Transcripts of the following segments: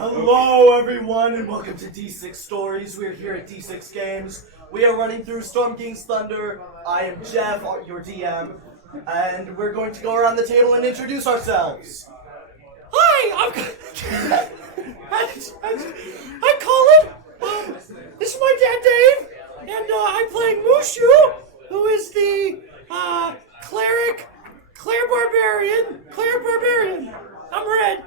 Hello, everyone, and welcome to D6 Stories. We're here at D6 Games. We are running through Storm King's Thunder. I am Jeff, your DM, and we're going to go around the table and introduce ourselves. Hi, I'm Colin. This is my dad, Dave, and I'm playing Mushu, who is the Claire Barbarian. I'm Red.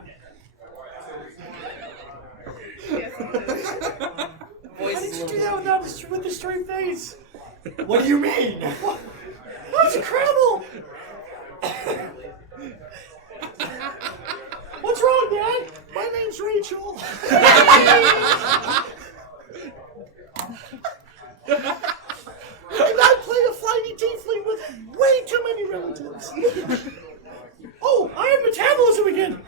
Why did you do that with the straight face? What do you mean? What? That was incredible. What's wrong, Dad? My name's Rachel. And I play a flighty tiefling with way too many relatives. Oh, I have metabolism again.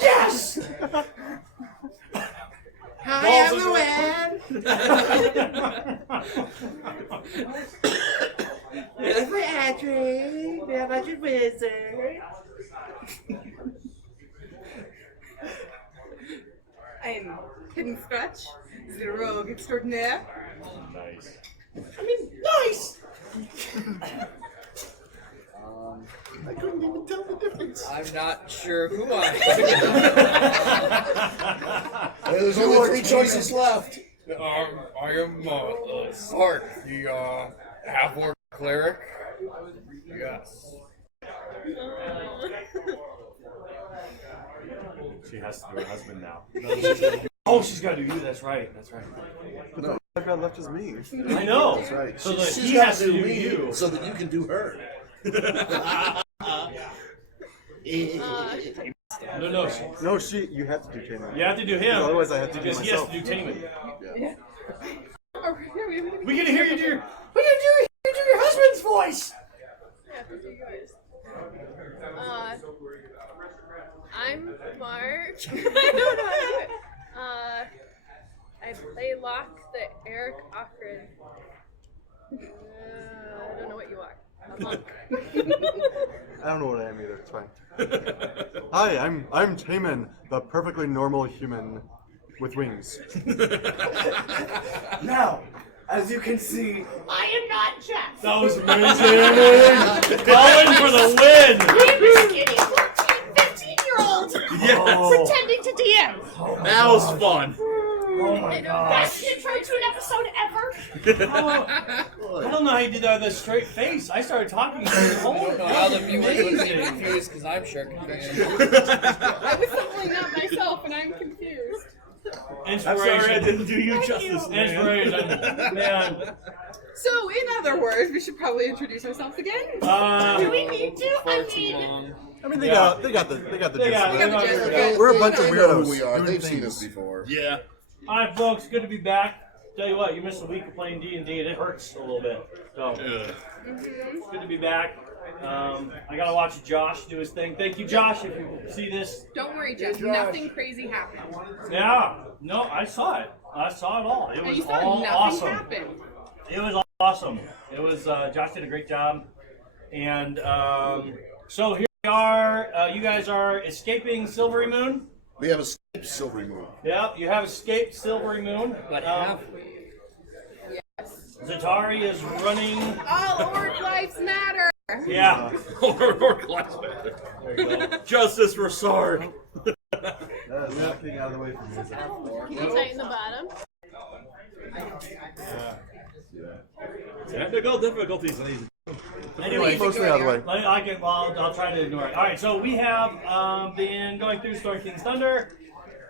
Yes! Hi, everyone. Here's my address. How about your wizard? I'm Hidden Scratch, the rogue extraordinaire. Nice. I mean, nice! I couldn't even tell the difference. I'm not sure who I am. There's only three choices left. I am Sark, the half-orc cleric. Yes. She has to do her husband now. Oh, she's got to do you. That's right. No, I've got left as me. I know. That's right. So that She's he got has to do me you. so that you can do her. No. No, you have to do Taman. You have to do him. Otherwise, I have to do because myself. he has to do Taman. Yeah. We get to hear you do your. We gotta do your husband's voice. Yeah, do yours. I'm Mark. I don't know how to do it. I play Locke, the Eric Ochran. I don't know what you are. A monk. I don't know what I am either. It's fine. Hi, I'm Taman, the perfectly normal human with wings. Now, as you can see, I am not Jeff. that was amazing. Colin for the win. I'm a skinny 14, 15-year-old pretending to DM. That was fun. Oh my gosh. Best intro to an episode ever. I don't know how you did that with a straight face. I started talking to the I don't know how the viewers would get confused because I'm sure confused. I was simply not myself, and I'm confused. Inspiration. didn't do you justice. Inspiration. Man. So, in other words, we should probably introduce ourselves again. Do we need to? I mean, they got the gist. We got the gist. We're a bunch of I know weirdos. who we are. doing They've seen things. us before. Yeah. All right, folks. Good to be back. Tell you what, you missed a week of playing D&D, and it hurts a little bit. So, it's good to be back. I gotta watch Josh do his thing. Thank you, Josh, if you see this. Don't worry, Jeff. Nothing crazy happened. Yeah. No, I saw it. I saw it all. It And was you saw all nothing awesome. happened. It was awesome. It was, Josh did a great job. And so here we are. You guys are escaping Silvery Moon. We have a silvery moon. Yeah, you have escaped Silvery Moon. But have we? Zatari is running. All orc lives matter. Yeah. There you go. Justice for Sark. That is knocking out of the way from me. Can you tighten the bottom? Technical difficulties, ladies. Anyway, Mostly out of the way. I'll try to ignore it. All right, so we have been going through Storm King's Thunder,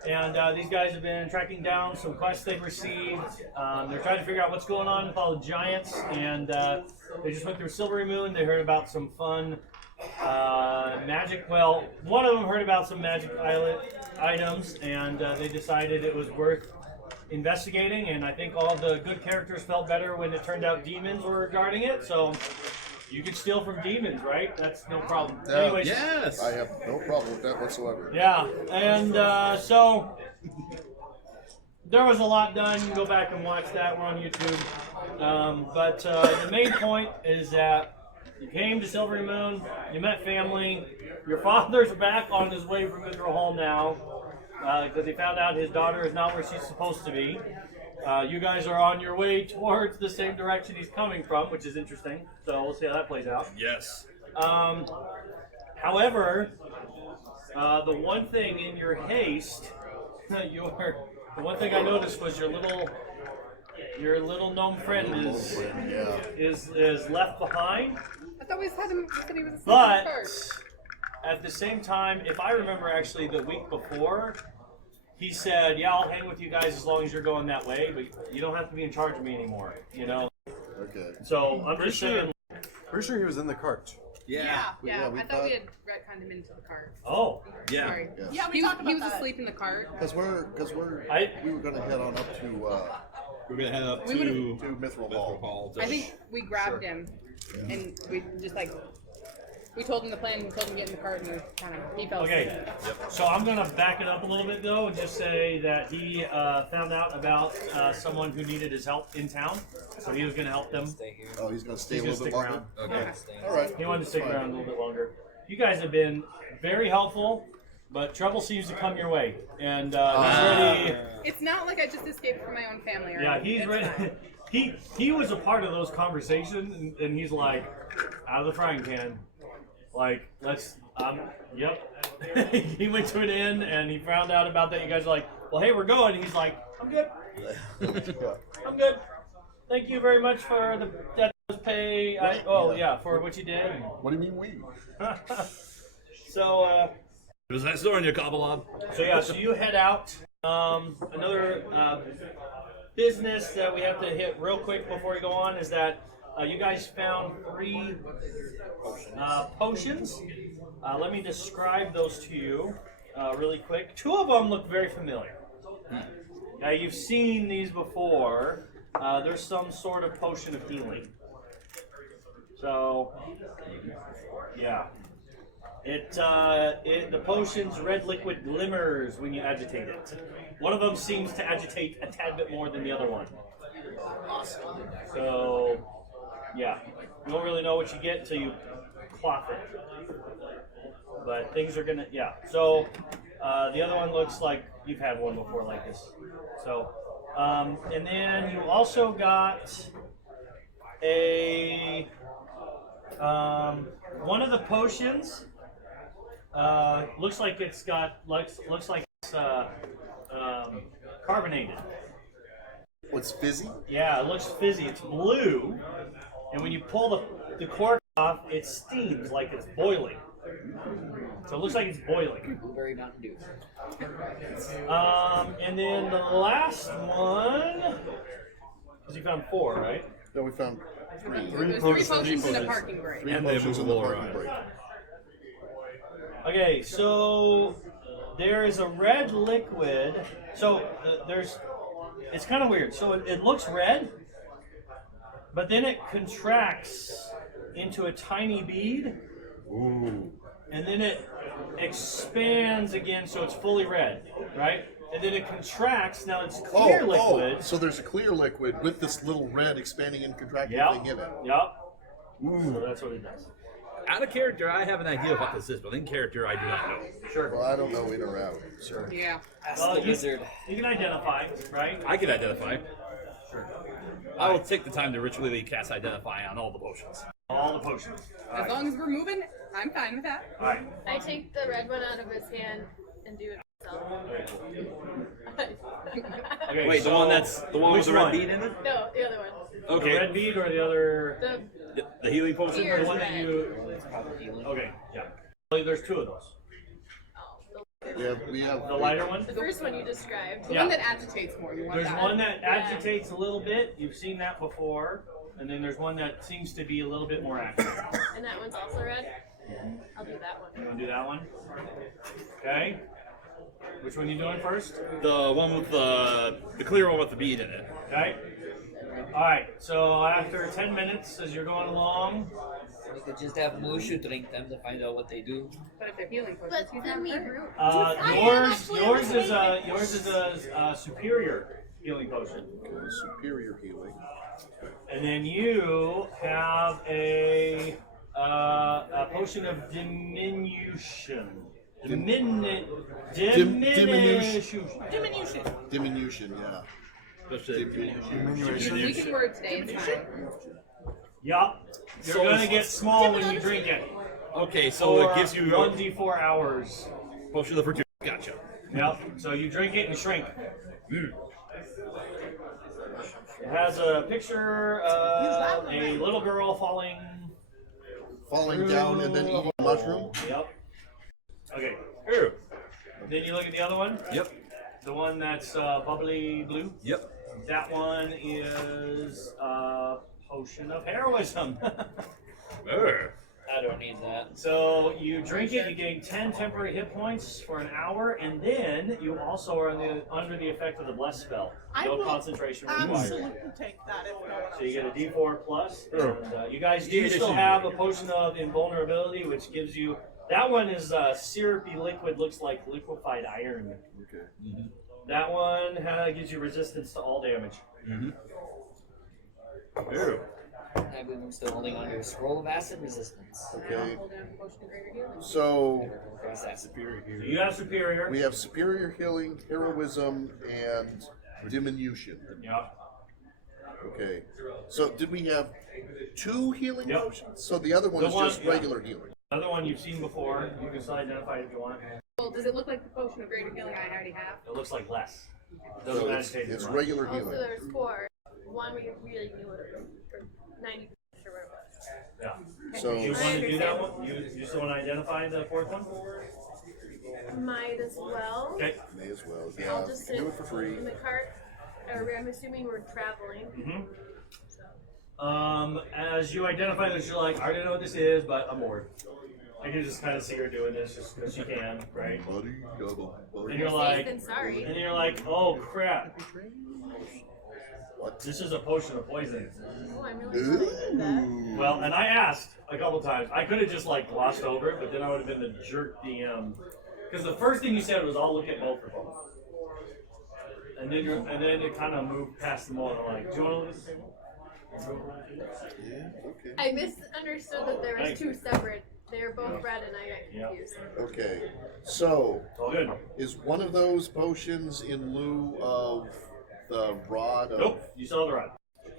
and these guys have been tracking down some quests they've received. They're trying to figure out what's going on with all the giants, and they just went through Silvery Moon. They heard about some fun magic. Well, one of them heard about some magic items, and they decided it was worth investigating, and I think all the good characters felt better when it turned out demons were guarding it, so you can steal from demons, right? That's no problem. Anyways, Yes. I have no problem with that whatsoever. yeah, and so there was a lot done. You can go back and watch that. We're on YouTube. But the main point is that you came to Silvery Moon, you met family, your father's back on his way from Mithril Hall now. because he found out his daughter is not where she's supposed to be. You guys are on your way towards the same direction he's coming from, which is interesting. So we'll see how that plays out. Yes. However, the one thing in your haste, the one thing I noticed was your little gnome friend is left behind. I thought we said he was asleep in the But car. at the same time, if I remember actually the week before, he said, "Yeah, I'll hang with you guys as long as you're going that way, but you don't have to be in charge of me anymore." You know. Okay. So I'm just saying. Pretty sure he was in the cart. Yeah. we I thought thought- we had retconned him into the cart. Oh. Yeah. Sorry. Yes. Yeah, we He, talked about he was that. asleep in the cart. Because we were gonna head on up to We're gonna head up We to would've- Mithril Mithril Hall. Hall. I think we grabbed him, and we just we told him the plan. We told him to get in the cart, and he fell asleep. Okay. So I'm gonna back it up a little bit though, and just say that he found out about someone who needed his help in town, so he was gonna help them. Oh, he's gonna stay He's a gonna little bit stick longer. around. Okay. All right. He wanted to stick Fine. around a little bit longer. You guys have been very helpful, but trouble seems to come your way, and he's ready. It's not like I just escaped from my own family. Or Yeah, anything. he's ready. He was a part of those conversations, and he's like, out of the frying pan. Like, let's, yep. He went to an inn, and he found out about that. You guys are like, well, hey, we're going. He's like, I'm good. I'm good. Thank you very much for the that was pay. For what you did. What do you mean we? So, Was that store in your Kabbalah? so you head out. Another business that we have to hit real quick before we go on is that you guys found 3 potions. Let me describe those to you really quick. 2 of them look very familiar. Now you've seen these before. There's some sort of potion of healing. So, yeah. The potion's red liquid glimmers when you agitate it. One of them seems to agitate a tad bit more than the other one. So, yeah. You don't really know what you get until you quaff it. But things are gonna, yeah. So, the other one looks like you've had one before like this. So, and then you also got one of the potions. Looks like it's carbonated. What's fizzy? Yeah, it looks fizzy. It's blue, and when you pull the cork off, it steams like it's boiling. So it looks like it's boiling. Blueberry Mountain Dew. And then the last one, because you found 4, right? No, we found 3. There's 3 potions in a parking brake. 3 And the potions in the immovable parking rod. brake. Okay, so there is a red liquid. So it's kind of weird. So it looks red, but then it contracts into a tiny bead. Ooh. And then it expands again, so it's fully red, right? And then it contracts. Now it's clear liquid. So there's a clear liquid with this little red expanding and contracting Yep. thing in it. Yep. So that's what it does. Out of character, I have an idea of what this is, but in character, I do not know. Sure. Well, I don't know in or out. Sure. Yeah. Ask Well, the you wizard. can identify, right? I can identify. Sure. I will take the time to ritually cast identify on all the potions. All the potions. All As right. long as we're moving, I'm fine with that. All right. I take the red one out of his hand and do it myself. Okay, Wait, so the one with which the red one? bead in it? No, the other one. The Okay. red bead or the other? The The healing potion? Here. The one that red. you. It's probably healing. Okay. Yeah. Well, there's 2 of those. We have The lighter one. The first one you described. The Yeah. one that agitates more. You want There's that? one that agitates a little bit. You've seen that before. And then there's one that seems to be a little bit more active. And that one's also red? I'll do that one. You want to do that one? Okay. Which one are you doing first? The one with the clear one with the bead in it. Okay. All right. So after 10 minutes, as you're going along, We could just have Mushu drink them to find out what they do. But if they're healing potions, But he's then we not root. yours is a superior healing potion, superior healing. and then you have a potion of diminution. Diminution. Diminution, yeah. Just a- We can word today. It's fine. Yup. You're gonna get small when you drink it. Okay, so For it gives you 1d4 hours. potion of fortune. Gotcha. Yep. So you drink it and shrink. Mm. It has a picture of a little girl falling. Falling down and then eating a mushroom. Yep. Okay. Ew. Then you look at the other one. Yep. The one that's bubbly blue. Yep. That one is potion of heroism. Urgh. I don't need that. So you drink it, you gain 10 temporary hit points for an hour, and then you also are under the effect of the bless spell. I No will concentration required. absolutely take that if no one else. So you get a D4 plus, Sure. and you guys do Yeah, still addition. have a potion of invulnerability, which gives you. That one is syrupy liquid, looks like liquefied iron. Okay. That one gives you resistance to all damage. Mm-hmm. Ew. I believe I'm still holding on to a scroll of acid resistance. Okay. Hold down potion of greater healing. So Increase acid. So you have superior. we have superior healing, heroism, and diminution. Yeah. Okay. So did we have 2 healing Yep. potions? So the other one The is one- just yeah. regular healing. Another one you've seen before. You can still identify it if you want. Well, does it look like the potion of greater healing I already have? It looks like less. Doesn't So meditate it's as much. regular Also, healing. there's 4. One we really knew it for 90% sure what it was. Yeah. So You want to do that one? You still want to identify the fourth one? Might as well. Okay. may as well. I'll Yeah. just sit Do it for free. in the cart. Or I'm assuming we're traveling. Mm-hmm. So. As you identify this, you're like, I don't know what this is, but I'm bored. I can just kind of see her doing this just because she can, right? Buddy, double, And buddy. you're Safe like, than sorry. and you're like, oh crap, What? this is a potion of poison. Oh, I'm really sorry about that. Ooh. Well, and I asked a couple times. I could have just like glossed over it, but then I would have been the jerk DM. Because the first thing you said was, "I'll look at both of them," and then it kind of moved past them all. And I'm like, "Do you want to look at the table?" Yeah, okay. I misunderstood that there was Thank 2 separate. They're both red and I got Yeah. confused. Okay. So All good. is one of those potions in lieu of the rod of Nope. You still have the rod.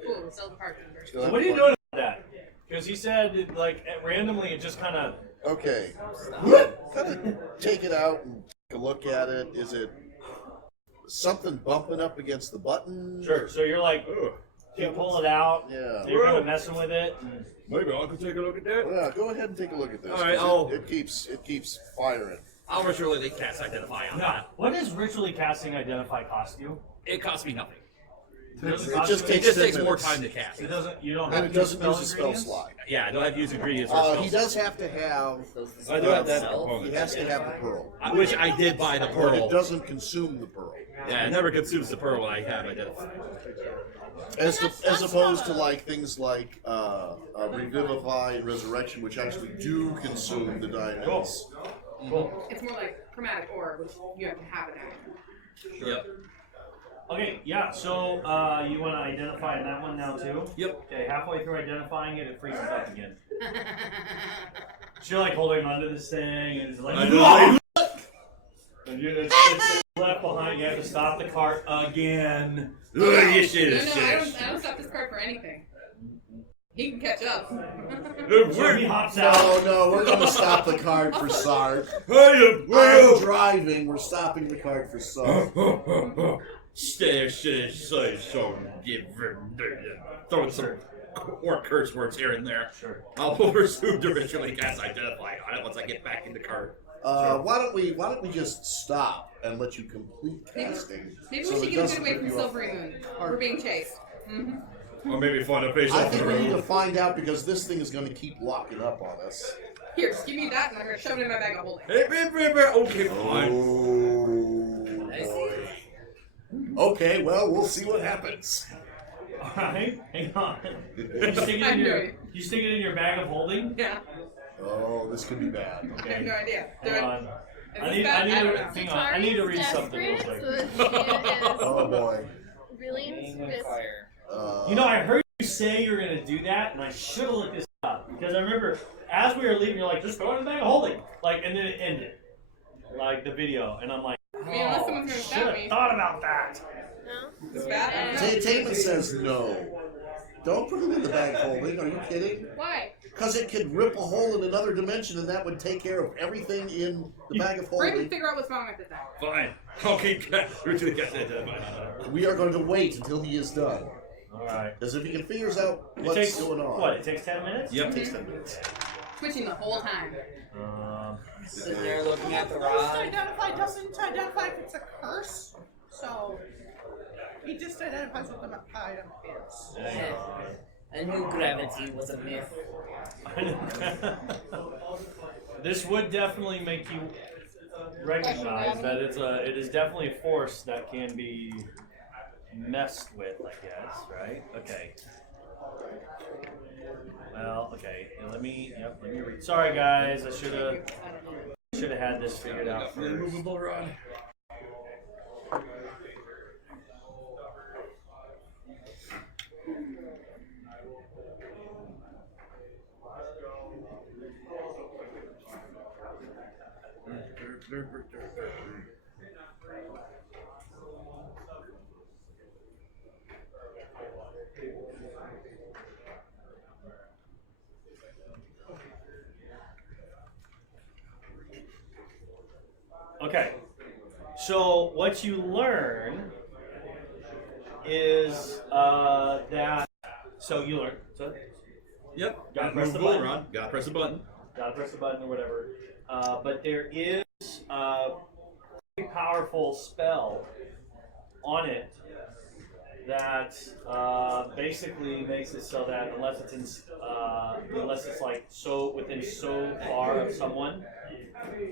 Cool, sell the part first. So what are you doing about that? Because he said, like, randomly, it just kind of. Okay. Kind of take it out and take a look at it. Is it something bumping up against the button? Sure. So you're like, Ugh. you pull it out. Yeah. So you're kind of messing with it. and- Maybe I could take a look at that. Yeah, go ahead and take a look at this. All right, 'cause I'll- it keeps firing. I'll ritually cast identify on Now, that. what does ritually casting identify cost you? It costs me nothing. It doesn't It cost just you It any- just 10 takes more minutes. time to cast. It doesn't. You don't And have it to doesn't use a spell ingredients? slot. Yeah, I don't have to use ingredients or He spells. does have to have. I do have that He component. has to have the pearl. Which I did buy the But pearl. it doesn't consume the pearl. Yeah, it never consumes the pearl I have identified. As opposed to like things like revivify and resurrection, which actually do consume the diamonds. Cool. It's more like chromatic ore, which you have to have it at. Yep. Okay, yeah, so you want to identify that one now too? Yep. Okay, halfway through identifying it, it freezes up again. So you're like holding onto this thing, and it's like, I know. and it's left behind. You have to stop the cart again. Look at this No, shit. I don't stop this card for anything. He can catch up. So he hops out. No, we're gonna stop the card for Sark. Hey, I'm driving. We're stopping the card for Sark. Stay, so throwing some or curse words here and there. Sure. I'll pursue the ritually cast identify on it once I get back in the cart. Why don't we just stop and let you complete casting? Maybe so we should it get a doesn't good away rip from you off. Silvery Moon. We're being chased. Or maybe find a face I off the think we need to road. find out because this thing is going to keep locking up on us. Here, just give me that and I'm going to shove it in my bag of holding. Okay, fine. Okay, well, we'll see what happens. Alright, hang on. You stick it in your bag of holding? Yeah, Oh, this could be bad. I have no idea. Hang on. Is I this need bad? I don't know. hang on. I need to read something real Desperate, quick. so that Oh boy. she is really Fire. You know, I heard you say you were gonna do that, and I should have looked this up because I remember as we were leaving, you're like, just go in the bag of holding, like, and then it ended. like the video, and I'm like, I mean, unless someone's gonna should stab have me. thought about that. No? It's bad. Taman says no. Don't put it in the bag folding. Are you kidding? Why? Because it could rip a hole in another dimension, and that would take care of everything in the bag of We're gonna holding. figure out what's wrong with it then. Fine. I'll keep track. Richard gets identified. We are going to wait until he is done. Alright. Because if he can figure out It what's takes, going on. what, it takes 10 minutes? Yep. It takes 10 minutes. Twitching the whole time. Sitting there looking at the First rod. doesn't identify if it's a curse, so he just identifies what the item is. I knew gravity was a myth. This would definitely make you recognize that it is definitely a force that can be messed with, I guess, right? Okay. Well, okay. Let me read. Sorry, guys. I should have had this figured out first. Movable rod. Okay. So what you learn is that. So you learn. So Yep. Gotta press the Movable button. rod. Gotta press the button. gotta press the button or whatever. But there is a pretty powerful spell on it that basically makes it so that unless it's like so within so far of someone,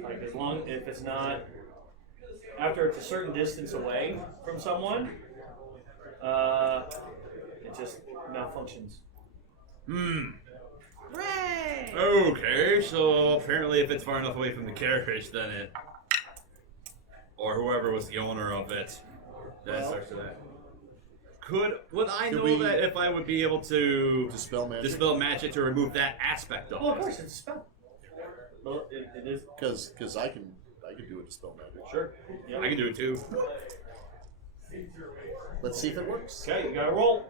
like if it's not after it's a certain distance away from someone, it just malfunctions. Hooray! Okay, so apparently if it's far enough away from the carriage, then it, or whoever was the owner of it, then starts to that. Would I Could know we- that if I would be able to Dispel magic? dispel magic to remove that aspect of Well, of it? course, it's a spell. Well, it is. Because I can do a dispel magic. Sure. Yeah. I can do it too. Let's see if it works. Okay, you gotta roll.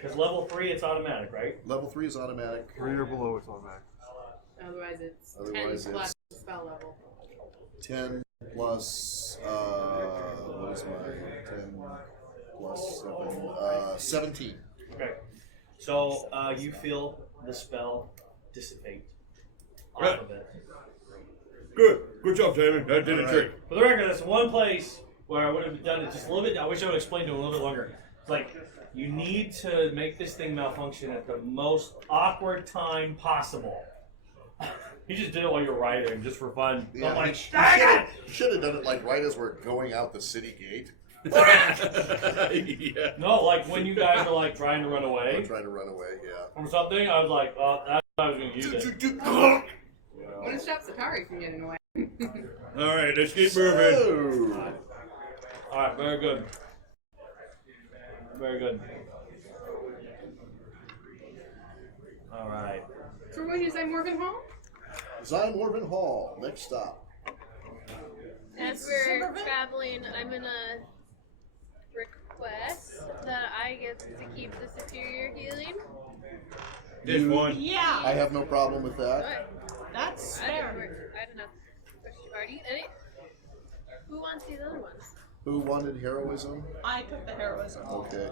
Because level 3, it's automatic, right? Level 3 is automatic. 3 or below, it's automatic. Otherwise, it's Otherwise 10 plus it's- spell level. 10 plus, what is my 10 plus 7? 17. Okay. So you feel the spell dissipate off Right. of it. Good job, Damon. That did a Alright. trick. For the record, that's one place where I would have done it just a little bit. I wish I would have explained it a little bit longer. It's like, you need to make this thing malfunction at the most awkward time possible. He just did it while you were writing, just for fun. I'm like, dang it! You should have done it like right as we're going out the city gate. Yeah. No, like when you guys are like trying to run I'm away trying to run away, yeah. from something, I was like, oh, that's how I was going to use it. What does stop Satari from getting away? All right, let's keep moving. So, Alright, very good. Very good. Alright. So we're going to Morgan Hall? Zynorvin Hall, next stop. As we're traveling, I'm gonna request that I get to keep the superior healing. This one. Yeah, I have no problem with that. What? that's I didn't fair. work. I don't know. Already? Any? Who wants these other ones? Who wanted heroism? I took the heroism. Okay.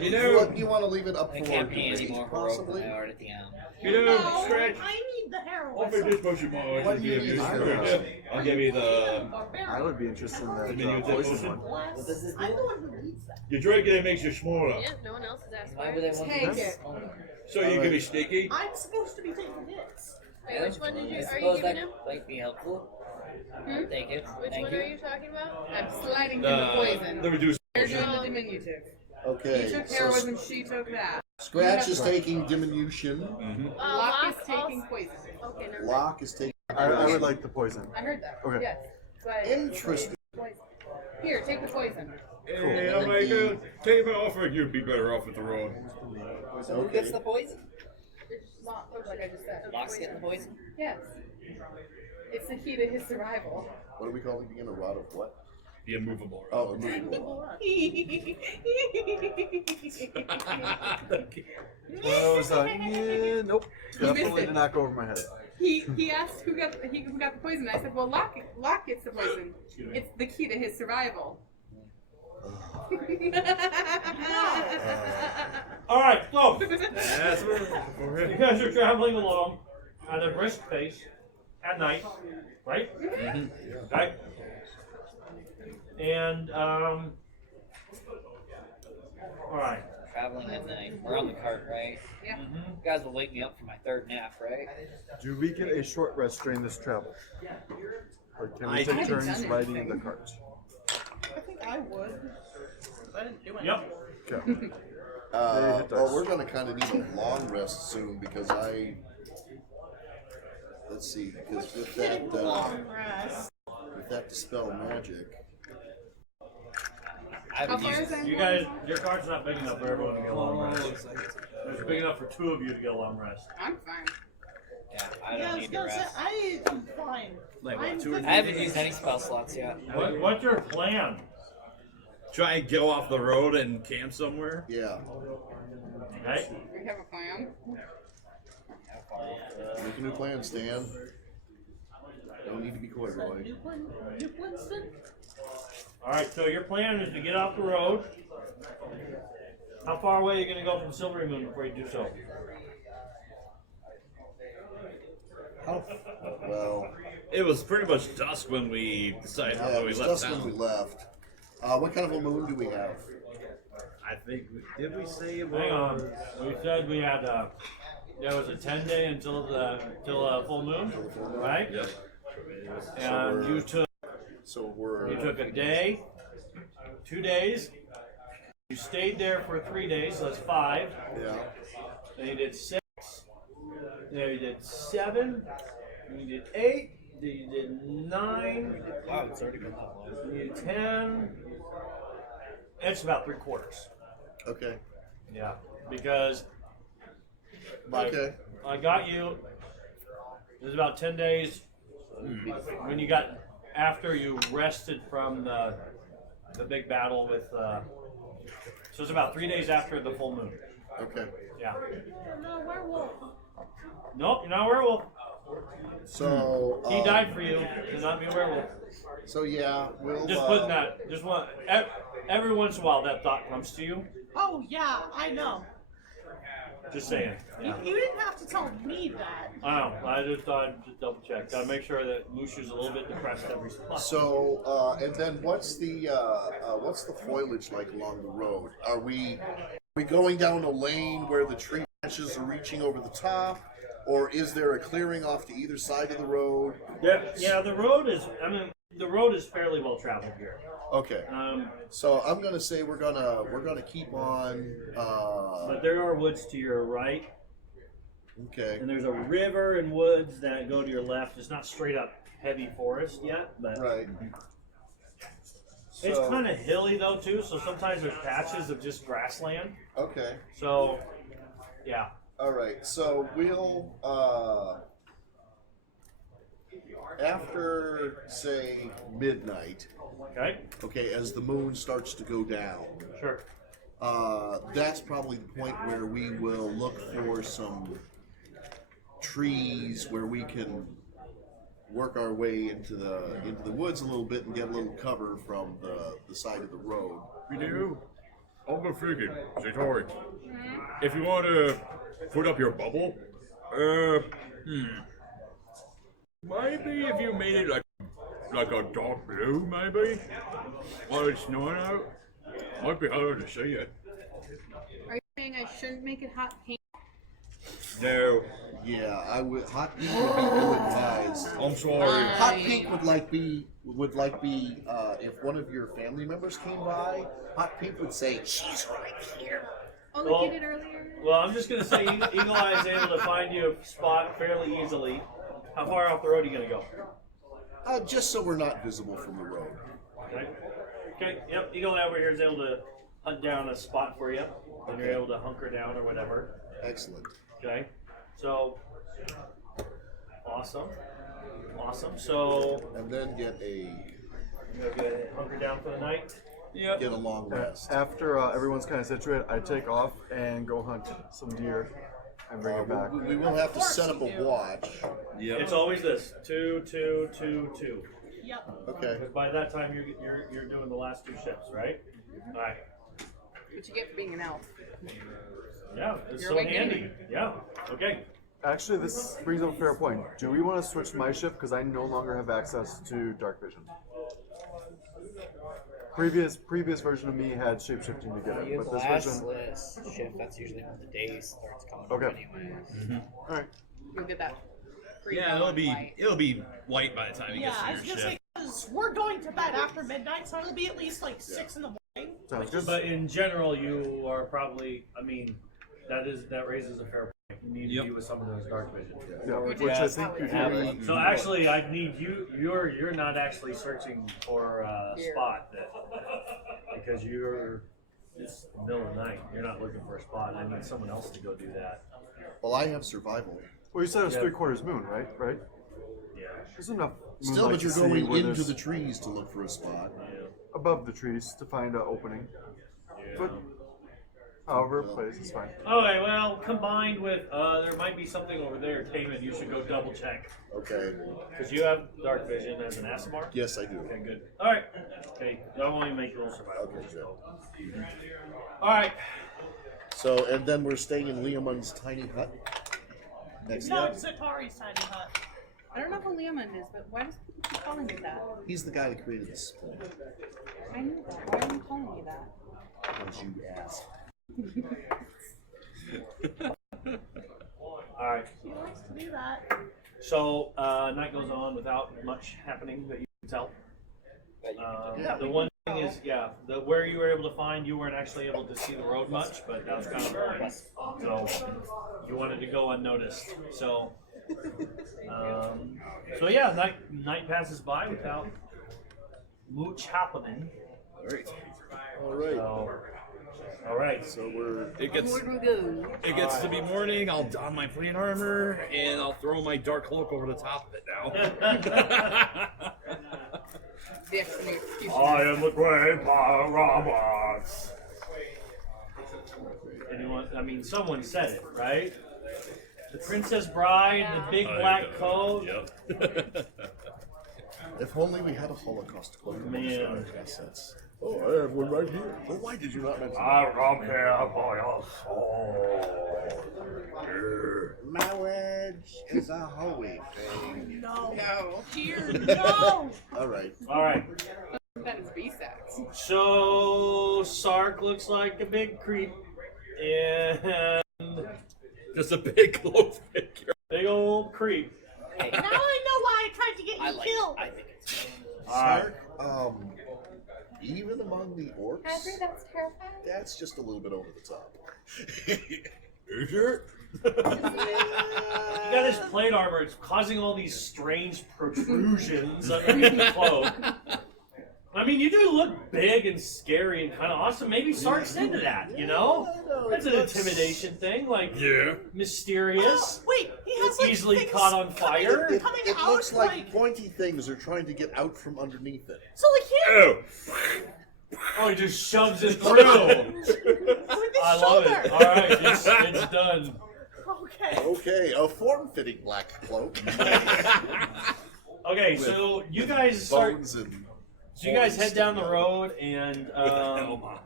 You know, You want to leave it up I for can't be any debate, more heroic than possibly? I already am. you No, know, Stretch. I need the I'll take heroism. this potion more. What do you use heroism? I'll give you the. I would be interested in that Diminutive poison potion. one. What does this I'm do? the one who needs that. You drink it, it makes you smaller. Yeah, no one else has asked for Why would I it. want Take this? it. So you can be sneaky. I'm supposed to be taking hits. Wait, which one did I you? Are you suppose giving that him? might be helpful. Hmm? Take it. Which Thank one you. are you talking about? I'm sliding him the poison. The reduced. You're doing the diminutive. Okay. You took So heroism, she took that. Scratch is taking diminution. Locke is also- taking poison. Okay, never mind. Locke is taking. I would like the poison. I heard that. Okay. Yes. So I- Interesting. Poison. Here, take the poison. Hey, I'm like, take my offer. You'd be better off with the road. So who gets the poison? Locke, like I just said. Locke's getting the poison? Yes. It's the key to his survival. What do we call it again? A rod of what? The immovable. Oh, a movable rod. Well, was yeah, nope. missed Definitely it. did not go over my head. He asked who got the poison. I said, well, Locke gets the poison. It's the key to his survival. All right, so That's you guys are traveling along at a brisk pace at night, right? Okay. And all right. Traveling at night. We're on the cart, right? Yeah. You guys will wake me up for my third nap, right? Do we get a short rest during this travel? Or can we I take haven't turns done riding anything. the cart? I think I would. I didn't do anything. Yep. Okay. Well, we're gonna kind of need a long rest soon because let's see, because with that, Long rest. with that dispel magic. I How haven't far used is that? You guys, your cart's not big enough for everyone to get a long rest. It's big enough for 2 of you to get a long rest. I'm fine. Yeah, I Yeah, don't I was need to gonna say, rest. I am fine. Like what, I'm 2 or good. I haven't used any spell slots yet. What's your plan? Try and go off the road and camp somewhere. Yeah. Okay. We have a plan. Make a new plan, Stan. Don't need to be coy, Roy. New Winston? All right. So your plan is to get off the road. How far away are you going to go from Silvery Moon before you do so? Well, It was pretty much dusk when we decided yeah, how it we was left dusk town. when we left. What kind of a moon do we have? I think did we say it Hang on. was? We said we had there was a 10-day until full moon, right? Yeah. And you took a day, 2 days. You stayed there for 3 days, so that's 5. Yeah. Then you did 6. Then you did 7. Then you did 8. Then you did 9. Wow, it's already been that long. Then you did 10. It's about 3/4. Okay. Yeah, because Okay. I got you. It was about 10 days when you got after you rested from the big battle with. So it's about 3 days after the full moon. Okay. Yeah. No, werewolf. Nope, you're not a werewolf. So He died for you to not be a werewolf. So yeah, we'll Just putting that. Just one. Every once in a while, that thought comes to you. Oh, yeah, I know. Just saying. Yeah. You didn't have to tell me that. I know. I just thought I'd just double check. Gotta make sure that Mushu's a little bit depressed every spot. So and then what's the foliage like along the road? Are we going down a lane where the tree branches are reaching over the top, or is there a clearing off to either side of the road? Yeah, the road is. I mean, the road is fairly well traveled here. Okay. So I'm gonna say we're gonna keep on. But there are woods to your right, Okay. and there's a river and woods that go to your left. It's not straight up heavy forest yet, but Right. it's So- kind of hilly though too. So sometimes there's patches of just grassland. Okay. So, yeah. All right. So we'll after say midnight. Okay. Okay, as the moon starts to go down. Sure. That's probably the point where we will look for some trees where we can work our way into the woods a little bit and get a little cover from the side of the road. We do. I'm thinking, Satori, if you want to put up your bubble, maybe if you made it like a dark blue, maybe, while it's snowing out, might be harder to see it. Are you saying I shouldn't make it hot pink? No, Yeah, I would. Hot pink would be ill advised. I'm sorry. Hot pink would be if one of your family members came by. Hot pink would say, "She's right here." Oh, Well- like you did earlier? Well, I'm just gonna say Eagle Eye is able to find you a spot fairly easily. How far off the road are you gonna go? Just so we're not visible from the road. Okay. Okay. Yep. Eagle Eye over here is able to hunt down a spot for you, and you're able to hunker down or whatever. Excellent. Okay. So Awesome. Awesome. So And then get a you're gonna hunker down for the night. Yep. get a long rest. After everyone's kind of situated, I take off and go hunt some deer and bring it back. We will have to set up a watch. Yep. It's always this 2, 2, 2, 2. Yep. Okay. Because by that time you're doing the last 2 shifts, right? All right. What you get for being an elf? Yeah, it's You're so awake handy. anyway. Yeah. Okay. Actually, this brings up a fair point. Do we want to switch my shift because I no longer have access to dark vision? Previous version of me had shapeshifting to get it, but this version. Last shift, that's usually when the day starts coming Okay. up anyways. All right. You'll get that. Yeah, it'll be light by the time you Yeah, get I to was your gonna say, shift. 'cause we're going to bed after midnight, so it'll be at least like 6 in the morning. Sounds good. But in general, you are probably. I mean, that raises a fair point. You need to be with someone who has dark vision. Yeah, which I think you do. So actually, I need you. You're not actually searching for a spot because it's the middle of the night. You're not looking for a spot. I need someone else to go do that. Well, I have survival. Well, you said it's Yeah. 3/4 moon, right? Right. Yeah. There's enough. Still, moonlight but you're to see going where into there's the trees to look for a spot. above the trees to find an opening. But however it plays, it's fine. Okay. Well, combined with there might be something over there, Taman. You should go double check Okay. because you have dark vision as an Asimar. Yes, I do. Okay. Good. All right. Okay. That will only make you a little survival. Okay, good. All right. So, and then we're staying in Liamon's tiny hut. Next No, up, it's Zatari's tiny hut. I don't know who Leomund is, but why does people keep calling you that? he's the guy that created this planet. I knew that. Why are you calling me that? Because you asked. All right. He likes to do that. So night goes on without much happening that you can tell. The one thing is, where you were able to find, you weren't actually able to see the road much, but that was kind of boring. So you wanted to go unnoticed. So night passes by without much happening. All right. So, all right. So we're It gets to be morning. I'll don my plate armor and I'll throw my dark cloak over the top of it now. The executioner. I am the great Roberts. Anyone? I mean, someone said it, right? The Princess Bride, the big black coat. Yep. if only we had a Holocaust cloak Man. amongst our assets. Oh, I have one right here. Well, why did you not mention I come here for your soul. marriage is a holy thing. No. No. Dear, no. All right. All right. That is B-sex. So Sark looks like a big creep, and Just a big cloak figure. big old creep. Now I know why I tried to get you killed. I think it's Sark, even among the orcs, Adri, that's terrifying. that's just a little bit over the top. Sure. You got his plate armor. It's causing all these strange protrusions underneath the cloak. I mean, you do look big and scary and kind of awesome. Maybe Sark's into that, you know? That's an intimidation thing, like Yeah. mysterious, Wait, he has like easily things caught on fire. coming It out looks like pointy things are trying to get out from underneath it. so like here Oh. Oh, he just shoves it through. with his I love shoulder. it. All right, it's done. Okay. Okay, a form-fitting black cloak. Okay, so you guys start. Bones and So you guys head down the sticking road, and Helm on.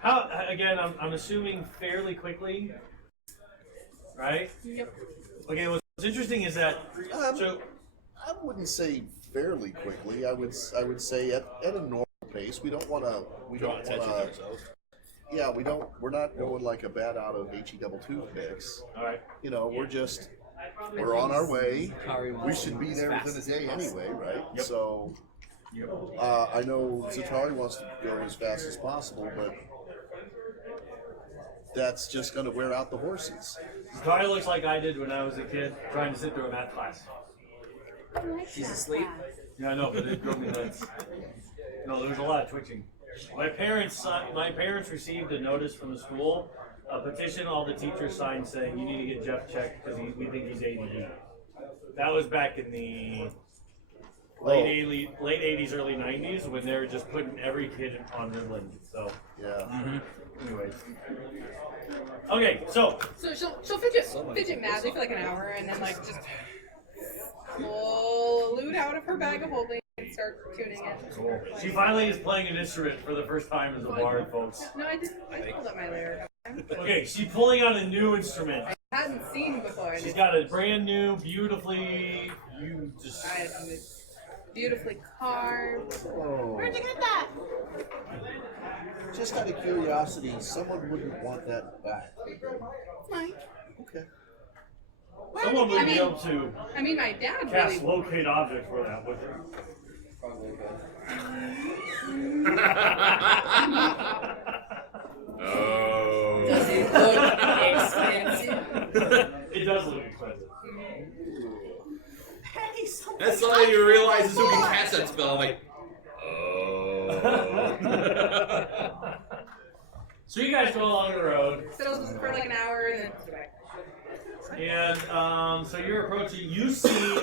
how? Again, I'm assuming fairly quickly, right? Yep. Okay, what's interesting is that so I wouldn't say fairly quickly. I would say at a normal pace. We don't want to. We Draw don't attention want to to. ourselves. Yeah, we don't. We're not going like a bat out of HE double toothpicks. all right. You know, we're on our way. We should be there within a day anyway, right? Yep. So, I know Zatari wants to go as fast as possible, but that's just going to wear out the horses. Probably looks like I did when I was a kid trying to sit through a math class. She's asleep. Yeah, I know, but it drove me nuts. No, there was a lot of twitching. My parents received a notice from the school, a petition all the teachers signed saying you need to get Jeff checked because we think he's ADD. That was back in the late 80s, early 90s when they were just putting every kid on Ritalin. So, Yeah. anyways. Okay, so So she'll fidget madly for like an hour and then like just pull loot out of her bag of holding and start tuning it. she finally is playing an instrument for the first time as a bard, folks. No, I didn't. I pulled up my layer. Okay, she's pulling out a new instrument. I hadn't seen before. She's got a brand new, Beautifully carved. Oh. Where'd you get that? Just out of curiosity, someone wouldn't want that back. Mine. Okay. Someone would be able to I mean, my dad cast really. locate object for that, would Oh. Does it look expensive? It does look expensive. Hey, something. That's something you realize is who can cast that spell. I'm like, oh. So you guys go along the road, Settles for like an hour and then. and so you're approaching. You see,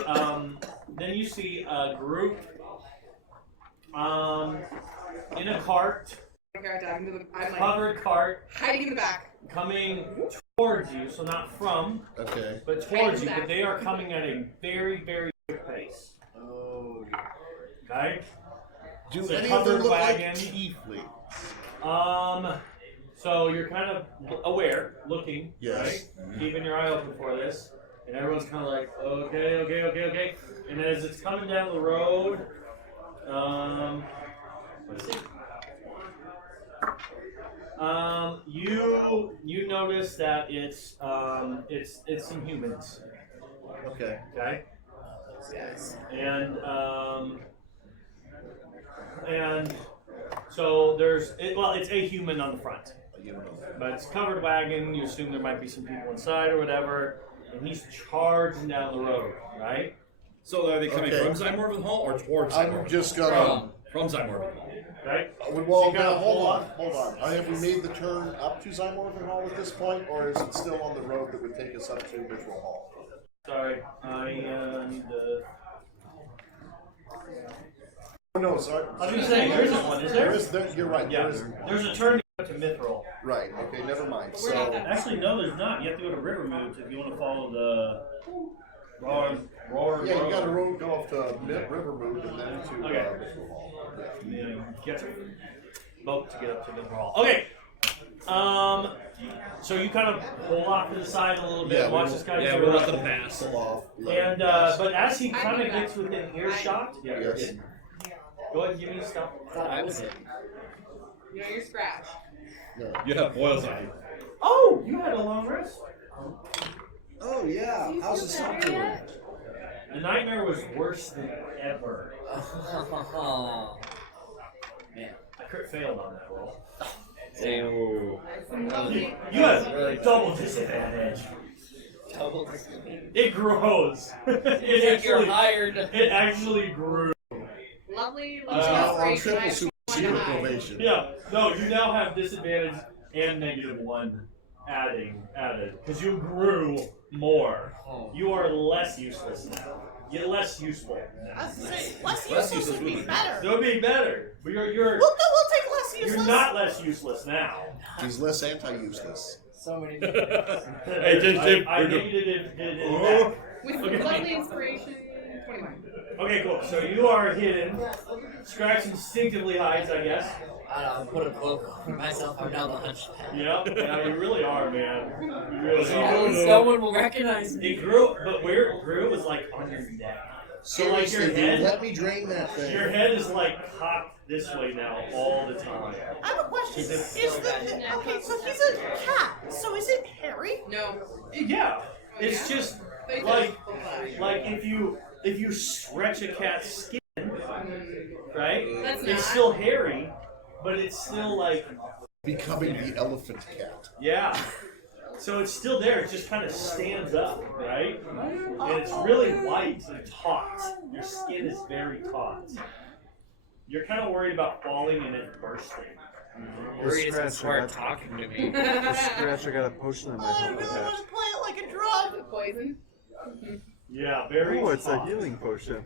then you see a group in a cart, I'm like covered cart, hiding in the back. coming towards you. So not from, Okay. but towards you. But they are coming at a very, very quick pace. Oh. Okay. Do It's a any of them covered look like wagon. tiefling? So you're kind of aware, looking, Yes. right? Keeping your eye open for this. And everyone's kind of like, okay. And as it's coming down the road, let's see. You notice that it's some humans, Okay. okay? Yes. And so it's a human on the front. But it's a covered wagon, you assume there might be some people inside or whatever, and he's charging down the road, right? So are they coming Okay. from Zymorphin Hall or towards I'm Zymorphin? just gonna. From Zymorphin Hall. Right? Well, So you gotta now, hold pull on, up. hold on. Have we made the turn up to Zymorphin Hall at this point, or is it still on the road that would take us up to Mitchell Hall? Sorry, I need the... Oh, no, sorry. I was gonna say, there isn't one, is there? You're right. Yeah, There is. there's a turn to Mithril. Right. Okay. Never mind. We're not So. that- Actually, no, there's not. You have to go to Rivermoot if you want to follow the roar. Yeah, you got to go off to Rivermoot and then to Okay. Mitchell Hall. Yeah, get your boat to get up to Mithril. Okay. So you kind of pull off to the side a little bit, Yeah, and watch we'll- this guy Yeah, through we're it. up to the pass. Pull off. And but as he kind of gets within earshot, yeah, you're Yes. good. Go ahead and give me stuff. I was hit. You know, you're scratch. No. You have boils on you. Oh, you had a long rest. Oh yeah. How's the stop doing? The nightmare was worse than ever. Man. I crit failed on that roll. Ooh. You had double disadvantage. Double. It grows. You're hired. It actually grew. Lovely. On triple super probation. Yeah. No, you now have disadvantage and -1 added because you grew more. You are less useless now. You're less useful. I was gonna say, less Less useless would be useless. better. It would be better. But you're We'll take less useless. you're not less useless now. He's less anti-useless. So many. Hey, Jim, I negated it. With Okay. lovely inspiration, 21. Okay, cool. So you are hidden. Scratch instinctively hides, I guess. I don't know, put a cloak over myself. I'm down the hunchback. Yep. Yeah, you really are, man. You really No are. one will recognize me. It grew, but where it grew was like on your neck. So like Seriously, your dude, head, let me drain that thing. your head is like cocked this way now all the time. I have a question. Is Is it- the okay? So he's a cat. So is it hairy? No. Yeah. It's just They like just- if you stretch a cat's skin, right? That's It's not. still hairy, but it's still like Becoming the elephant cat. yeah. So it's still there. It just kind of stands up, right? And it's really white and taut. Your skin is very taut. You're kind of worried about falling and it bursting. Worried it's gonna Scratch, start talking to me. Scratch, I got a potion in my I helmet really patch. want to play it like a drug. Poison. Yeah, very. Oh, it's a tough. healing potion.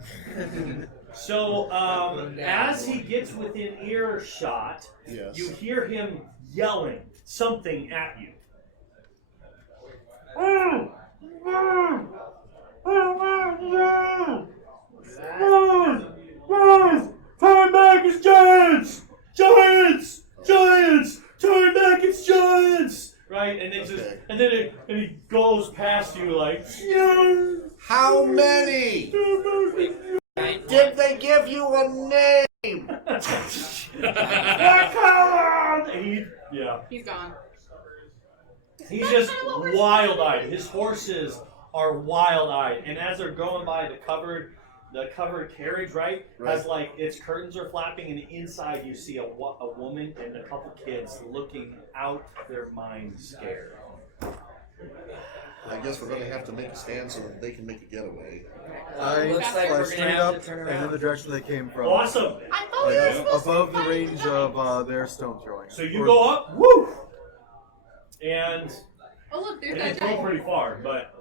So, as he gets within earshot, Yes. you hear him yelling something at you. Turn back, it's giants! Giants! Giants! Turn back, it's giants! Right, and it just, and then he goes past you like, How many? Did they give you a name? Yeah. He's gone. He's just wild-eyed. His horses are wild-eyed, and as they're going by the covered carriage, right, has like its curtains are flapping, and inside you see a woman and a couple kids looking out their minds, scared. I guess we're going to have to make a stand so that they can make a getaway. I Looks like we're fly gonna straight have up to turn and around. in the direction they came from. Awesome. Like, above the range of their stone throwing. So you go up, woo, and Oh look, there's it's that going giant. pretty far, but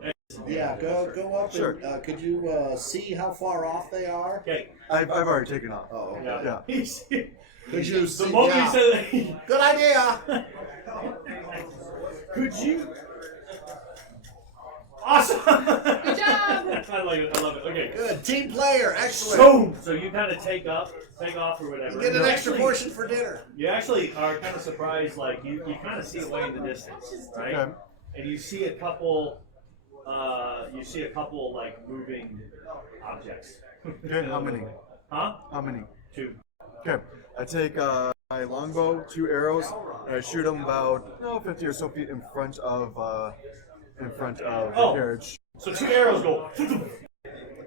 Yeah, go up. Sure. And, could you see how far off they are? okay. I've already taken off. Oh, okay. Yeah. Yeah. Could you The see? moment yeah. you said that, Good idea. could you? Awesome. Good job. I like it. I love it. Okay. Good team player. Excellent. Boom. So you kind of take off or whatever. You get an You extra actually- portion for dinner. You actually are kind of surprised, like you kind of see it way in the distance, right? Okay. And you see a couple like moving objects. Okay, how many? Huh? How many? 2. Okay. I take my longbow, 2 arrows, and I shoot them about 50 or so feet in front of the Oh. carriage. So 2 arrows go.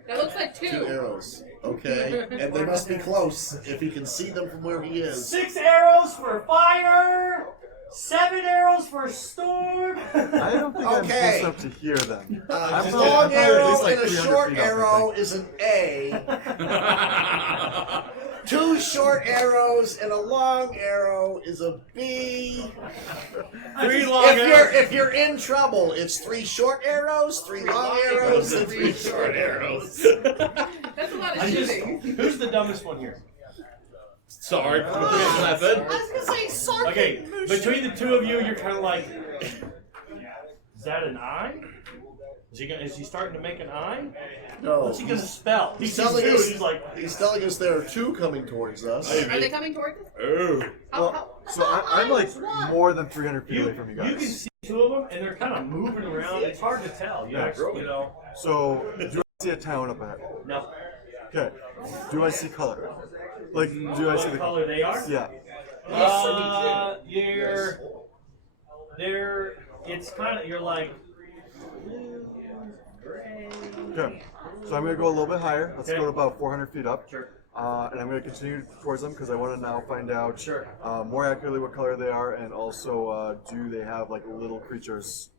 That looks like 2. 2 arrows. Okay. And they must be close if he can see them from where he is. 6 arrows for fire. 7 arrows for storm. I don't think I'm Okay. close enough to hear them. A I'm long probably at arrow least, like, and a 300 short feet up, I arrow think. is an A. 2 short arrows and a long arrow is a B. 3 long arrows. If you're in trouble, it's 3 short arrows, 3 long arrows, and 3 short arrows. That's a lot of I just, shooting. who's the dumbest one here? Sorry. I was gonna say Sark. Okay, between the 2 of you, you're kind of like, is that an eye? Is he starting to make an eye? No. What's he gonna spell? He's sees telling 2 us. and he's like, He's telling us there are 2 coming towards us. Are they coming towards us? Oh. Well, so I'm like more than 300 feet away from you you can guys. see 2 of them, and they're kind of moving around. It's hard to tell. You actually, you know, So, do I see a town up ahead? no. Okay. Do I see color? Like, do I see What the color they are? Yeah. It's kind of, you're like, Okay. So I'm going to go a little bit higher. Let's Okay. go to about 400 feet up. Sure. And I'm going to continue towards them because I want to now find out Sure. more accurately what color they are, and also do they have like little creatures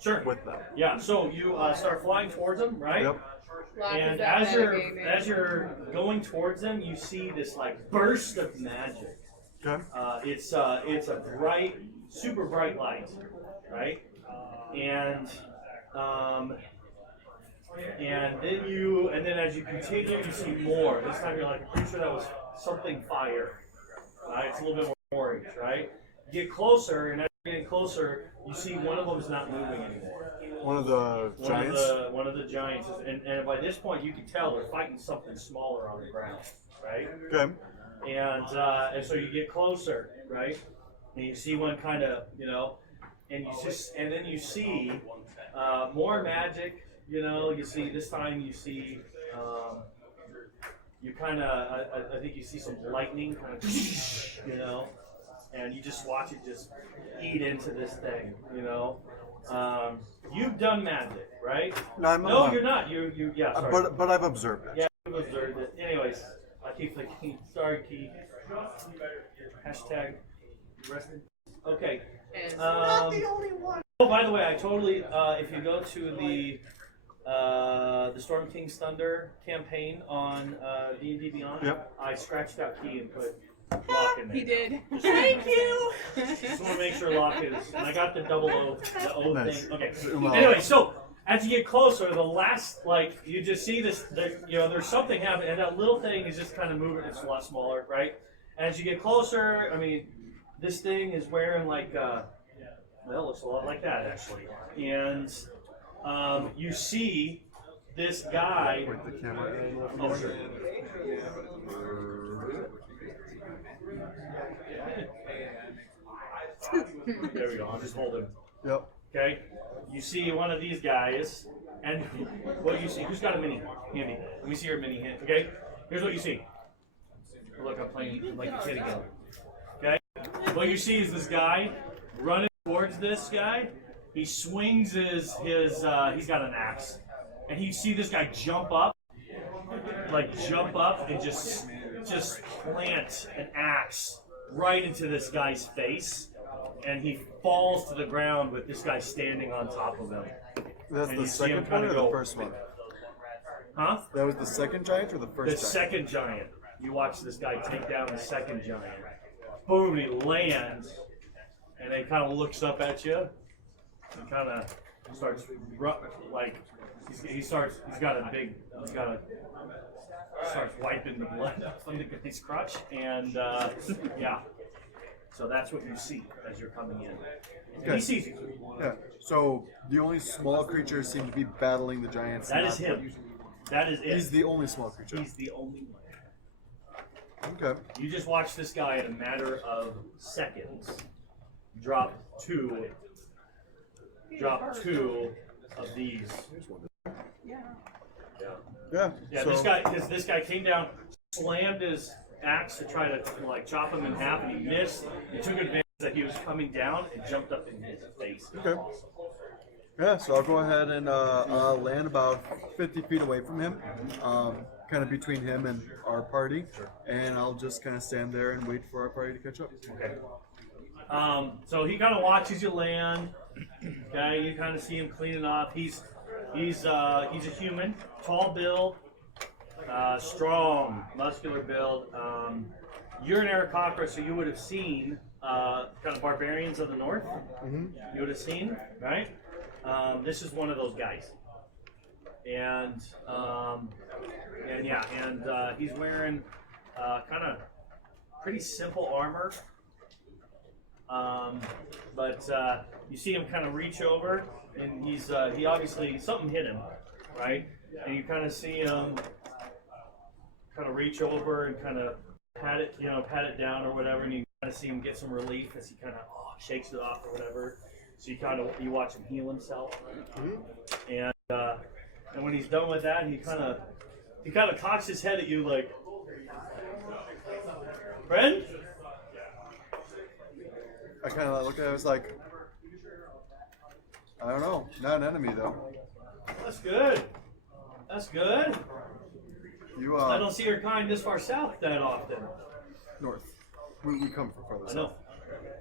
sure. with them? Yeah, so you start flying towards them, right? Yep. Lock And is that metagaming. as you're going towards them, you see this like burst of magic. Okay. It's a bright, super bright light, right? And then as you continue, you see more. This time you're like, I'm pretty sure that was something fire. Right? It's a little bit more orange, right? You get closer, and as you're getting closer, you see one of them is not moving anymore. One of the giants. One of the giants, and by this point you can tell they're fighting something smaller on the ground, right? Okay. And so you get closer, right? And you see one kind of, and then you see more magic. You see this time you see you kind of I think you see some lightning kind of and you just watch it just eat into this thing. You've done magic, right? No, You're not. You yeah. Sorry. but I've observed it. Yeah, you've observed it. Anyways, I keep thinking. Sorry, Keith. Hashtag rested. Okay. Not the only one. Oh, by the way, I totally. If you go to the Storm King's Thunder campaign on D&D Beyond, Yep. I scratched out Key and put Lock in there. He did. Thank you. Just want to make sure Lock is. And I got the double O, the O Nice. thing. Okay. Well- Anyway, so As you get closer, the last, like, you just see this, there's something happening, and that little thing is just kind of moving. It's a lot smaller, right? As you get closer, I mean, this thing is wearing like, well, it looks a lot like that, actually. And you see this guy. Wait, the camera. Oh, sure. There we go. I'll just hold him. Yep. Okay. You see one of these guys, and what you see? Who's got a mini handy? Let me see your mini hand. Okay. Here's what you see. Look, I'm playing like a kid again. Okay. What you see is this guy running towards this guy. He swings his he's got an axe, and you see this guy jump up and just plant an axe right into this guy's face, and he falls to the ground with this guy standing on top of him. That's And the you see him second one kinda or the go- first one? Huh? That was the second giant or the The first giant? second giant. You watch this guy take down the second giant. Boom, he lands, and he kind of looks up at you, and kind of starts starts wiping the blood from the guy's crotch, and yeah. So that's what you see as you're coming in. And Okay. he sees you. Yeah. So the only small creatures seem to be battling the giants. That not is him. That is it. He's the only small creature. He's the only one. Okay. You just watch this guy in a matter of seconds drop two of these. Yeah. Yeah, so, this guy came down, slammed his axe to try to like chop him in half, and he missed. He took advantage that he was coming down and jumped up in his face. Okay. Yeah, so I'll go ahead and land about 50 feet away from him, kind of between him and our party, and I'll just kind of stand there and wait for our party to catch up. Okay. So he kind of watches you land. Okay, you kind of see him cleaning off. He's a human, tall build, strong, muscular build. You're an Aarakocra, so you would have seen kind of barbarians of the north. You would have seen, right? This is one of those guys, and he's wearing kind of pretty simple armor. But you see him kind of reach over, and he obviously something hit him, right? And you kind of see him kind of reach over and kind of pat it down or whatever, and you kind of see him get some relief as he kind of shakes it off or whatever. So you watch him heal himself, and when he's done with that, he kind of cocks his head at you like, friend. I kind of look at it, I was like, I don't know, not an enemy though. That's good. That's good. You I don't see your kind this far south that often. north. We come from farther I know. south.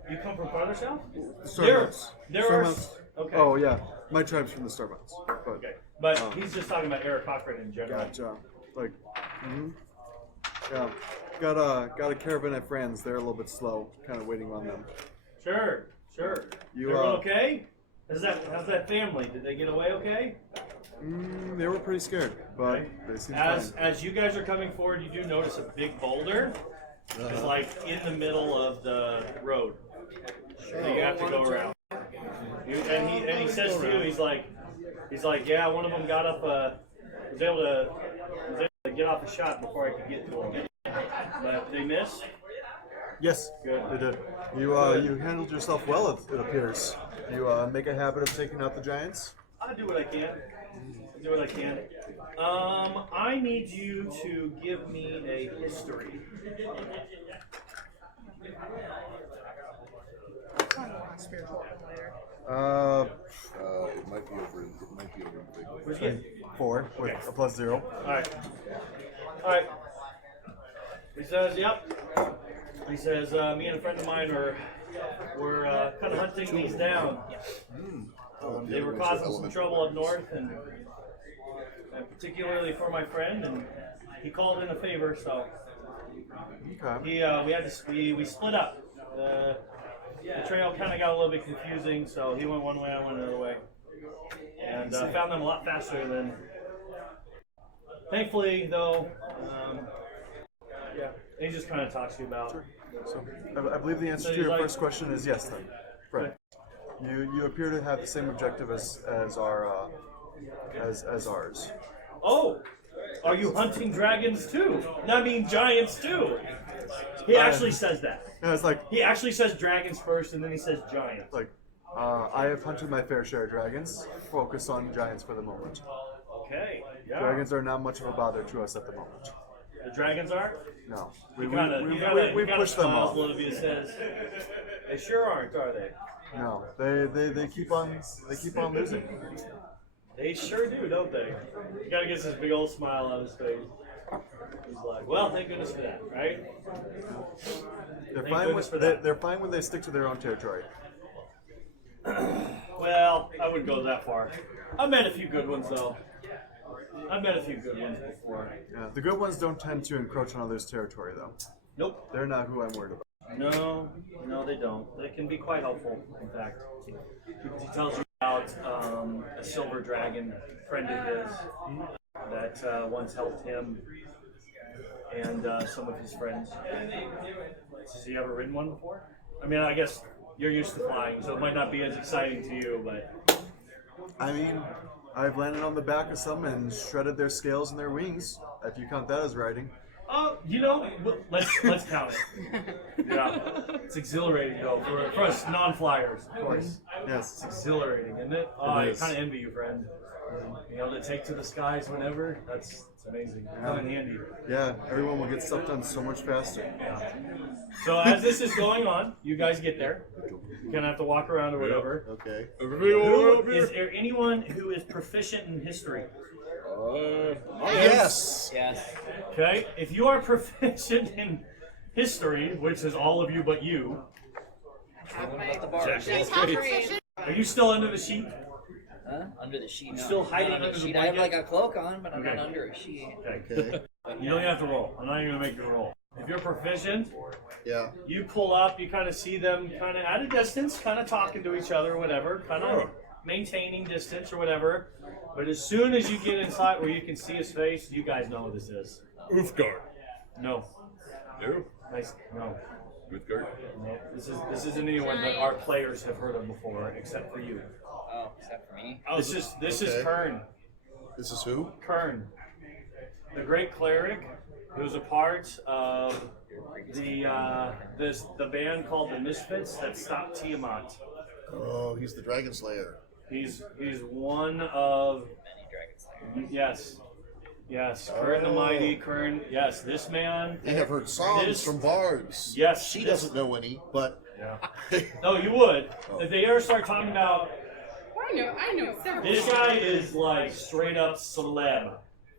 You come from farther south? Starbucks. There are. Starbucks. Okay. Oh yeah, my tribe's from the Starbucks. But, Okay. But he's just talking about Aarakocra in general. Gotcha. Like, yeah. Got a caravan of friends. They're a little bit slow. Kind of waiting on them. Sure. You, Everyone okay? How's that family? Did they get away okay? They were pretty scared, but they seemed fine. As you guys are coming forward, you do notice a big boulder. It's like in the middle of the road. So you have to go around. And he says to you, he's like, yeah, one of them got up, was able to get off a shot before I could get to him. But they missed. Yes, Good. they did. You handled yourself well, it appears. You make a habit of taking out the giants. I do what I can. I need you to give me a history. It might be over. The big one. What'd you get? 4 with a +0. All right. He says, yep. He says, me and a friend of mine were kind of hunting these down. They were causing some trouble up north, and particularly for my friend, and he called in a favor, so Okay. we split up. The trail kind of got a little bit confusing, so he went one way, I went another way. and found them a lot faster than. Thankfully, though, yeah, he just kind of talks to you about. Sure. So I believe the answer to your first question is yes. Then, right? You appear to have the same objective as our as ours. Oh, are you hunting dragons too? I mean giants too. He actually says that. Yeah, it's like He actually says dragons first, and then he says giants. I have hunted my fair share of dragons. Focus on giants for the moment. Okay. Yeah. Dragons are not much of a bother to us at the moment. The dragons are. No, We we push them off. A little bit says, they sure aren't, are they? No, they keep on losing. They sure do, don't they? You gotta get this big old smile on his face. He's like, well, thank goodness for that, right? They're fine when they stick to their own territory. Well, I wouldn't go that far. I've met a few good ones, though. I've met a few good ones before. Yeah, the good ones don't tend to encroach on others' territory, though. Nope. They're not who I'm worried about. No, they don't. They can be quite helpful, in fact. He tells you about a silver dragon friend of his that once helped him and some of his friends. Has he ever ridden one before? I mean, I guess you're used to flying, so it might not be as exciting to you, but... I mean, I've landed on the back of some and shredded their scales and their wings, if you count that as riding. You know, let's count it. Yeah, it's exhilarating though for us non-flyers, of course. Yes, it's exhilarating, isn't it? Oh, I kind of envy you, friend. Being able to take to the skies whenever, it's amazing. Come in handy. Yeah, everyone will get stuff done so much faster. Yeah. So as this is going on, you guys get there. You're gonna have to walk around or whatever. Okay. Is there anyone who is proficient in history? Yes. Yes. Okay, if you are proficient in history, which is all of you but you, are you still under the sheet? Huh? Under the sheet. No. Still hiding Not under the sheet. I have blanket? like a cloak on, but I'm Okay. not under a sheet. Okay. You don't have to roll. I'm not even gonna make you roll. If you're proficient, Yeah. you pull up, you kind of see them kind of at a distance, kind of talking to each other or whatever, kind of maintaining distance or whatever. But as soon as you get inside where you can see his face, you guys know who this is. Ulfgar. No. No. Nice. No. Ulfgar. No. This isn't anyone that our players have heard of before, except for you. Oh, except for me. This is Kern. This is who? Kern, the great cleric, who's a part of the band called the Misfits that stopped Tiamat. Oh, he's the Dragon Slayer. He's one of yes. Kern the Mighty. Kern. Yes, this man. They have heard songs from bards. Yes, She doesn't know any, but Yeah. No, you would. If they ever start talking about I know several. this guy is like straight up celeb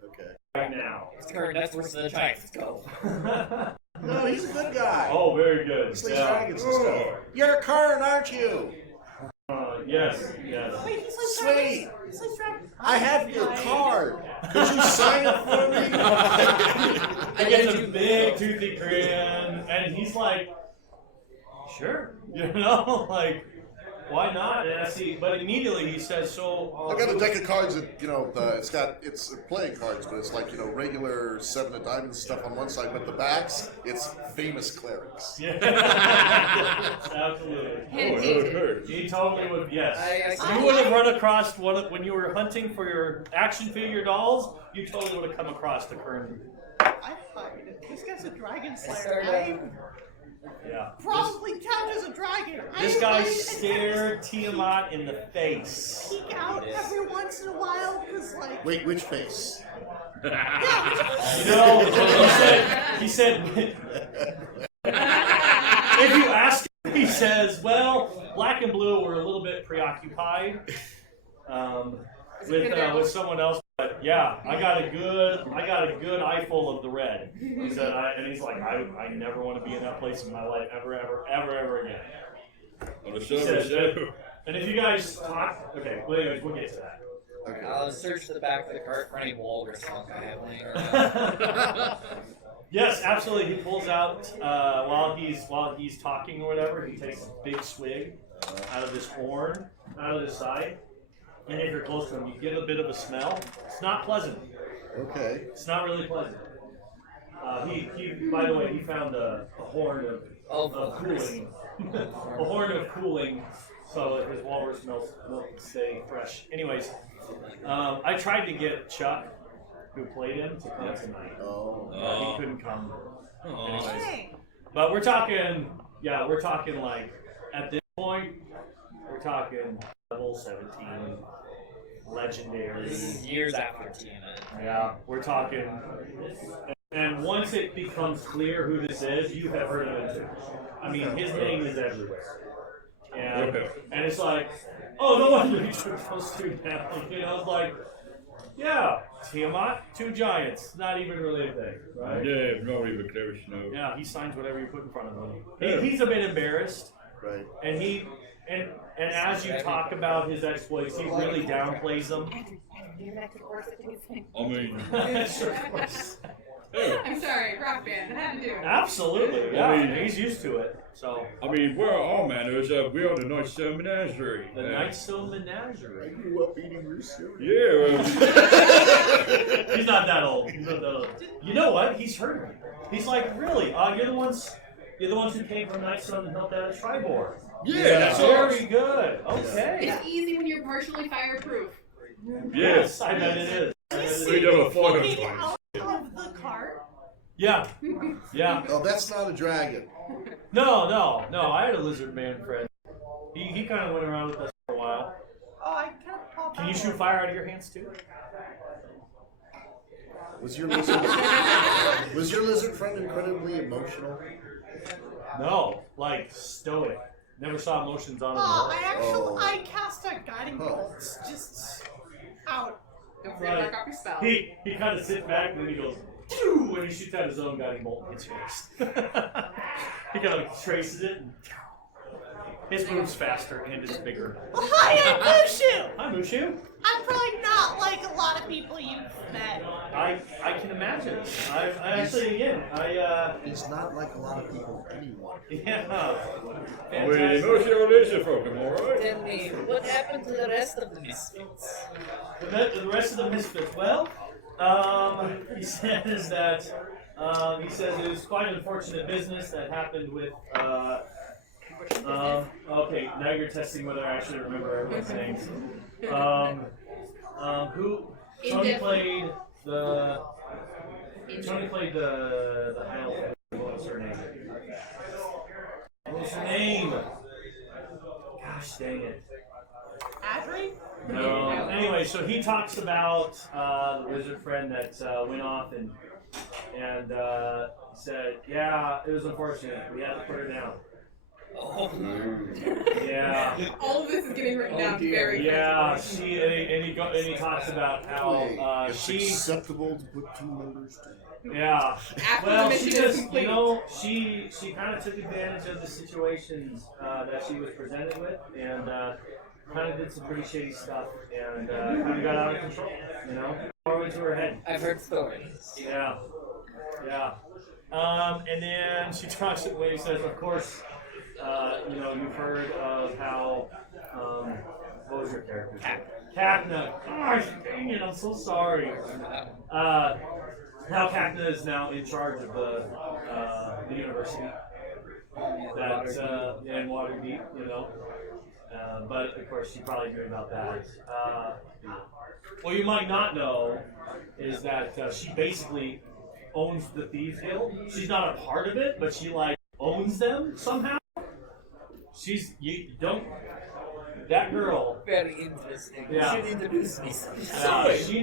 okay. right now. It's current. That's where the Giants go. No, he's a good guy. Oh, very good. He slays Yeah. dragons and stuff. You're a Kern, aren't you? Yes. Wait, he's like Sweet. He's like dragons. I have your card. Could you sign it for me? He gets a big toothy grin, and he's like, "Sure, you know, like, why not?" And I see, but immediately he says, "So." I got a deck of cards that, it's playing cards, but it's like, regular 7 of diamonds stuff on one side, but the backs, it's famous clerics. Yeah. Absolutely. He totally would. Yes. I You would have run across when you were hunting for your action figure dolls. You totally would have come across the current. I find it. This guy's a dragon slayer. I Yeah. probably count as a dragon. This guy I stared Tiamat in the face. peek out every once in a while because, like, Wait, which face? You know, he said, if you ask him, he says, well, black and blue were a little bit preoccupied with someone else. But yeah, I got a good eyeful of the red. He said, and he's like, I never want to be in that place in my life ever again. He says, and if you guys talk, okay, well, anyways, we'll get to that. I'll search the back of the cart for any Walrus song I have laying around. Yes, absolutely. He pulls out while he's talking or whatever. He takes a big swig out of this horn, out of this side, and if you're close to him, you get a bit of a smell. It's not pleasant. Okay. It's not really pleasant. He by the way, he found a horn of cooling, a horn of cooling, so that his walrus milk can stay fresh. Anyways, I tried to get Chuck, who played him, to come tonight. Oh. He couldn't come. Anyways. Hey. But we're talking like, at this point, we're talking level 17, legendary. Years after TNA. Yeah, we're talking. And once it becomes clear who this is, you have heard of him too. I mean, his name is everywhere. And it's like, oh, no wonder he took those two down. You know, it's like, yeah, Tiamat, two giants, not even really a thing, right? Yeah, not even close, no. Yeah, he signs whatever you put in front of him. He's a bit embarrassed, Right. and and as you talk about his exploits, he really downplays them. I mean, Sure, of course. I'm sorry, rock band. I had to do it. Absolutely, yeah. He's used to it. So I mean, we're all manners. We are the Nightstone Menagerie. the Nightstone Menagerie. I grew up eating your cereal. Yeah, well, He's not that old. He's not that old. You know what? He's heard of me. He's like, really? You're the ones who came from Nightstone and helped out at Tribor. yeah, that's Very good. Okay. It's easy when you're partially fireproof. Yes, I bet it is. We do a photo Getting twice. out of the cart. Yeah. Yeah. Oh, that's not a dragon. No. I had a lizard man friend. He kind of went around with us for a while. Oh, I can't pop Can you out. shoot fire out of your hands too? Was your lizard friend incredibly emotional? No, like stoic. Never saw emotions on him. Oh, I cast a guiding bolt just out. Don't forget to mark off your spell. He kind of sits back and then he goes, "Phew," when he shoots out his own guiding bolt and hits yours. He kind of traces it. And his move's faster and it's bigger. Well, hi, I'm Mushu. Hi, Mushu. I'm probably not like a lot of people you've met. I can imagine. I actually, again, He's not like a lot of people anyone. yeah. We know your laser Pokemon, alright? Tell me, what happened to the rest of the misfits? The rest of the misfits. Well, he says that it was quite an unfortunate business that happened with. Okay, now you're testing whether I actually remember everyone's names. Who? Tony played the. Tony played the high elf. What was her name? What was her name? Gosh dang it. Adri? No. Anyway, so he talks about the wizard friend that went off and said, yeah, it was unfortunate. We had to put her down. Oh. Yeah. All of this is getting written down very Yeah. quickly. He talks about how it's she. acceptable to put two members down. Yeah. After the Well, mission she is just, complete. she kind of took advantage of the situations that she was presented with, and kind of did some pretty shady stuff, and kind of got out of control. You know, far into her head. I've heard stories. Yeah. Yeah. And then she talks away. He says, of course, you've heard of how. What was your character? Cacna. Gosh, dang it! I'm so sorry. How Cacna is now in charge of the university. That's in Waterdeep, you know. But of course, you probably knew about that. What you might not know is that she basically owns the Thieves Guild. She's not a part of it, but she like owns them somehow. That girl. Very interesting. Yeah. You should introduce me sometime. She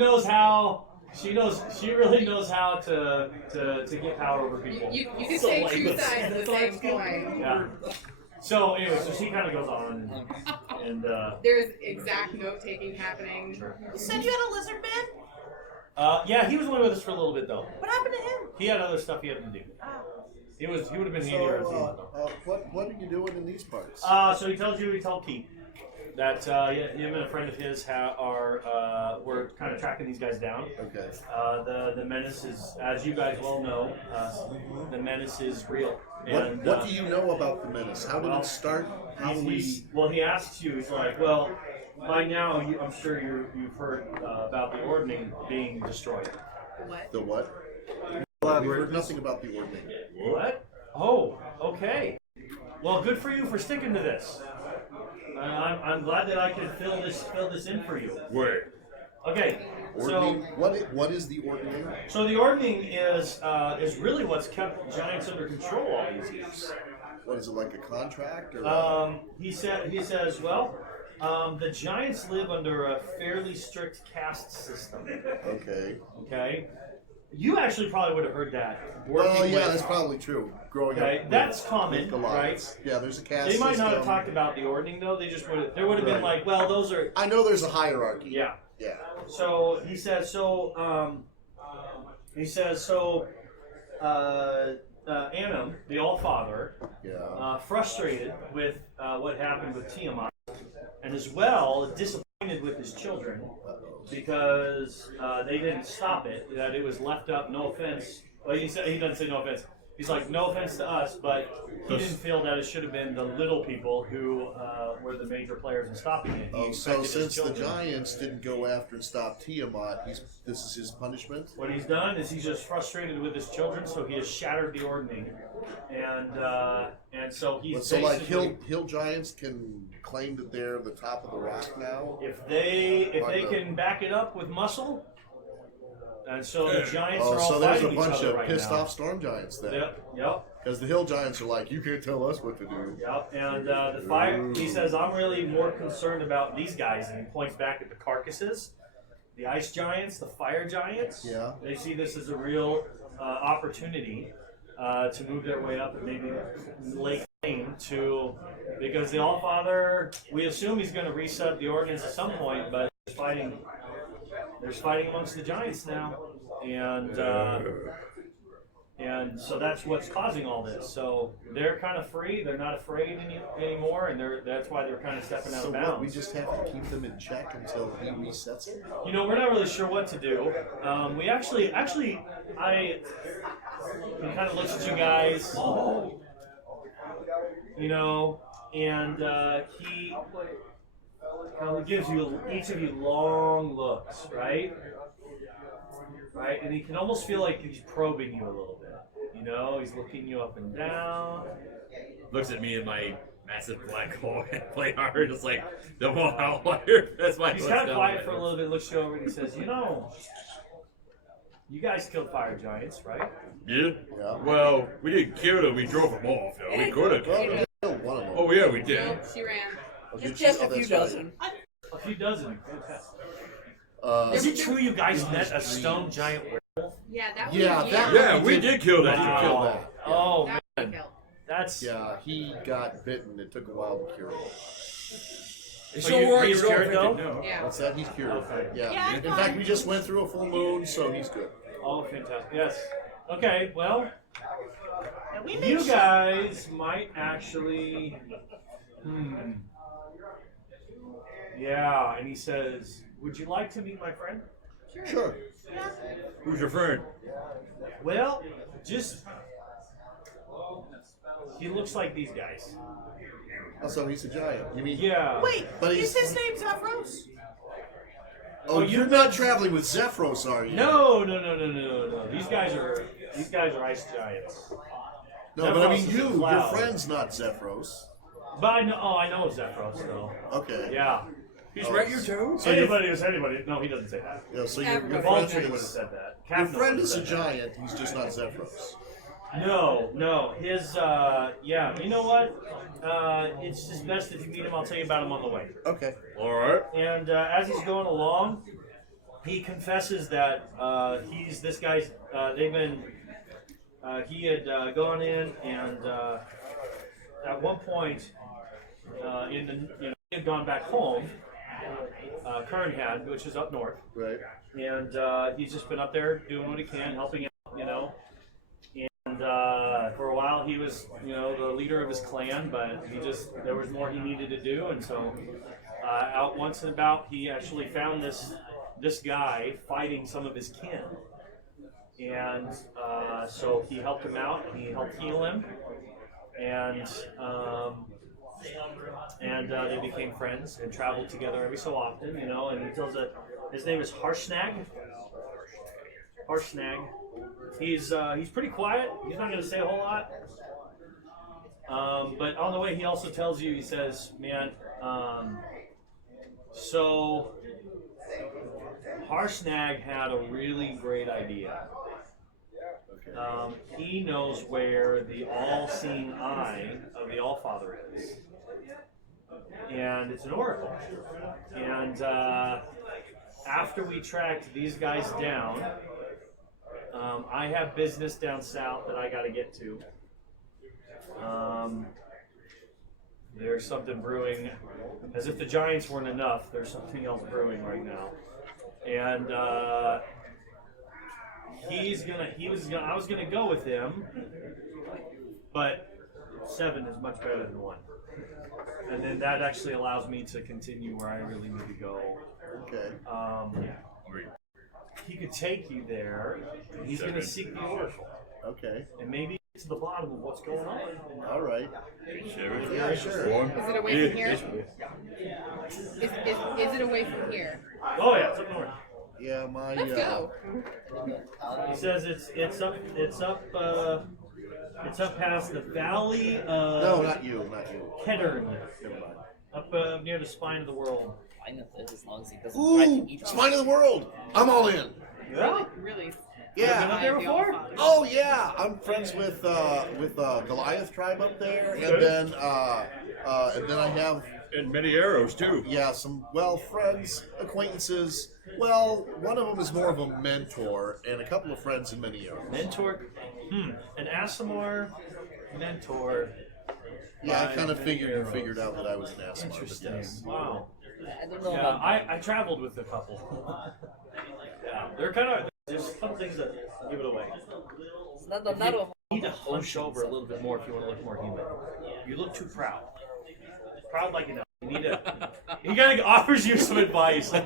really knows how to get power over people. You can say two sides of the same coin. Yeah. So anyway, so she kind of goes on and There's exact note taking happening. You said you had a lizard man? yeah, he was only with us for a little bit though. What happened to him? He had other stuff he had to do. Oh. He would have been handier if he was. What are you doing in these parts? So he told Keith that him and a friend of his were kind of tracking these guys down. Okay. The menace is, as you guys well know, the menace is real. And, What do you know about the menace? How did it start? How he asks you, he's like, well, by now, I'm sure you've heard about the ordning being destroyed. What? The what? We heard nothing about the ordning. What? Oh, okay. Well, good for you for sticking to this. I'm glad that I could fill this in for you. Where? Okay. Ordning? What is the ordning? So the ordning is really what's kept giants under control all these years. What is it, like a contract? Or He says, well, the giants live under a fairly strict caste system. Okay. Okay. You actually probably would have heard that. Well, yeah, that's probably true. Growing Okay, up, that's with common, Goliaths. right? Yeah, there's a caste They might system. not have talked about the ordning though. They just there would have been Right. like, well, those are. I know there's a hierarchy. Yeah. Yeah. So he says Annam, the All-Father, Yeah. frustrated with what happened with Tiamat, and as well disappointed with his children because they didn't stop it. That it was left up. No offense. Well, he doesn't say no offense. He's like, no offense to us, but he didn't feel that it should have been the little people who were the major players in stopping it. He Oh, so expected his since the children. giants didn't go after and stop Tiamat, this is his punishment? What he's done is he's just frustrated with his children, so he has shattered the ordning, and so he's So like basically- hill giants can claim that they're the top of the rock now? if they can back it up with muscle, and so the giants are Oh, all so there's a fighting each bunch other of right pissed now. off storm giants then. Yep. Because the hill giants are like, you can't tell us what to do. Yep, and the fire. He says, I'm really more concerned about these guys, and he points back at the carcasses, the ice giants, the fire giants. Yeah. They see this as a real opportunity to move their way up and maybe lay claim to, because the All-Father, we assume he's going to reset the ordinance at some point, but there's fighting amongst the giants now, and so that's what's causing all this. So they're kind of free; they're not afraid anymore, and that's why they're kind of stepping out So of what, bounds. we just have to keep them in check until he resets them? You know, we're not really sure what to do. We actually, he kind of looks at you guys, you know, and he kind of gives you each of you long looks, right? Right, and he can almost feel like he's probing you a little bit. You know, he's looking you up and down. Looks at me in my massive black hole and play hard, just like the whole outlier. That's my. He's kind of quiet for a little bit, looks you over, and he says, "You know, you guys killed fire giants, right?" Yeah. Yeah. Well, we didn't kill them. We drove them off. Though. We could have. Well, we killed one of them. Oh yeah, we did. No, she ran. Oh, did Just you? a Oh, few that's right. dozen. A few dozen. Fantastic. Is Is it true you guys met a stone giant werewolf? Yeah, that was Yeah, that- Yeah, we did kill that Wow. giant. Kill that. Oh That man, was killed. that's. Yeah, he got bitten. It took a while to cure him. So he's cured though? Yeah. What's that? He's cured. Okay. Yeah. In fact, we just went through a full moon, so he's good. Oh, fantastic. Yes. Okay. Well, And we made you sure- guys might actually. Yeah, and he says, "Would you like to meet my friend?" Sure. Who's your friend? Well, just he looks like these guys. Oh, so he's a giant. You mean? Yeah. Wait, But is he's- his name Zephyros? Oh, you're not traveling with Zephyros, are you? No. These guys are ice giants. No, but I mean Zephyros is a you. Your cloud. friend's not Zephyros. But I know. Oh, I know Zephyros though. Okay. Yeah. He's right your toes. So your, Anybody is anybody. No, he doesn't say that. yeah, so your Everybody. friend Vulture would have is, said that. your Captain friend would have is a said that. giant. He's just not Zephyros. No. His, yeah. You know what? It's just best if you meet him. I'll tell you about him on the way. Okay. All right. And as he's going along, he confesses that he's this guy's. They've been. He had gone in and at one point he had gone back home. Kern had, which is up north, Right. and he's just been up there doing what he can, helping out, you know. And for a while, he was, the leader of his clan, but there was more he needed to do, and so out once and about, he actually found this guy fighting some of his kin, and so he helped him out, and he helped heal him, and and they became friends and traveled together every so often, you know. And he tells that his name is Harshnag. Harshnag. He's pretty quiet. He's not going to say a whole lot. But on the way, he also tells you. He says, "Man, so Harshnag had a really great idea. He knows where the all-seeing eye of the Allfather is, and it's an oracle. And after we tracked these guys down, I have business down south that I got to get to. There's something brewing, as if the Giants weren't enough. There's something else brewing right now, and I was gonna go with him, but 7 is much better than 1, and then that actually allows me to continue where I really need to go. Okay. He could take you there, and he's gonna seek the oracle, Okay. and maybe get to the bottom of what's going on. All right. Yeah, sure. Is it away from here? Is it away from here? Oh yeah, it's up north. Yeah, my. Let's go. He says it's up past the valley of No, not you. Kettern, Never mind. up near the spine of the world. Fine with this as long as he doesn't try to Ooh, eat spine of the world. I'm all in. Yeah. Really? Been Yeah. up there before? Oh yeah, I'm friends with Goliath tribe up there, and then I have And many arrows too. some friends, acquaintances. Well, one of them is more of a mentor, and a couple of friends in many areas. Mentor. An Asimar mentor. Yeah, I kind of figured you figured out that I was an asshole. Interesting. Yes. Wow. I don't know Yeah, about I traveled with a couple. Yeah, they're kind of. There's a couple things that give it away. it's not a You need to hunch over a little bit more if you want to look more human. You look too proud. Proud like enough. You need to. He kind of offers you some advice, like,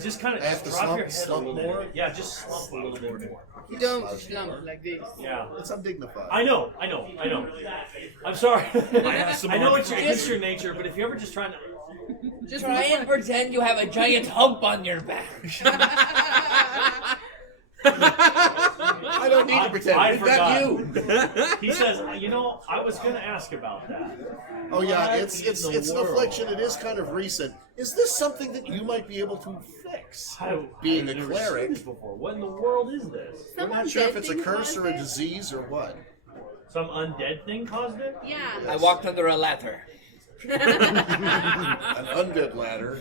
just kind of I have to drop your head slump a little more? bit. Yeah, just slump a little bit more. You don't slump like this. Yeah, It's undignified. I know. I'm sorry. some I know more- it's your nature, but if you're ever just trying to, Just Try and pretend you have a giant hump on your back. I don't need to pretend. I We've got you. he says, I was going to ask about that. Oh yeah, What it's in an the world? affliction. It is kind of recent. Is this something that you might be able to fix? Being I've a never cleric. seen this before. What in the world is this? We're not sure if it's a curse or a disease or what. Some undead thing caused it? Yeah. I walked under a ladder. An undead ladder.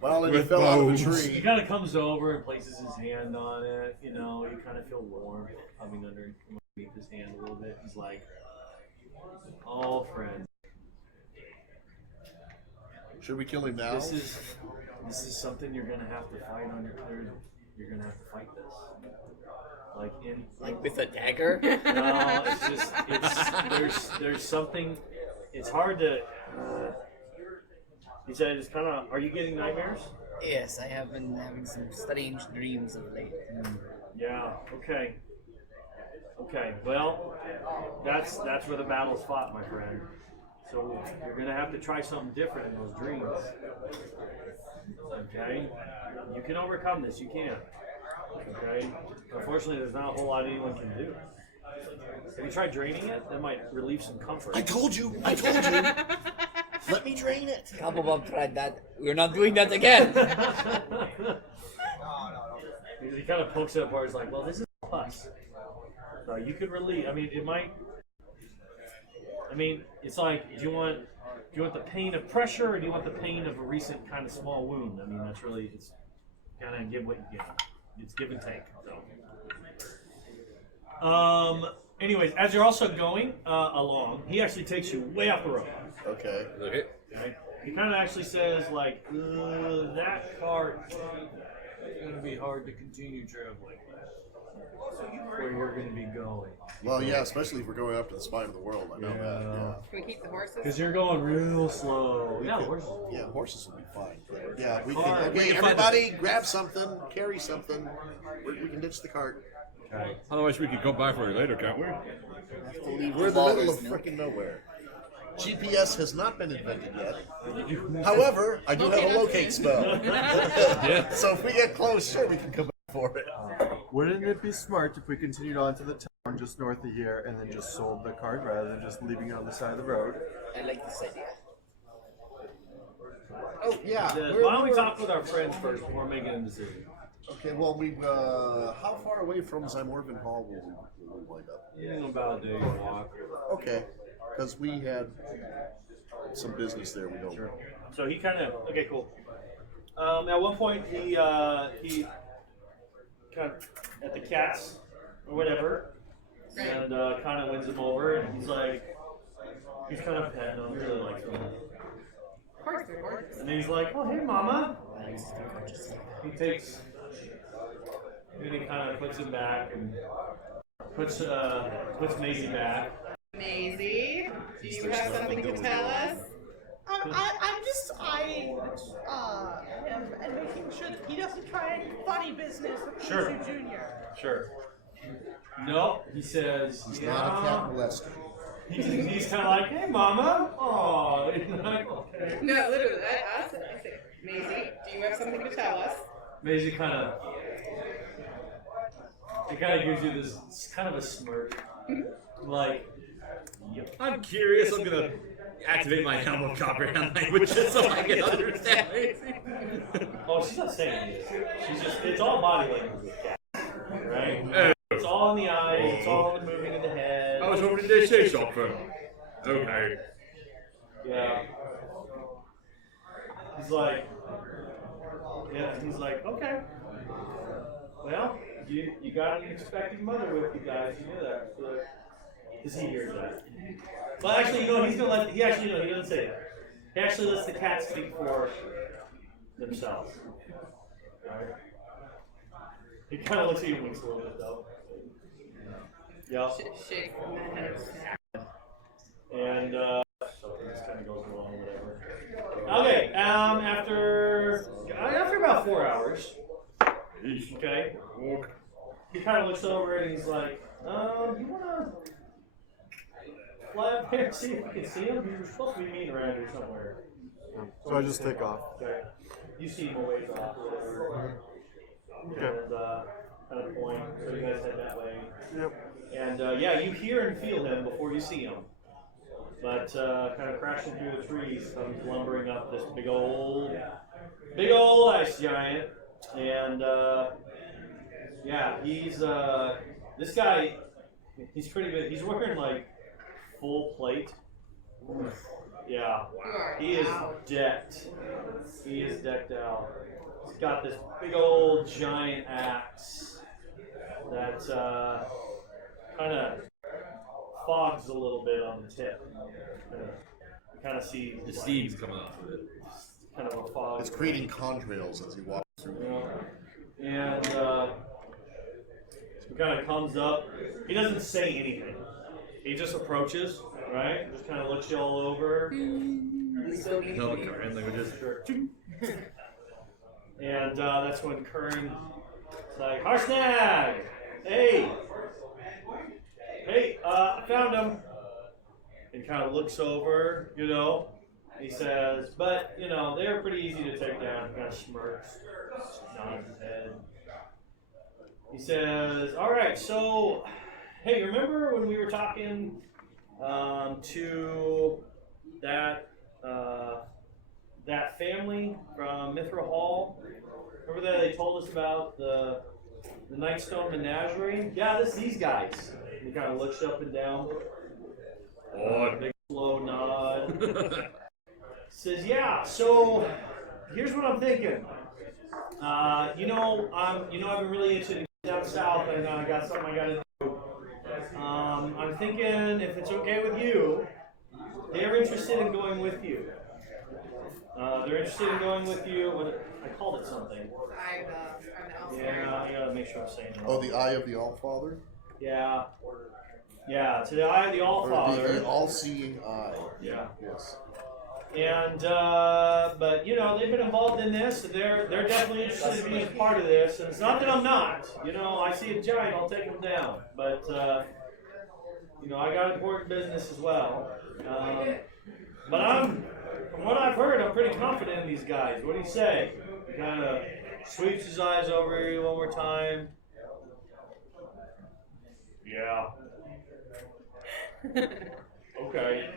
Well, and he fell out of a He tree. kind of comes over and places his hand on it. You kind of feel warm coming underneath his hand a little bit. He's like, "Oh, friend, Should we kill him now? this is something you're gonna have to fight on your clear. You're gonna have to fight this, Like with a dagger? No, there's something. It's hard to. He said it's kind of. Are you getting nightmares? Yes, I have been having some strange dreams of late. Yeah. Okay. Okay. Well, that's where the battle's fought, my friend. So you're gonna have to try something different in those dreams. Okay. You can overcome this. You can. Okay. Unfortunately, there's not a whole lot anyone can do. Have you tried draining it? That might relieve some comfort. I told you. Let me drain it. Cobblepop tried that. We're not doing that again. He kind of pokes it apart. He's like, "Well, this is pus. So you could relieve. I mean, it might. I mean, it's like, do you want the pain of pressure, or do you want the pain of a recent kind of small wound? I mean, that's really it's kind of give what you get. It's give and take. So. Anyways, as you're also going along, he actually takes you way off the road. Okay. Okay. Okay? He kind of actually says, like, that cart is going to be hard to continue traveling where you're going to be going. Well, yeah, especially if we're going up to the spine of the world. I know that. Yeah. Can we keep the horses? Because you're going real slow. Yeah, horses. Yeah, horses will be fine. Yeah, we Car. can. Okay, everybody, grab something, carry something. We can ditch the cart. Okay. Otherwise, we could come back for it later, can't we? We're in the middle of freaking nowhere. GPS has not been invented yet. However, I do have a locate spell. So if we get close, sure, we can come back for it. Wouldn't it be smart if we continued on to the town just north of here and then just sold the cart rather than just leaving it on the side of the road? I like this idea. Oh, yeah. Why don't we talk with our friends first before making a decision? Okay, well, how far away from Zymorvan Hall will we wind up? About a day's walk. Okay, because we had some business there. We don't. Sure. So he kind of cool. At one point he kind of at the cats or whatever, and kind of wins him over, and he's kind of petting him, really likes him. And he's like, "Oh, hey, mama." He takes, and he kind of puts him back and puts Maisie back. Maisie, do you have something to tell us? I am making sure that he doesn't try any funny business with Sure. Mr. Junior. Sure. No, he says. He's not a cat molester. He's kind of like, "Hey, mama." Oh, okay. No, literally, I said, Maisie, do you have something to tell us? Maisie kind of gives you this kind of a smirk, like, yep. I'm curious. I'm gonna activate my animal comprehend language just so I can understand. Oh, she's not saying this. She's just—it's all body language with cats, right? It's all in the eyes. It's all in the moving of the head. I was hoping to say something. Okay. Yeah. He's like, okay. Well, you got an expecting mother with you guys. You know that. Because he hears that. Well, actually, he's gonna let. He doesn't say that. He actually lets the cats speak for themselves. Right? He kind of looks at you and winks a little bit, though. Yeah. Shake from the head. And so this kind of goes along, whatever. Okay. After about 4 hours. Okay. He kind of looks over and he's like, "You wanna fly up there and see if you can see him? You're supposed to be meeting around here somewhere." So I just take off. Okay. You see him a ways off, whatever. Okay. And kind of point, so you guys head that way. Yep. And you hear and feel him before you see him. But kind of crashing through the trees comes lumbering up this big old ice giant. And he's this guy. He's pretty good. He's wearing like full plate. Yeah, he is decked. He is decked out. He's got this big old giant axe that kind of fogs a little bit on the tip. You kind of see The steam's coming off of it. kind of a fog. It's creating contrails as he walks through. And he kind of comes up. He doesn't say anything. He just approaches, right? Just kind of looks you all over. No, comprehend languages. And that's when Kern is like, "Harsnag! Hey! I found him." And kind of looks over, He says, "But, they were pretty easy to take down." Kind of smirks, nods his head. He says, "All right, so, hey, remember when we were talking to that family from Mithra Hall? Remember that they told us about the Nightstone Menagerie? Yeah, these guys." He kind of looks up and down. Big slow nod. Says, "Yeah, so here's what I'm thinking. I've been really interested in down south, and I got something I got to do. I'm thinking, if it's okay with you, they're interested in going with you. They're interested in going with you. I called it something. Yeah, I gotta make sure I'm saying it. Oh, the Eye of the Allfather? Yeah. Yeah, to the Eye of the Allfather. The all-seeing eye. Yeah. Yes. And but they've been involved in this, and they're definitely interested in being a part of this. And it's not that I'm not. I see a giant, I'll take him down. But you know, I got important business as well. But from what I've heard, I'm pretty confident in these guys. What do you say? He kind of sweeps his eyes over you one more time. Yeah. Okay.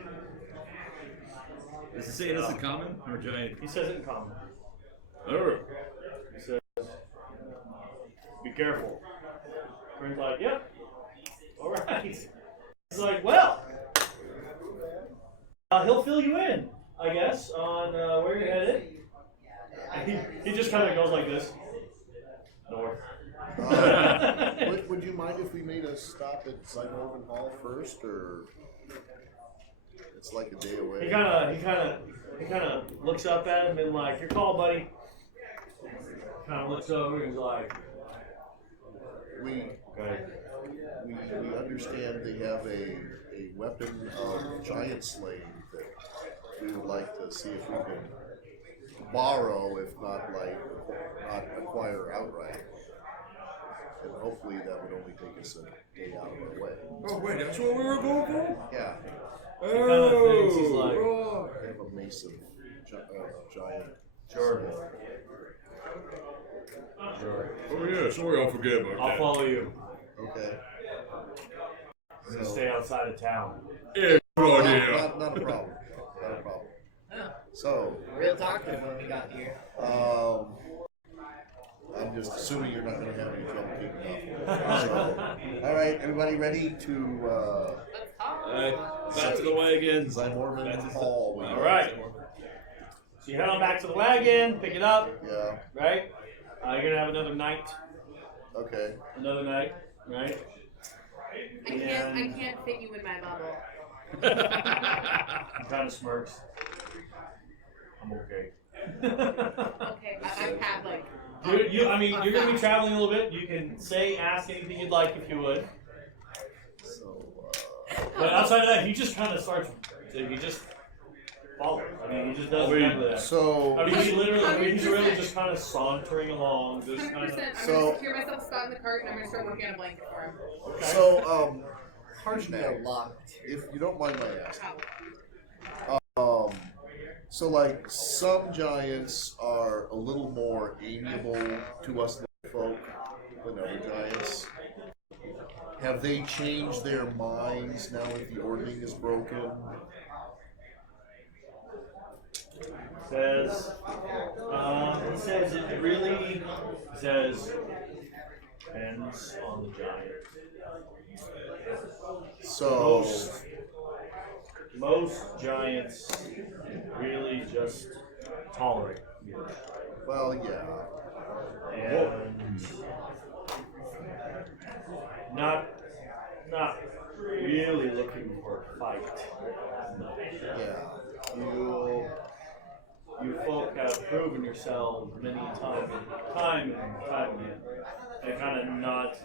Does it say this in common or giant? He says it in common. Oh. He says, be careful. Friend's like, yep. All right. He's like, well, he'll fill you in, I guess, on where you're headed. And he just kind of goes like this. North. Would you mind if we made a stop at Zynorvan Hall first, or it's like a day away? He kind of looks up at him and like, your call, buddy. Kind of looks over and he's like, We understand they have a weapon of giant slaying that we would like to see if we can borrow, if not not acquire outright. And hopefully that would only take us a day out of our way. Oh wait, that's what we were going for? Yeah. he kind of thinks, he's like, They have a mace of giant. sure. Oh yeah, sorry, I'll forget about I'll that. follow you. Okay. I'm gonna stay outside of town. Yeah, good idea. Not a problem. Not a problem. So, Real talkative when we got here. I'm just assuming you're not going to have any trouble keeping up. So, all right, everybody ready to Back to the wagon. Zynorvan Hall? All right. So you head on back to the wagon, pick it up, Yeah. right? You're gonna have another night. Okay. Another night, right? I can't fit you in my bubble. He kind of smirks. I'm okay. Okay, I have like. I mean, you're gonna be traveling a little bit. You can ask anything you'd like if you would. So, But outside of that, he just kind of starts. He just follows. I mean, he just does exactly that. so, I mean, he's really just kind of sauntering along, just 100%. kind of. I'm So- gonna secure myself a spot in the cart and I'm gonna start working on a blanket for him. Okay. so, They're locked. if you don't mind my asking, Oh. so like some giants are a little more amiable to us folk than other giants. Have they changed their minds now that the ordning is broken? Says, he says it really says depends on the giant. So, Most giants really just tolerate you. well, yeah. And not really looking for a fight. Yeah. You folk have proven yourselves many time and time again. And kind of not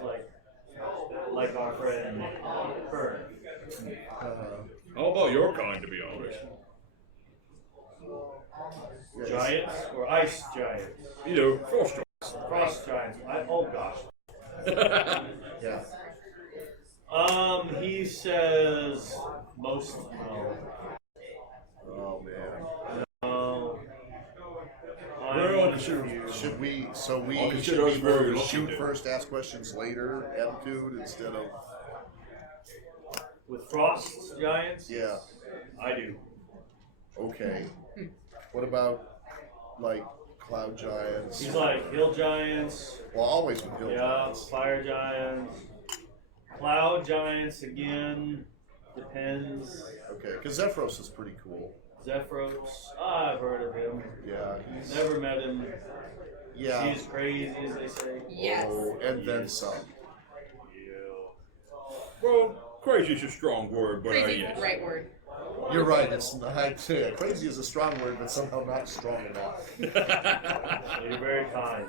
like our friend Kern. How about your kind, to be honest? Giants or ice giants? You know, frost. Frost giants. Oh gosh. Yeah. He says most no. Oh man. No. Well, Should we? So we I'll should consider us be very more of a lucky shoot then. first, ask questions later attitude instead of with frost giants? yeah. I do. Okay. What about like cloud giants? He's like hill giants. Well, always with hill Yeah, giants. fire giants. Cloud giants again. Depends. Okay, because Zephyros is pretty cool. Zephyros. I've heard of him. Yeah, he's Never met him. yeah. He's crazy, as they say. Yes. Oh, and then some. Well, crazy is a strong word, but Crazy is yes. the right word. You're right. It's not crazy is a strong word, but somehow not strong enough. You're very kind.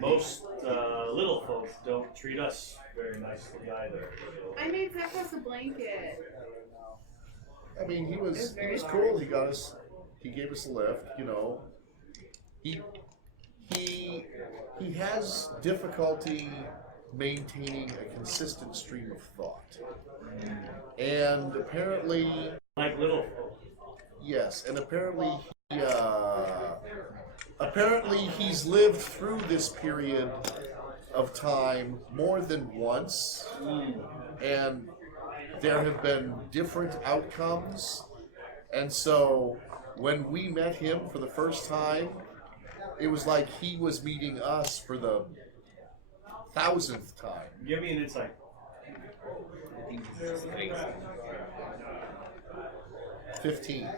Most little folk don't treat us very nicely either. I made Zephyros a blanket. I mean, he was very cool. large. He got us. He gave us a lift. You know, he has difficulty maintaining a consistent stream of thought. And apparently, Like little. yes, and apparently he's lived through this period of time more than once, and there have been different outcomes. And so when we met him for the first time, it was like he was meeting us for the 1000th time. Give me an insight. 15.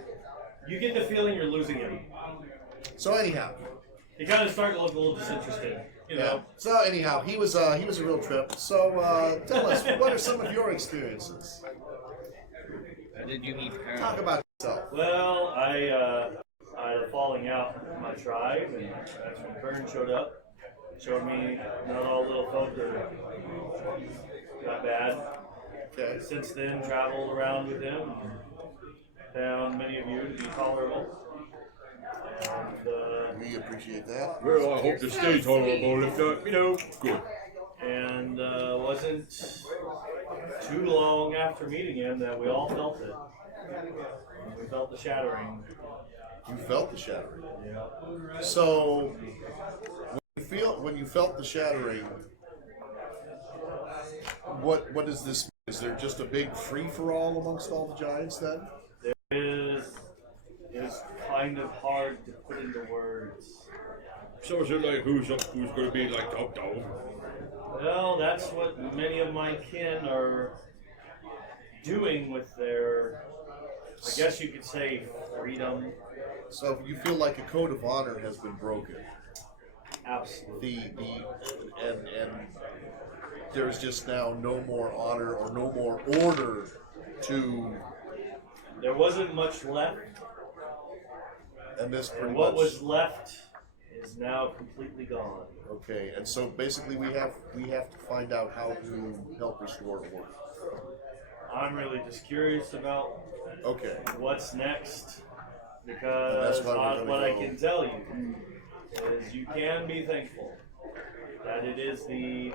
You get the feeling you're losing him. So anyhow, He kind of started to look a little disinterested. You yeah. know. So anyhow, he was a real trip. So tell us, what are some of your experiences? How did you meet Karen? Talk about yourself. Well, I had a falling out with my tribe, and that's when Kern showed up. Showed me not all little folk are got bad. Okay. Since then, traveled around with him, found many of you to be tolerable. And, We appreciate that. Well, I hope to stay tolerable. If not, good. and wasn't too long after meeting him that we all felt it. We felt the shattering. You felt the shattering. Yeah. So when you felt the shattering, what does this mean? Is there just a big free for all amongst all the giants then? It's kind of hard to put into words. So is it like who's going to be like top dog? Well, that's what many of my kin are doing with their, I guess you could say, freedom. So you feel like a code of honor has been broken. Absolutely. And there's just now no more honor or no more order to. There wasn't much left. And this pretty And what much. was left is now completely gone. Okay, and so basically we have to find out how to help restore order. I'm really just curious about Okay. what's next, And because that's why we're gonna what I go- can tell you is you can be thankful that it is the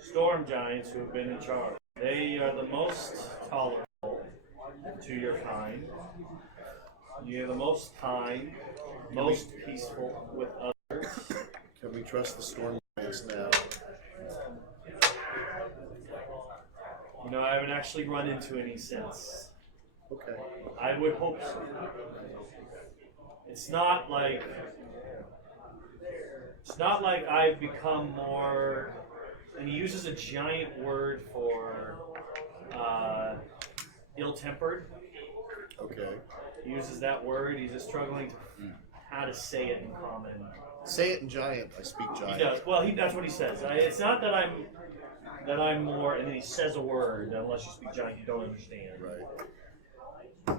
storm giants who have been in charge. They are the most tolerable to your kind. You're the most kind, most peaceful with others. Can we trust the storm giants now? You know, I haven't actually run into any since. Okay. I would hope so. It's not like I've become more. And he uses a giant word for ill-tempered. Okay. He uses that word. He's just struggling to how to say it in common. Say it in giant. I speak giant. He does. Well, that's what he says. It's not that I'm more, and then he says a word. Unless you speak giant, you don't understand. Right.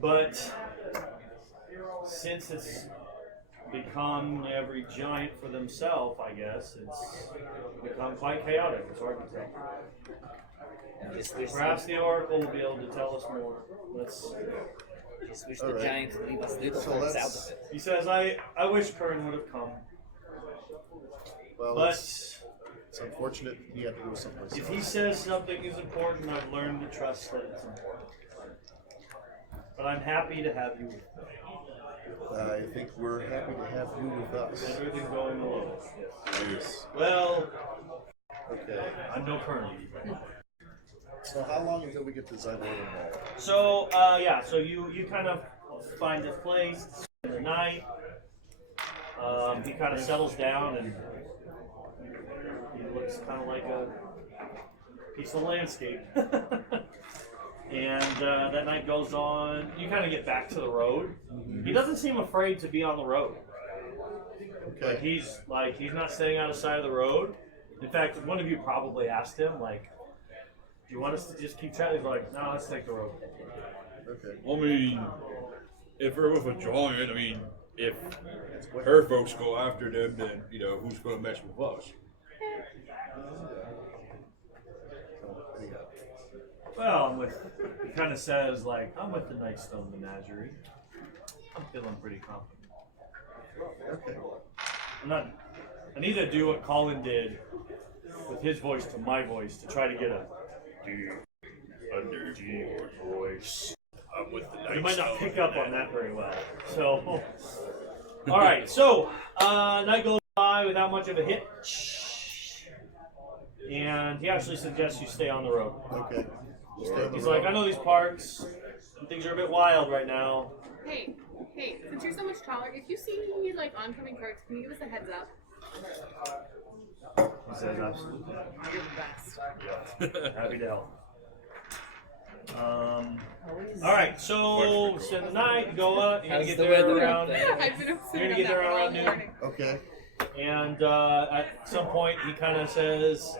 But since it's become every giant for themselves, I guess it's become quite chaotic. It's hard to tell. Just wish, Perhaps the Oracle will be able to tell us more. just wish All the right. Giants would leave us little So folks out let's- of it. He says, I wish Kern would have come. Well, But it's unfortunate he had to go someplace if else. he says something is important, I've learned to trust that it's important. But I'm happy to have you with me. I think we're happy to have you with us. Everything going along. Yes. Well, Okay. I'm no Colonel. So how long until we get to Zylo Mall? So, so you kind of find this place in the night. He kind of settles down and he looks kind of like a peaceful landscape. And that night goes on. You kind of get back to the road. He doesn't seem afraid to be on the road. Okay. He's not staying on the side of the road. In fact, one of you probably asked him, like, do you want us to just keep chatting? He's like, no, let's take the road. Okay. I mean, if we're with a giant, I mean, if her folks go after them, then, who's going to mess with us? Well, he kind of says, like, I'm with the Nightstone Menagerie. I'm feeling pretty confident. Okay. I'm not I need to do what Colin did with his voice to my voice to try to get a deep, under your voice. I'm with the you might not pick up on that very well. So, all right. So, night goes by without much of a hitch, and he actually suggests you stay on the road. Okay. He's like, I know these parts. Things are a bit wild right now. Hey, since you're so much taller, if you see like oncoming carts, can you give us a heads up? He says, absolutely. You're the best. Happy to help. All right, so spend the night, you go up, you're gonna get there around. I've been You're gonna get there around noon. Okay. And at some point, he kind of says,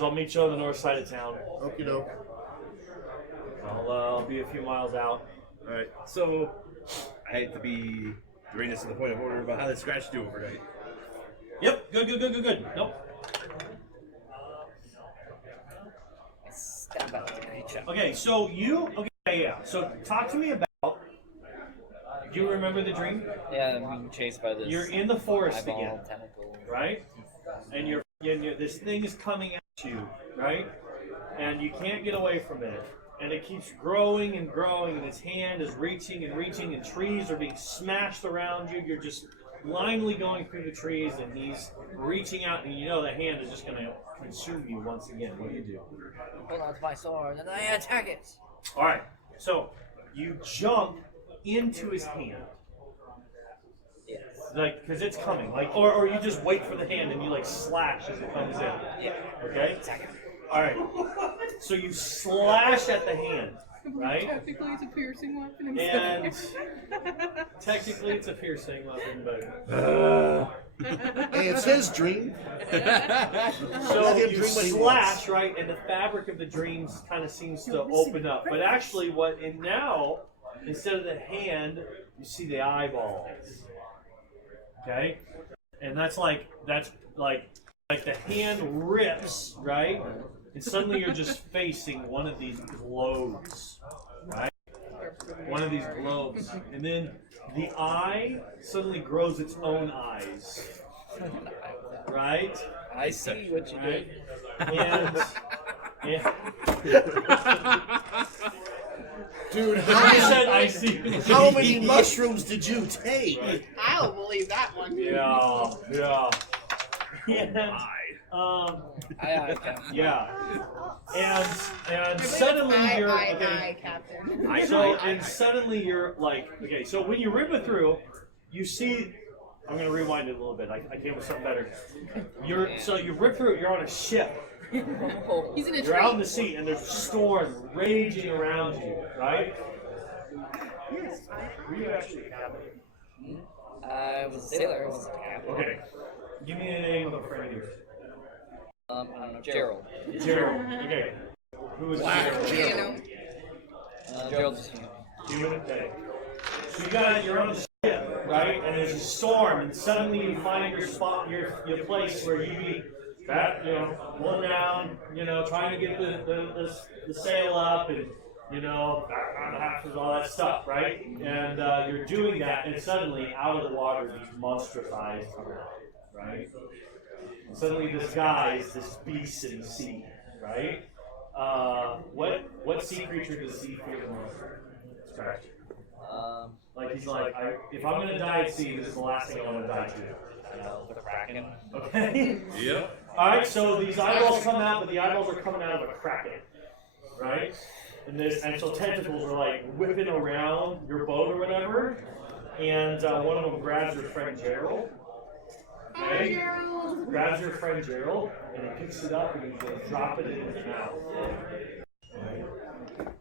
I'll meet you on the north side of town. Okie doke. I'll be a few miles out. Alright, so I hate to bring this to the point of order, but how did Scratch do overnight? Yep, good. Nope. Okay, so so talk to me about, do you remember the dream? Yeah, I'm being chased by this. You're in the forest eyeball again, tentacle. right? And this thing is coming at you, right? And you can't get away from it. And it keeps growing and growing, and its hand is reaching and reaching, and trees are being smashed around you. You're just blindly going through the trees, and he's reaching out, and you know the hand is just going to consume you once again. What do you do? Pull out my sword and I attack it. All right, so you jump into his hand. Yes. Like, because it's coming. Like, or you just wait for the hand and you like slash as it comes in. Yeah. Okay? All right. So you slash at the hand, right? Technically, it's a piercing weapon. And technically, it's a piercing weapon, but Hey, it's his dream. so Let him you dream what he slash, right, and the fabric of the dreams kind of seems to open up. But actually, now instead of the hand, you see the eyeballs. Okay, and that's like the hand rips, right, and suddenly you're just facing one of these globes, right? One of these globes, and then the eye suddenly grows its own eyes, right? I see what you Right? did. And Dude, I see. how many mushrooms did you take? I'll believe that one. Yeah. And, yeah. And suddenly you're okay. Captain. Suddenly you're like, okay, so when you rip it through, you see. I'm gonna rewind it a little bit. I came with something better. You rip through it. You're on a ship. He's in a You're out in tree. the sea, and there's a storm raging around you, right? Yes. Were you actually a captain? I was a sailor. I was a captain. Okay. Give me the name of a friend of yours. I don't know. Gerald. Gerald. Okay. Who is Gerald? Gerald's Human. Okay. So you're on the ship, right? And there's a storm, and suddenly you find your spot, your place where you be pulling down, trying to get the sail up, and back on the hatches, all that stuff, right? And you're doing that, and suddenly out of the water, these monstrous eyes come out, right? And suddenly this guy is this beast in the sea, right? What sea creature does he fear the most? Correct. Like he's like, if I'm gonna die at sea, this is the last thing I want to die to. the Kraken. Okay. Yep. All right. So these eyeballs come out, but the eyeballs are coming out of a kraken, right? And so tentacles are like whipping around your boat or whatever, and one of them grabs your friend Gerald. Okay. Grabs your friend Gerald, and he picks it up and he's gonna drop it in his mouth. Right.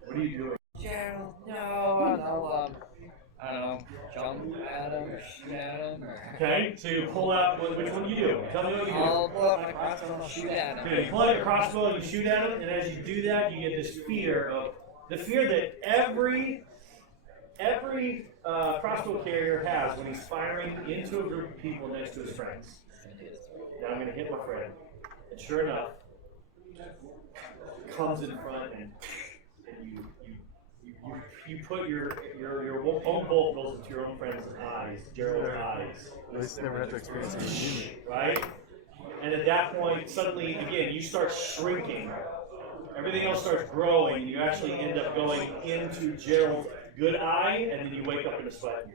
What are you doing? Gerald, no, I don't know, jump at him or shoot at him or... Okay, so you pull out, which one do you do? Tell me what you do. I'll pull out my crossbow and I'll shoot at him. Okay, you pull out your crossbow and you shoot at him, and as you do that, you get this fear that every crossbow carrier has when he's firing into a group of people next to his friends. Now I'm going to hit my friend. And sure enough, comes in front and you you put your own bolt goes into your own friend's eyes, Gerald's eyes. At least I never had to experience it. Right? And at that point, suddenly, again, you start shrinking. Everything else starts growing, and you actually end up going into Gerald's good eye, and then you wake up in a sweat.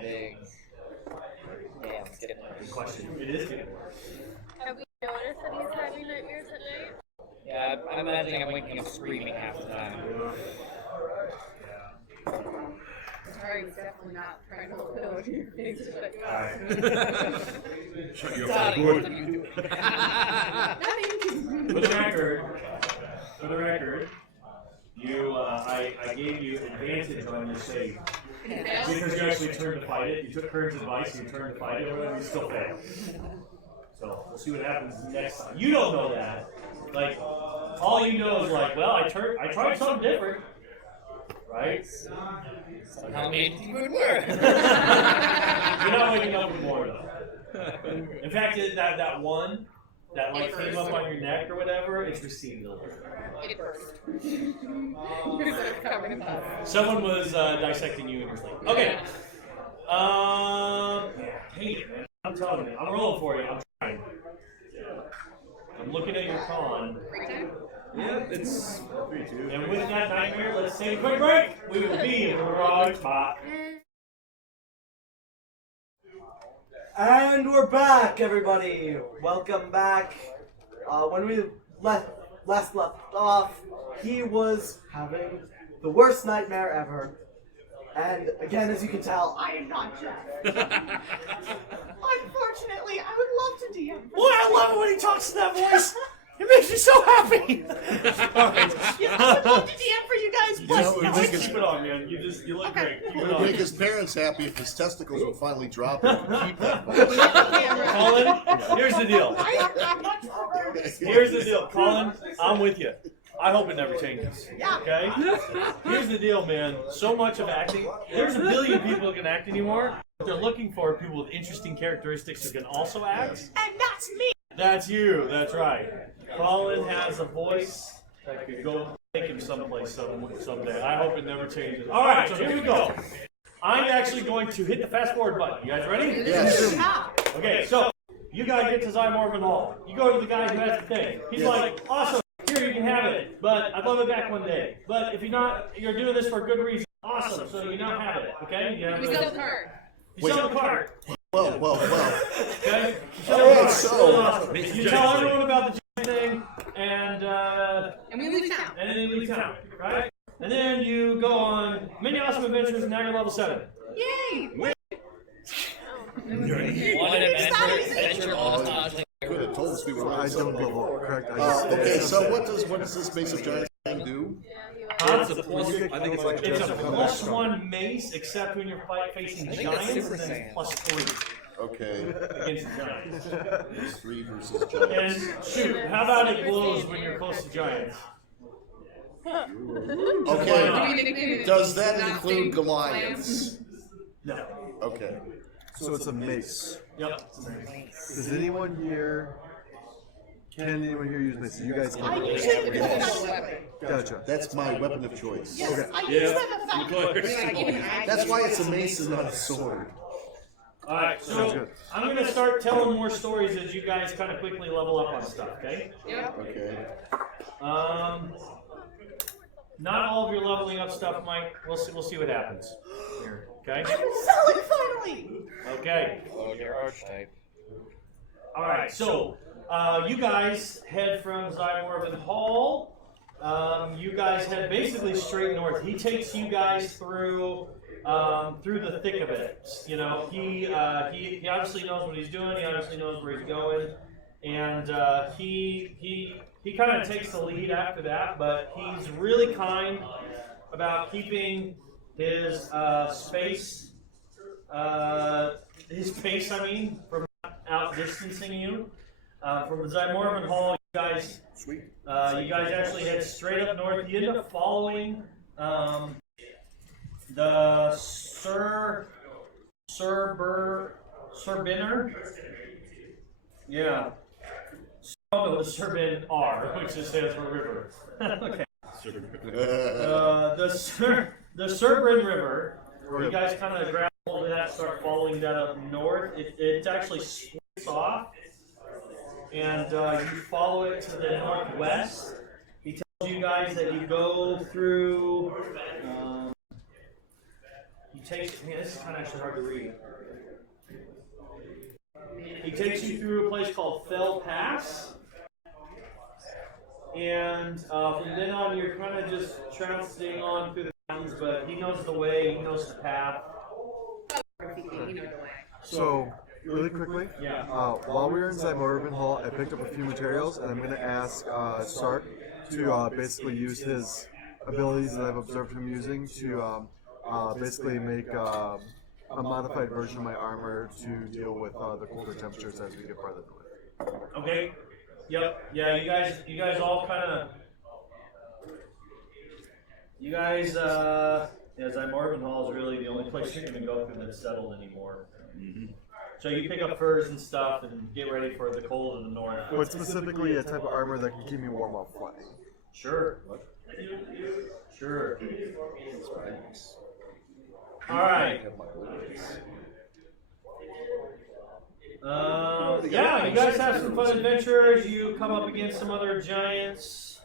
Big. Yeah, it's getting worse. Good question. It is getting worse. Have we noticed that he's having nightmares at night? Yeah, I'm imagining I'm waking up screaming half the time. Sorry, it's definitely not trying to hold it over your face. But Shut your Sorry, fucking what are you doing? For the record, you, I gave you advantage on your save. Because you actually turned to fight it. You took Kern's advice, you turned to fight it, and you still failed. So, we'll see what happens next time. You don't know that. Like, all you know is like, well, I tried something different. Right? Somehow made it even worse. You're not waking up with more, though. In fact, that one that like came up on your neck or whatever, it's receding a little bit. it burst. It's covered in pus. Someone was dissecting you in your sleep. Okay. Yeah, hate it, man. I'm telling you, I'm rolling for you. I'm trying. I'm looking at your con. Yeah, it's 3-2. And with that nightmare, let's take a quick break. We will be in the wrong spot. And we're back, everybody. Welcome back. When we last left off, he was having the worst nightmare ever. And again, as you can tell, I am not Jeff. Unfortunately, I would love to DM. Boy, I love it when he talks in that voice. It makes me so happy. Yeah, I would love to DM for you guys, but Keep it on, man. You look great. Keep It it would on. make his parents happy if his testicles would finally drop and he could keep that. Colin, here's the deal. Here's the deal, Colin. I'm with you. I hope it never changes. Okay? Here's the deal, man. So much of acting. There's a billion people who can act anymore. What they're looking for are people with interesting characteristics who can also act. and that's me. That's you. That's right. Colin has a voice that could go take him someplace someday. I hope it never changes. All right, so here we go. I'm actually going to hit the fast forward button. You guys ready? Yes. Okay, so you guys get to Zymorvan Hall. You go to the guy who has the thing. He's like, awesome. Here, you can have it. But I'd love it back one day. But if you're doing this for a good reason. Awesome. So you now have it. Okay? You have We sell the card. You sell the card. Well. Okay? You sell the Alright, card. so You tell everyone about the thing, and And we leave town. then you leave town, right? And then you go on many awesome adventures, and now you're level 7. Yay! One adventure montage. could have told us we were I on don't go correct. Okay, so what does this Mace of Giants thing do? It's a plus, I think it's like It's a +1 mace, except when you're facing giants, and then it's +3 Okay, against the giants. it's 3 versus And Giants. shoot, how about it glows when you're close to giants? Okay, does that include Goliaths? No. Okay. So it's a mace. Yep. Does anyone here? Can anyone here use mace? You guys I can. use it with a Gotcha. That's my weapon of choice. Yes, Okay. I use it with a That's why it's a mace and not a sword. Alright, Sounds so good. I'm going to start telling more stories as you guys kind of quickly level up on stuff, okay? Okay. Not all of your leveling up stuff, Mike. We'll see what happens here, okay? I'm selling finally. Okay. Oh, your archetype. Alright, so you guys head from Zymorvan Hall. You guys head basically straight north. He takes you guys through the thick of it. You know, he obviously knows what he's doing. He obviously knows where he's going, and he kind of takes the lead after that. But he's really kind about keeping his space. I mean, from outdistancing you. From the Zymorvan Hall, you guys actually head straight up north. You end up following the Surbinner. Yeah. Oh no, the Surbin R, which just stands for river. Okay. The Cerberus River, where you guys kind of grab hold of that, start following that up north. It actually splits off, and you follow it to the northwest. He tells you guys that you go through. You take. Man, this is kind of actually hard to read. He takes you through a place called Fell Pass. And from then on, you're kind of just trouncing on through the mountains, but he knows the way, he knows the path. So, really quickly, Yeah. While we were inside Morbin Hall, I picked up a few materials, and I'm going to ask Sark to basically use his abilities that I've observed him using to basically make a modified version of my armor to deal with the colder temperatures as we get farther north. Okay. Yep. Yeah. You guys all kind of. You guys. Marvin Hall is really the only place you're gonna go through that's settled anymore. Mm-hmm. So you pick up furs and stuff and get ready for the cold of the north. But specifically a type of armor that can keep me warm while flying. Sure. Sure. All right. Yeah, you guys have some fun adventures. You come up against some other giants.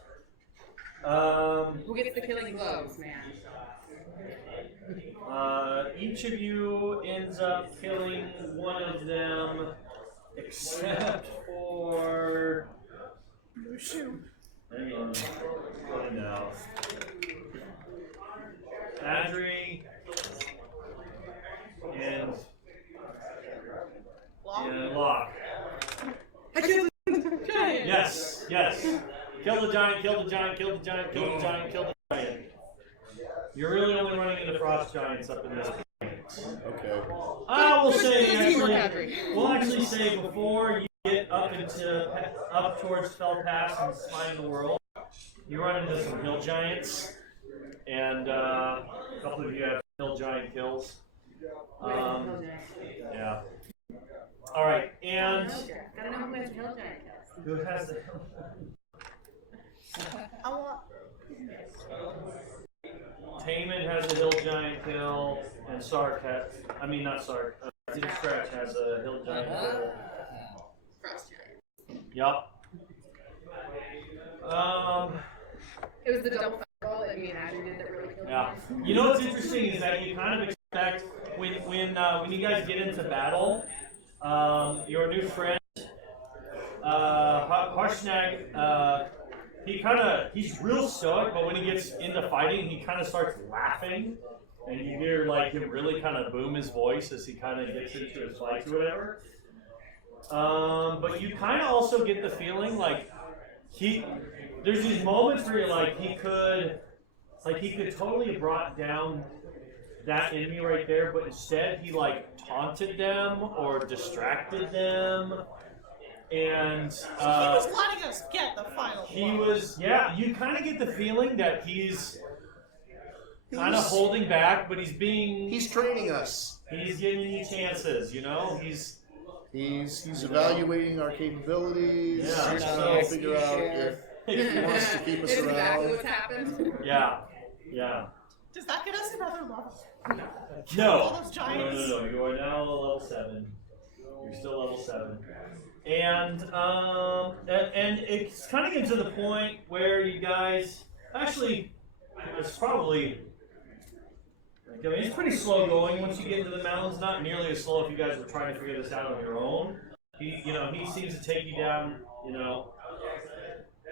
Who gets the killing gloves, man? Each of you ends up killing one of them, except for. Hang on. Find out. Menagerie and Locke. I killed the giant! Yes. Kill the giant, kill the giant, kill the giant, kill the giant, kill the giant. You're really only running into frost giants up in this point. Okay. I will say, we'll actually say before you get up towards Fell Pass and Spine of the World, you run into some hill giants, and a couple of you have hill giant kills. Yeah. All right, and Gotta know who has the hill giant kills. who has the? Taman has a hill giant kill, and Sark has. I mean, not Sark. Zeke Scratch has a hill giant kill. Frost giant. Yup. It was the double fireball that me and Adam did that really killed Yeah. me. You know what's interesting is that you kind of expect when you guys get into battle, your new friend, Harshnag, he's real stoic, but when he gets into fighting, he kind of starts laughing, and you hear like him really kind of boom his voice as he kind of gets into his fights or whatever. But you kind of also get the feeling like there's these moments where you're like he could totally have brought down that enemy right there, but instead he like taunted them or distracted them. And he was letting us get the final blow. You kind of get the feeling that he's kind of holding back, but he's training us. He's giving you chances, you know? He's evaluating our capabilities. Yeah. He's trying to figure out if he wants to keep us It's around. exactly what's happened. Yeah. Does that get us another level? No. All those giants? No. You are now level 7. You're still level 7. And it kind of gets to the point where you guys actually, it's probably, I mean, it's pretty slow going once you get into the mountains. Not nearly as slow if you guys were trying to figure this out on your own. He seems to take you down.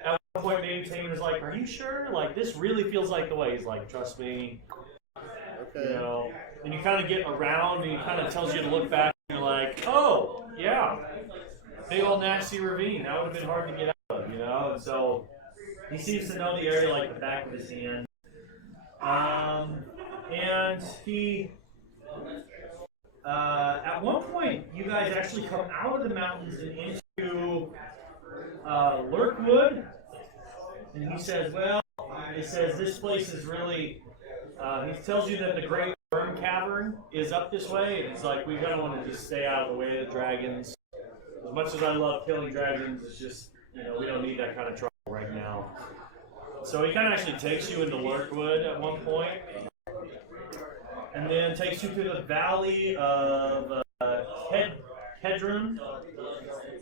At one point, maybe Taman is like, "Are you sure? Like, this really feels like the way." He's like, "Trust me." Okay. And you kind of get around, and he kind of tells you to look back, and you're like, "Oh, yeah, big old nasty ravine. That would have been hard to get out of, And so he seems to know the area like the back of his hand. And he, at one point, you guys actually come out of the mountains and into Lurkwood. And he says, this place is really, he tells you that the Great Worm Cavern is up this way. And it's like, we kind of want to just stay out of the way of the dragons. As much as I love killing dragons, it's just, we don't need that kind of trouble right now. So he kind of actually takes you into Lurkwood at one point, and then takes you to the valley of Hedron,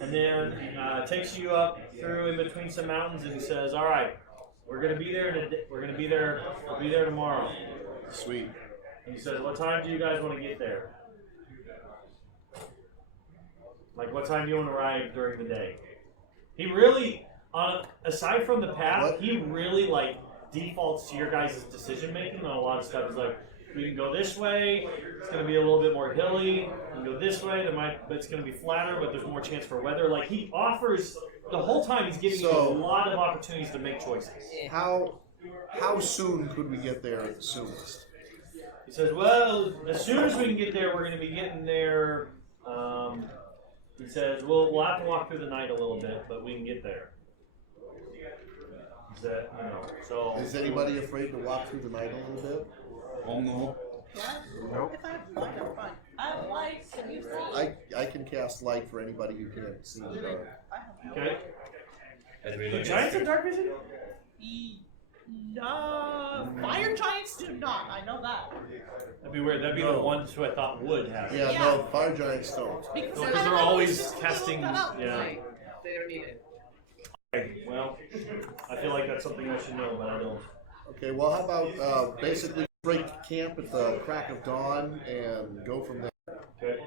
and then takes you up through in between some mountains, and he says, "All right, we're gonna be there today. We'll be there tomorrow." Sweet. And he says, "What time do you guys want to get there? Like, what time do you want to arrive during the day?" He really, aside from the path, he really like defaults to your guys' decision making on a lot of stuff. He's like, "We can go this way. It's going to be a little bit more hilly. We can go this way. But it's going to be flatter, but there's more chance for weather." Like he offers the whole time. He's giving you a lot of opportunities to make choices. How soon could we get there at the soonest? He says, "Well, as soon as we can get there, we're going to be getting there." He says, "We'll have to walk through the night a little bit, but we can get there." Is that, so. Is anybody afraid to walk through the night a little bit? Oh no. Nope. If I have light, I'm fine. I have light. Can you see? I can cast light for anybody who can't see. Okay. As we Do look giants at have dark vision? No, fire giants do not. I know that. That'd be weird. That'd be the ones who I thought would have. Yeah, no, fire giants don't. Because No, I 'cause they're was always just casting. looking that up. Yeah. Right. They don't need it. Okay, well, I feel like that's something I should know, but I don't. Okay, well, how about basically break camp at the crack of dawn and go from there? Okay.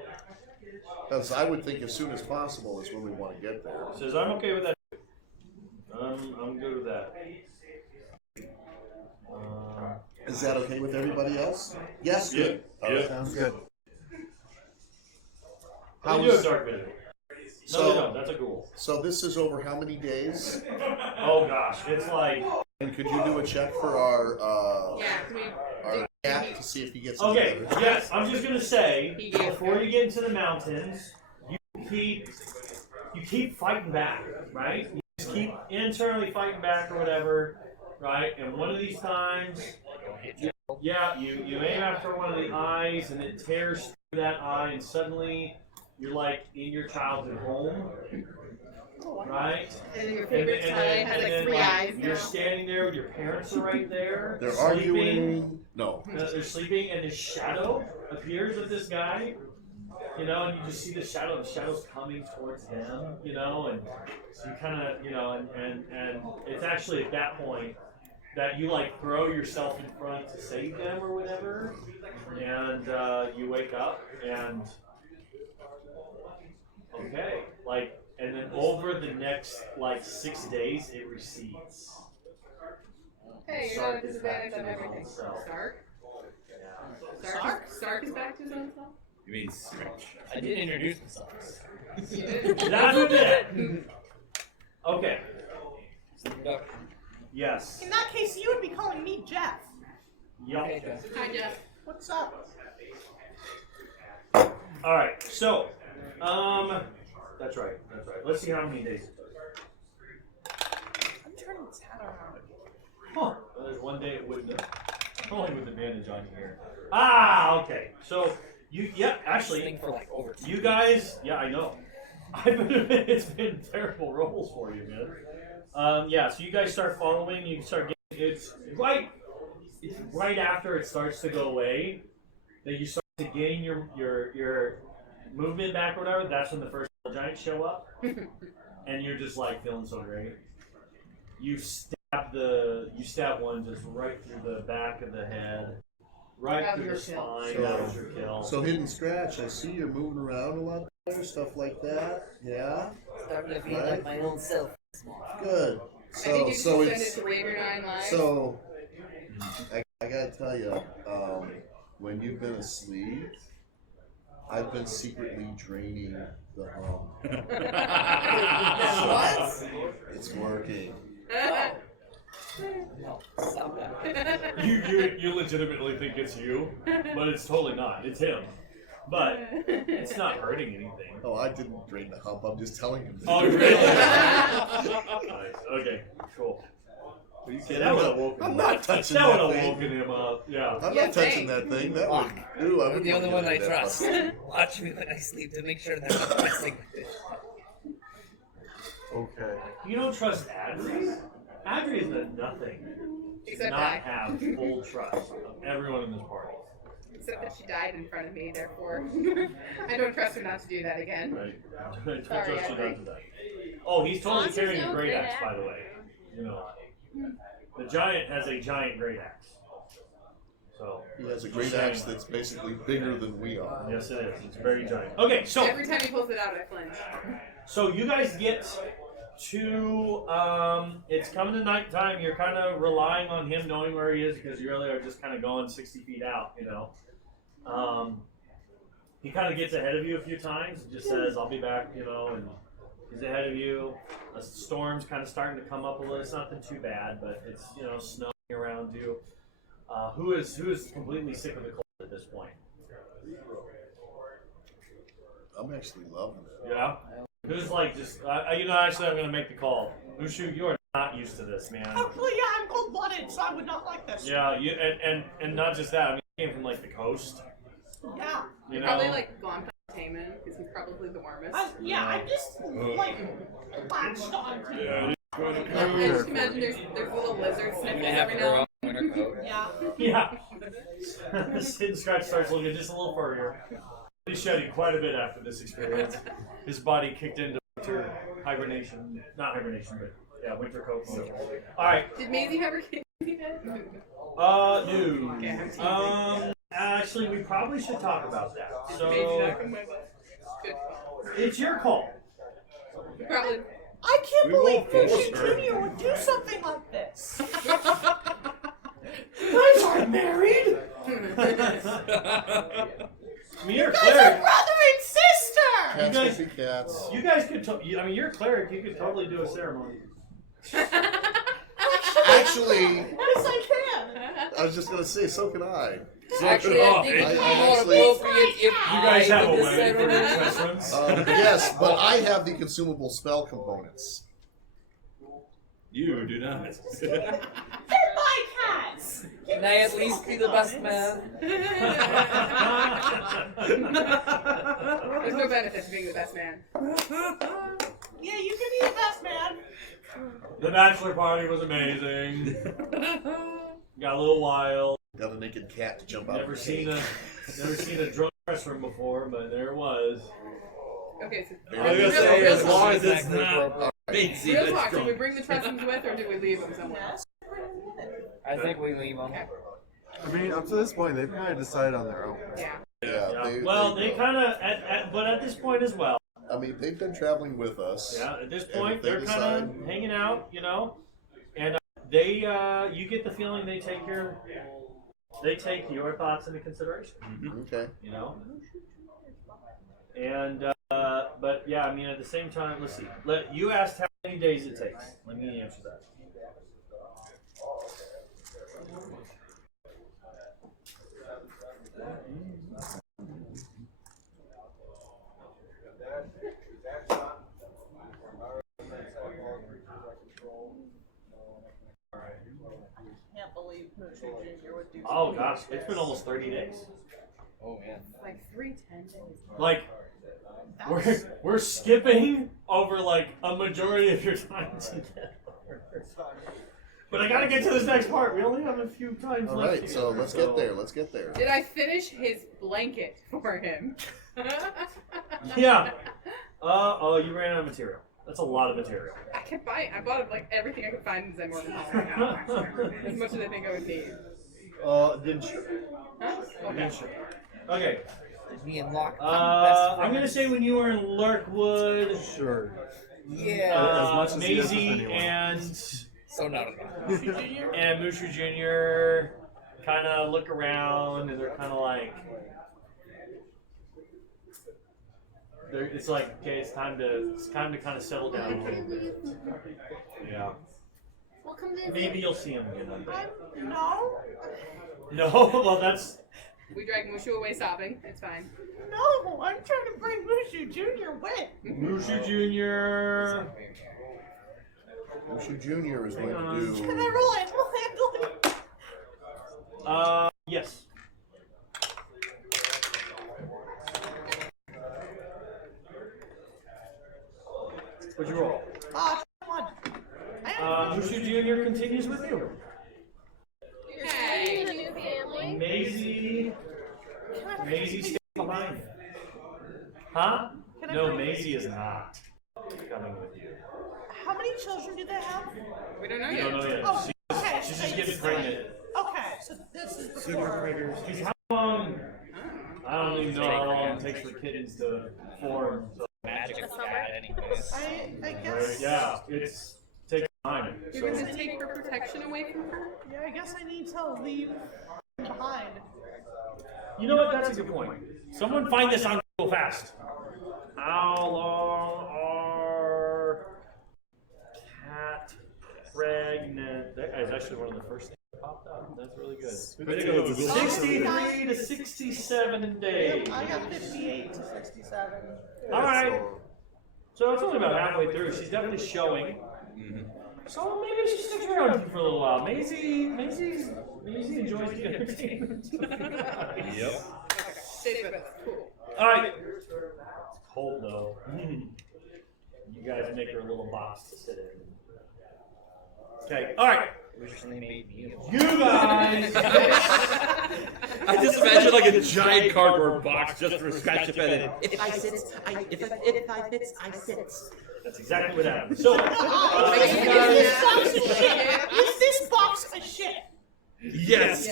Because I would think as soon as possible is when we want to get there. Says I'm okay with that. I'm good with that. Is that okay with everybody else? Yes, Yeah. good. Yeah. Sounds good. How do you have dark vision? No, that's a ghoul. So this is over how many days? Oh gosh, it's like. And could you do a check for our Can we our cat to see if he gets Okay, any better? yes, I'm just gonna say He gets before you get into the mountains, you keep fighting back, right? You just keep internally fighting back or whatever, right? And one of these times, you aim after one of the eyes and it tears through that eye, and suddenly you're like in your childhood home, right? And then your favorite child has like 3 eyes. You're standing there with your parents are right there. They're sleeping. arguing. No. They're sleeping, and this shadow appears of this guy, and you just see the shadow's coming towards him, and so you kind of, and it's actually at that point that you like throw yourself in front to save them or whatever, and you wake up and okay, like, and then over the next like 6 days it recedes. Hey, you're not at disadvantage on everything. Stark? Stark? Stark is back to his own self? You mean Stretch? I did introduce myself. You did? That's a bit. Okay. Yes. In that case, you would be calling me Jeff. Yup. Hi, Jeff. What's up? All right. So, that's right. Let's see how many days it took. I'm turning this hat around. Huh. Well, there's one day it wouldn't have. Only with advantage on here. Ah, okay. So actually, For like over 2 you guys, I know. It's been terrible rolls for you, man. So you guys start following. You start getting it's right after it starts to go away that you start to gain your movement back or whatever. That's when the first giants show up, and you're just like feeling so great. You stab one just right through the back of the head, right That through the was your kill. spine. That was your kill. So hidden scratch. I see you're moving around a lot better, stuff like that. Yeah. Starting to feel Right. like my own self. Good. I think you just So send it it's to Raver 9 Live. so. I gotta tell you, when you've been asleep, I've been secretly draining the hum. What? It's working. Stop that. You legitimately think it's you, but it's totally not. It's him. But it's not hurting anything. Oh, I didn't drain the hump. I'm just telling him. Oh, really? Nice. Okay, cool. Yeah, that would have woken I'm him not up. touching That would that have thing. woken him up. Yeah. I'm Yeah, not touching thanks. that thing. That would. Ooh, I You're wouldn't the only want one to I get that trust. busted. Watch me when I sleep to make sure that I'm messing with it. Okay. You don't trust Adri? Adri has done nothing to Except not die. have full trust of everyone in this party. Except that she died in front of me, therefore I don't trust her not to do that again. Right? I don't Sorry, trust you Adri. not to die. Oh, he's totally As long as carrying there's a no great great axe, axe. by the way. You know, the giant has a giant great axe. So He has a great axe that's basically bigger than we are. yes, it is. It's very giant. Okay, so Every time he pulls it out, I flinch. so you guys get to it's coming to nighttime. You're kind of relying on him knowing where he is because you really are just kind of going 60 feet out. You know, he kind of gets ahead of you a few times. And just says, "I'll be back," you know, and he's ahead of you. The storm's kind of starting to come up a little. It's nothing too bad, but it's snowing around you. Who is completely sick of the cold at this point? I'm actually loving it. Yeah. Who's like just actually I'm gonna make the call. Mushu, you are not used to this, man. Well, yeah, I'm cold-blooded, so I would not like this. Yeah, you and not just that. I mean, he came from like the coast. Yeah. You know. Probably like gone Taman, because he's probably the warmest. Yeah, I'm just, like, latched on to you. I just imagine there's little lizard You sniffles have every to grow now up in winter coat. Yeah. Yeah. Sid and Scratch starts looking just a little furrier. He's shedding quite a bit after this experience. His body kicked into winter hibernation. Not hibernation, but yeah, winter coat mode. Alright. Did Maisie have her kid? No. Okay, I'm teasing. Actually, we probably should talk about that. Did Maisie So, not come with us? Good call. it's your call. Probably. I can't We believe won't force Fish her. Jr. would do something like this. You guys aren't married! I mean, you're a You guys are cleric. brother and sister! Cats guys- will be cats. You guys could. I mean, you're a cleric. You could totally do a ceremony. Actually, Yes, I can. I was just gonna say, so can I. Actually, I think it'd be more actually- appropriate if You guys have a I did the wedding for your ceremony. preference. Yes, but I have the consumable spell components. You do not. They're my cats. Can I at least be the best man? There's no benefit to being the best man. Yeah, you can be the best man. The bachelor party was amazing. Got a little wild. Got a naked cat to jump out. Never of the seen cake. never seen a drunk dress room before, but there it was. Okay, so I was gonna say, real as long as it's Exactly not appropriate. Maisie Real that's talk, do we drunk. bring the Trestans with or do we leave them somewhere? I think we leave them. I mean, up to this point, they've kind of decided on their own. Yeah. Yeah, Yeah. Well, they kind of, but at this point as well. I mean, they've been traveling with us. Yeah, at this And point if they they're kind of decide- hanging out, and you get the feeling they take your thoughts into consideration, Okay. and but yeah, I mean at the same time, let's see. You asked how many days it takes. Let me answer that. I can't believe Mushu Jr. would do something Oh gosh, like it's this. been almost 30 days. Oh man. Like 310 days. Like we're skipping over like a majority of your time together. But I gotta get to this next part. We only have a few times All left. right, so together, let's get there. Let's get there. Did I finish his blanket for him? Yeah. Oh, you ran out of material. That's a lot of material. I kept buying. I bought like everything I could find in Zen right now. As much as I think I would need. Didn't you? Huh? Okay. Okay. Me and Locke become best friends. I'm gonna say when you were in Lurkwood, Sure. Yeah. As much as he is with Maisie anyone. and So not enough. Mushu Jr. kind of look around and they're kind of like, it's like, okay, it's time to kind of settle down a little bit. Yeah. We'll come visit. Maybe you'll see him again one day. No, No, well that's We drag Mushu away sobbing. It's fine. no, I'm trying to bring Mushu Jr. with. Mushu Jr. Mushu Jr. is going Hang on. to Can do. I roll animal handling? Yes. What'd you roll? 21. I Mushu Jr. continues with you. You're starting a new family. Maisie stays behind. Huh? No, Maisie is not coming with you. How many children do they have? We don't know You yet. don't know yet. Oh, okay. She's just getting pregnant. Okay, so this is before. She's how long? I don't even know how long it takes for kittens to form. So. Magic cat, anyways. I guess. Yeah, it's taking time. You're going to take her protection away from her? Yeah, I guess I need to leave behind. You know what? That's a good point. Someone find this on Google fast. How long are cat pregnant? That guy's actually one of the first things that popped up. That's really good. Way to go. 63 to 67 days. I got 58 to 67. All right. So it's only about halfway through. She's definitely showing. So maybe she sticks around you for a little while. Maisie enjoys the entertainment. Yep. Safe bet. Cool. All right. It's cold though. You guys make her a little box to sit in. Okay. All right. You guys. I just imagine like a giant cardboard box just for scratch up in. If I sit, I sit. That's exactly what happened. So, Is this box a shit? Is this box a shit? Yes.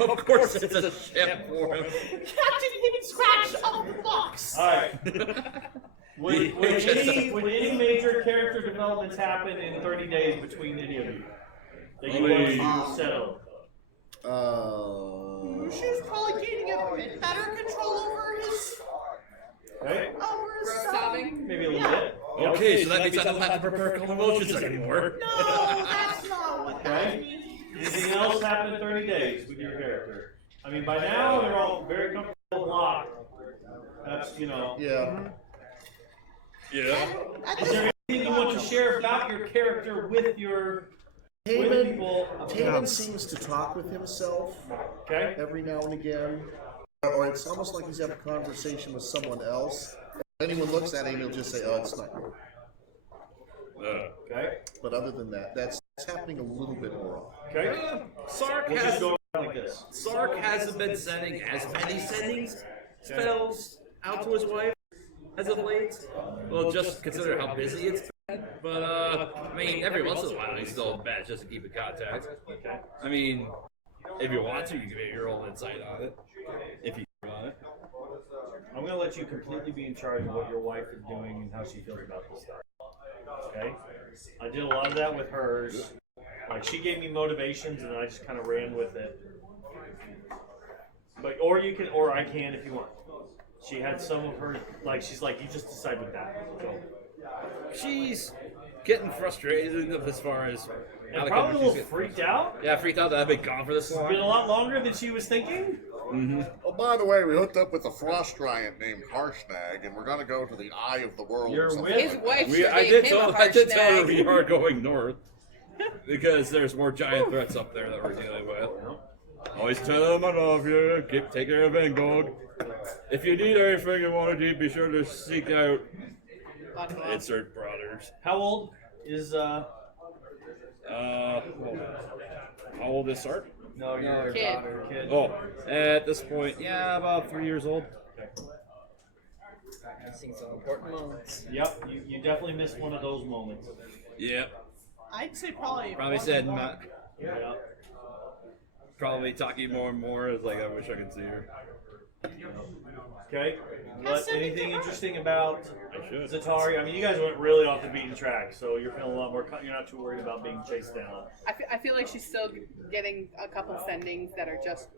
Of course, it's a ship for him. Captain didn't scratch on the box. all right. Would any major character developments happen in 30 days between any of you that you want to settle? Mushu's probably gaining a bit better control over his Okay. stuff. Sobbing? Maybe a little bit. Okay, so that means I don't have to prepare emotions anymore. No, that's not what that Okay. means. Anything else happen in 30 days with your character? I mean, by now they're all very comfortable locked. That's, Yeah. Yeah. Is there anything you want to share about your character with people? Taman seems to talk with himself Okay. every now and again. Or it's almost like he's having a conversation with someone else. If anyone looks at him, he'll just say, "Oh, it's not you." Okay. But other than that, that's happening a little bit more. Okay. Sark We'll just has go around like this. Sark hasn't been sending as many spells out to his wife as of late. Well, just consider how busy it's been. But I mean, every once in a while he's still in bed just to keep in contact. Okay. I mean, if you want to, you can get your own insight on it. If you want it. I'm gonna let you completely be in charge of what your wife is doing and how she feels about this stuff. Okay? I did a lot of that with hers. Like she gave me motivations and I just kind of ran with it. But or I can if you want. She had some of her she's like, you just decide with that. So. She's getting frustrated as far as. And probably a little freaked out. Yeah, freaked out that I've been gone for this It's long. been a lot longer than she was thinking. Oh, by the way, we hooked up with a frost giant named Harshnag, and we're gonna go to the Eye of the World. You're or something with- His like wife that. should I name did him a tell harsh her nag. we are going north because there's more giant threats up there that we're dealing with. Always tell them I love you. Take care of Van Gogh. If you need anything you want to do, be sure to seek out insert brothers. How old is How old is Sark? No, your Kid. daughter, kid. Oh, at this point, yeah, about 3 years old. Missing some important moments. Yep, you definitely missed one of those moments. Yeah, I'd say probably. probably said one. not. Yeah. Probably talking more and more. It's like I wish I could see her. Okay. Yes, But anything sir. interesting about I should. Zatari? I mean, you guys went really off the beaten track, so you're feeling a lot more. You're not too worried about being chased down. I feel like she's still getting a couple sendings that are just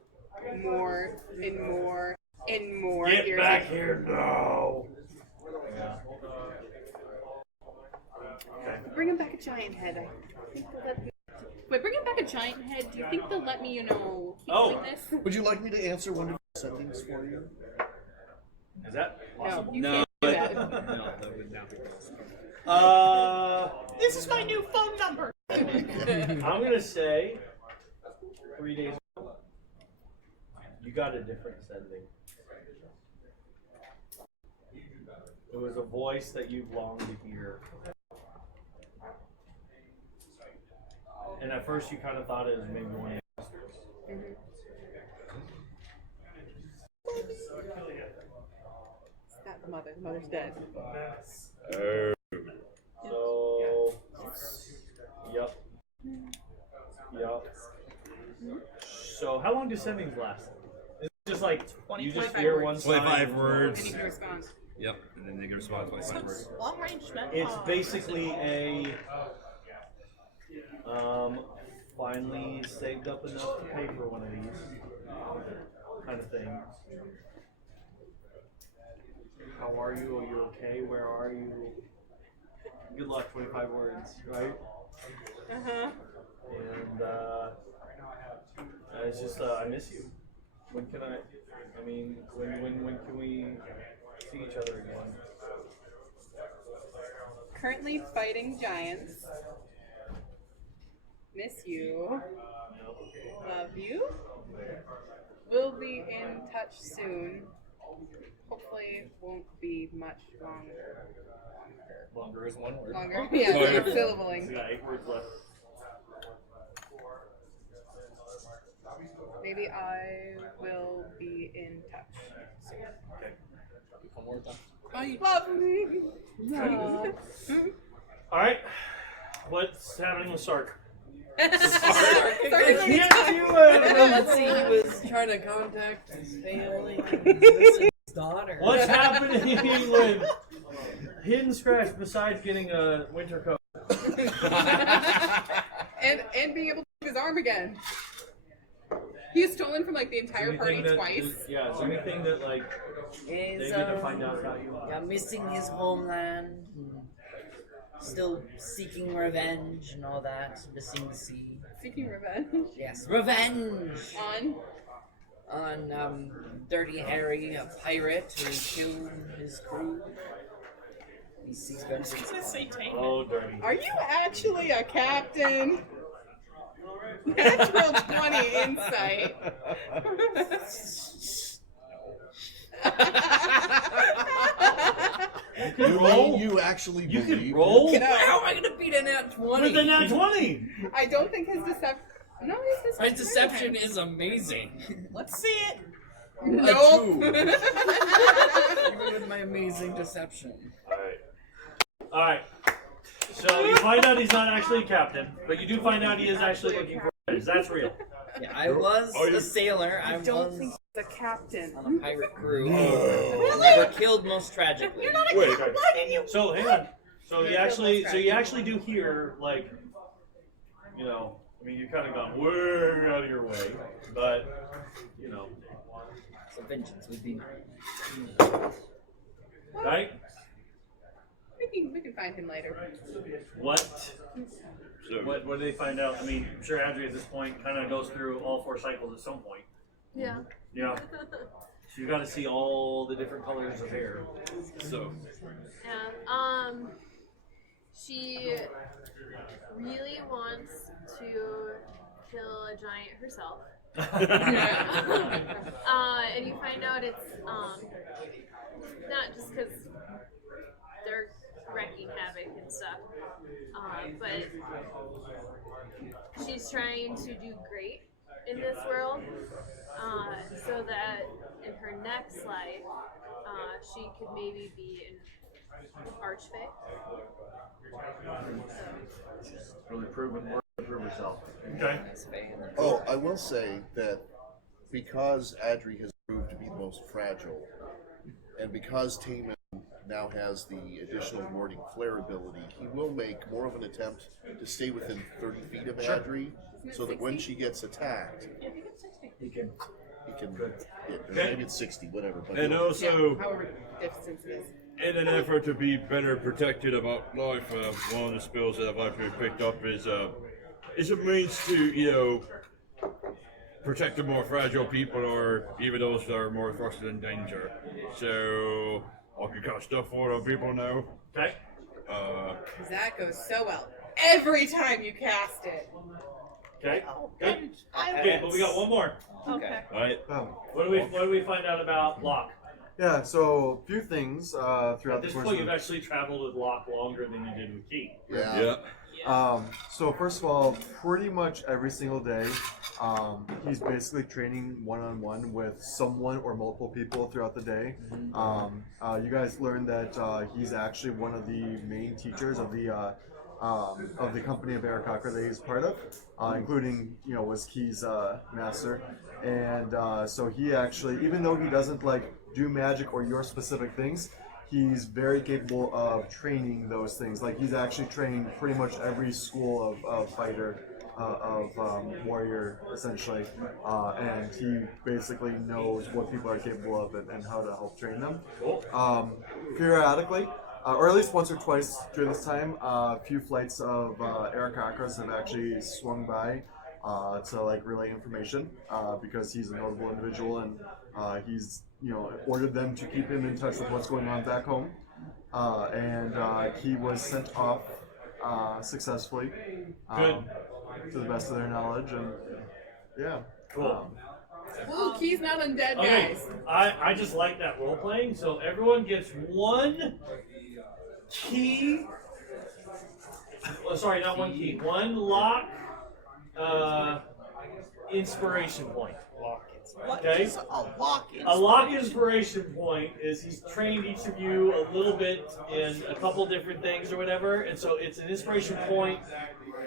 more and more and more. Get irritating. back here now. Yeah. Okay. Bringing back a giant head. I think they'll let me... Wait, bringing back a giant head. Do you think they'll let me, keep doing this? Would you like me to answer one of the sendings for you? Is that No, possible? you No, can't do no, that. that would not be possible. This is my new phone number. I'm gonna say 3 days ago, you got a different sending. It was a voice that you've longed to hear. and at first you kind of thought it was maybe one of It's not the mother. The mother's dead. Oh. So, yep. Yep. So, how long do sendings last? Is it just like you just 25 hear words. one sign? 25 words. And you can respond. Yep, and then they can respond 25 words. Long range men. It's basically a finally saved up enough to pay for one of these kind of thing. How are you? Are you okay? Where are you? Good luck, 25 words, right? Uh-huh. And it's just I miss you. When can I mean, when can we see each other again? Currently fighting giants. Miss you. Love you. We'll be in touch soon. Hopefully it won't be much longer. Longer is one word. Longer? Yeah, Longer. We syllabling. got 8 words left. Maybe I will be in touch soon. One more time. Love me. All right. What's happening with Sark? Let's see, he was trying to contact his family and he's missing his daughter. What's happening with Hidden Scratch besides getting a winter coat? and being able to move his arm again. He was stolen from like the entire party twice. Is there anything that like they He's need to find out about you? yeah, missing his homeland, and still seeking revenge and all that, missing the sea. Seeking revenge. Yes, revenge! On Dirty Harry, a pirate who killed his crew. He's going to I'm gonna say Taman. Oh, dirty. Are you actually a captain? Natural 20 insight. You can roll. You actually You believe can roll How am I going to beat a nat 20? with a nat 20. I don't think his deception. No, his My deception. deception is amazing. Let's see it. Nope. Even with my amazing deception. All right. So you find out he's not actually a captain, but you do find out he is actually looking for revenge. That's real. Yeah, I was a sailor. I don't was think he's a captain. on a pirate crew. Were killed most tragically. Wait. So hang on. So you actually do hear like, you know, I mean, you've kind of gone way out of your way, but you know, So vengeance would be right? We can find him later. What do they find out? I mean, I'm sure Adri at this point kind of goes through all 4 cycles at some point. Yeah. Yeah. So you got to see all the different colors of hair. So. Yeah. She really wants to kill a giant herself. And you find out it's not just because they're wrecking havoc and stuff, but she's trying to do great in this world, so that in her next life, she could maybe be an archfey. Really prove herself. Okay. Oh, I will say that because Adri has proved to be the most fragile, and because Taman now has the additional warding flare ability, he will make more of an attempt to stay within 30 feet of Adri, so that when she gets attacked, He can. maybe it's 60, whatever. But And he'll- also, However distance it is. in an effort to be better protected about life, one of the spells that I've actually picked up is a means to, you know, protect the more fragile people or even those that are more thrust in danger. So I can cast stuff for other people now. Okay. That goes so well every time you cast it. Okay. Good. Okay, but we got one more. Okay. Right? What do we find out about Locke? Yeah, so a few things throughout At the this course point, of you've actually traveled with Locke longer than you did with Key. Yeah. So first of all, pretty much every single day, he's basically training one-on-one with someone or multiple people throughout the day. You guys learned that he's actually one of the main teachers of the company of Eric Cocker that he's part of, including was Key's master, and so he actually, even though he doesn't like do magic or your specific things, he's very capable of training those things. Like he's actually trained pretty much every school of fighter, warrior, essentially, and he basically knows what people are capable of and how to help train them. Periodically, or at least once or twice during this time, a few flights of Eric Akras have actually swung by to like relay information because he's a notable individual and he's ordered them to keep him in touch with what's going on back home, and he was sent off successfully, to the best of their knowledge, and yeah. Cool. Ooh, Key's not undead, Okay, guys. I just like that role playing. So everyone gets one key. Oh, sorry, not one key. One lock inspiration point. What Okay. is a lock? A lock inspiration point is he's trained each of you a little bit in a couple different things or whatever, and so it's an inspiration point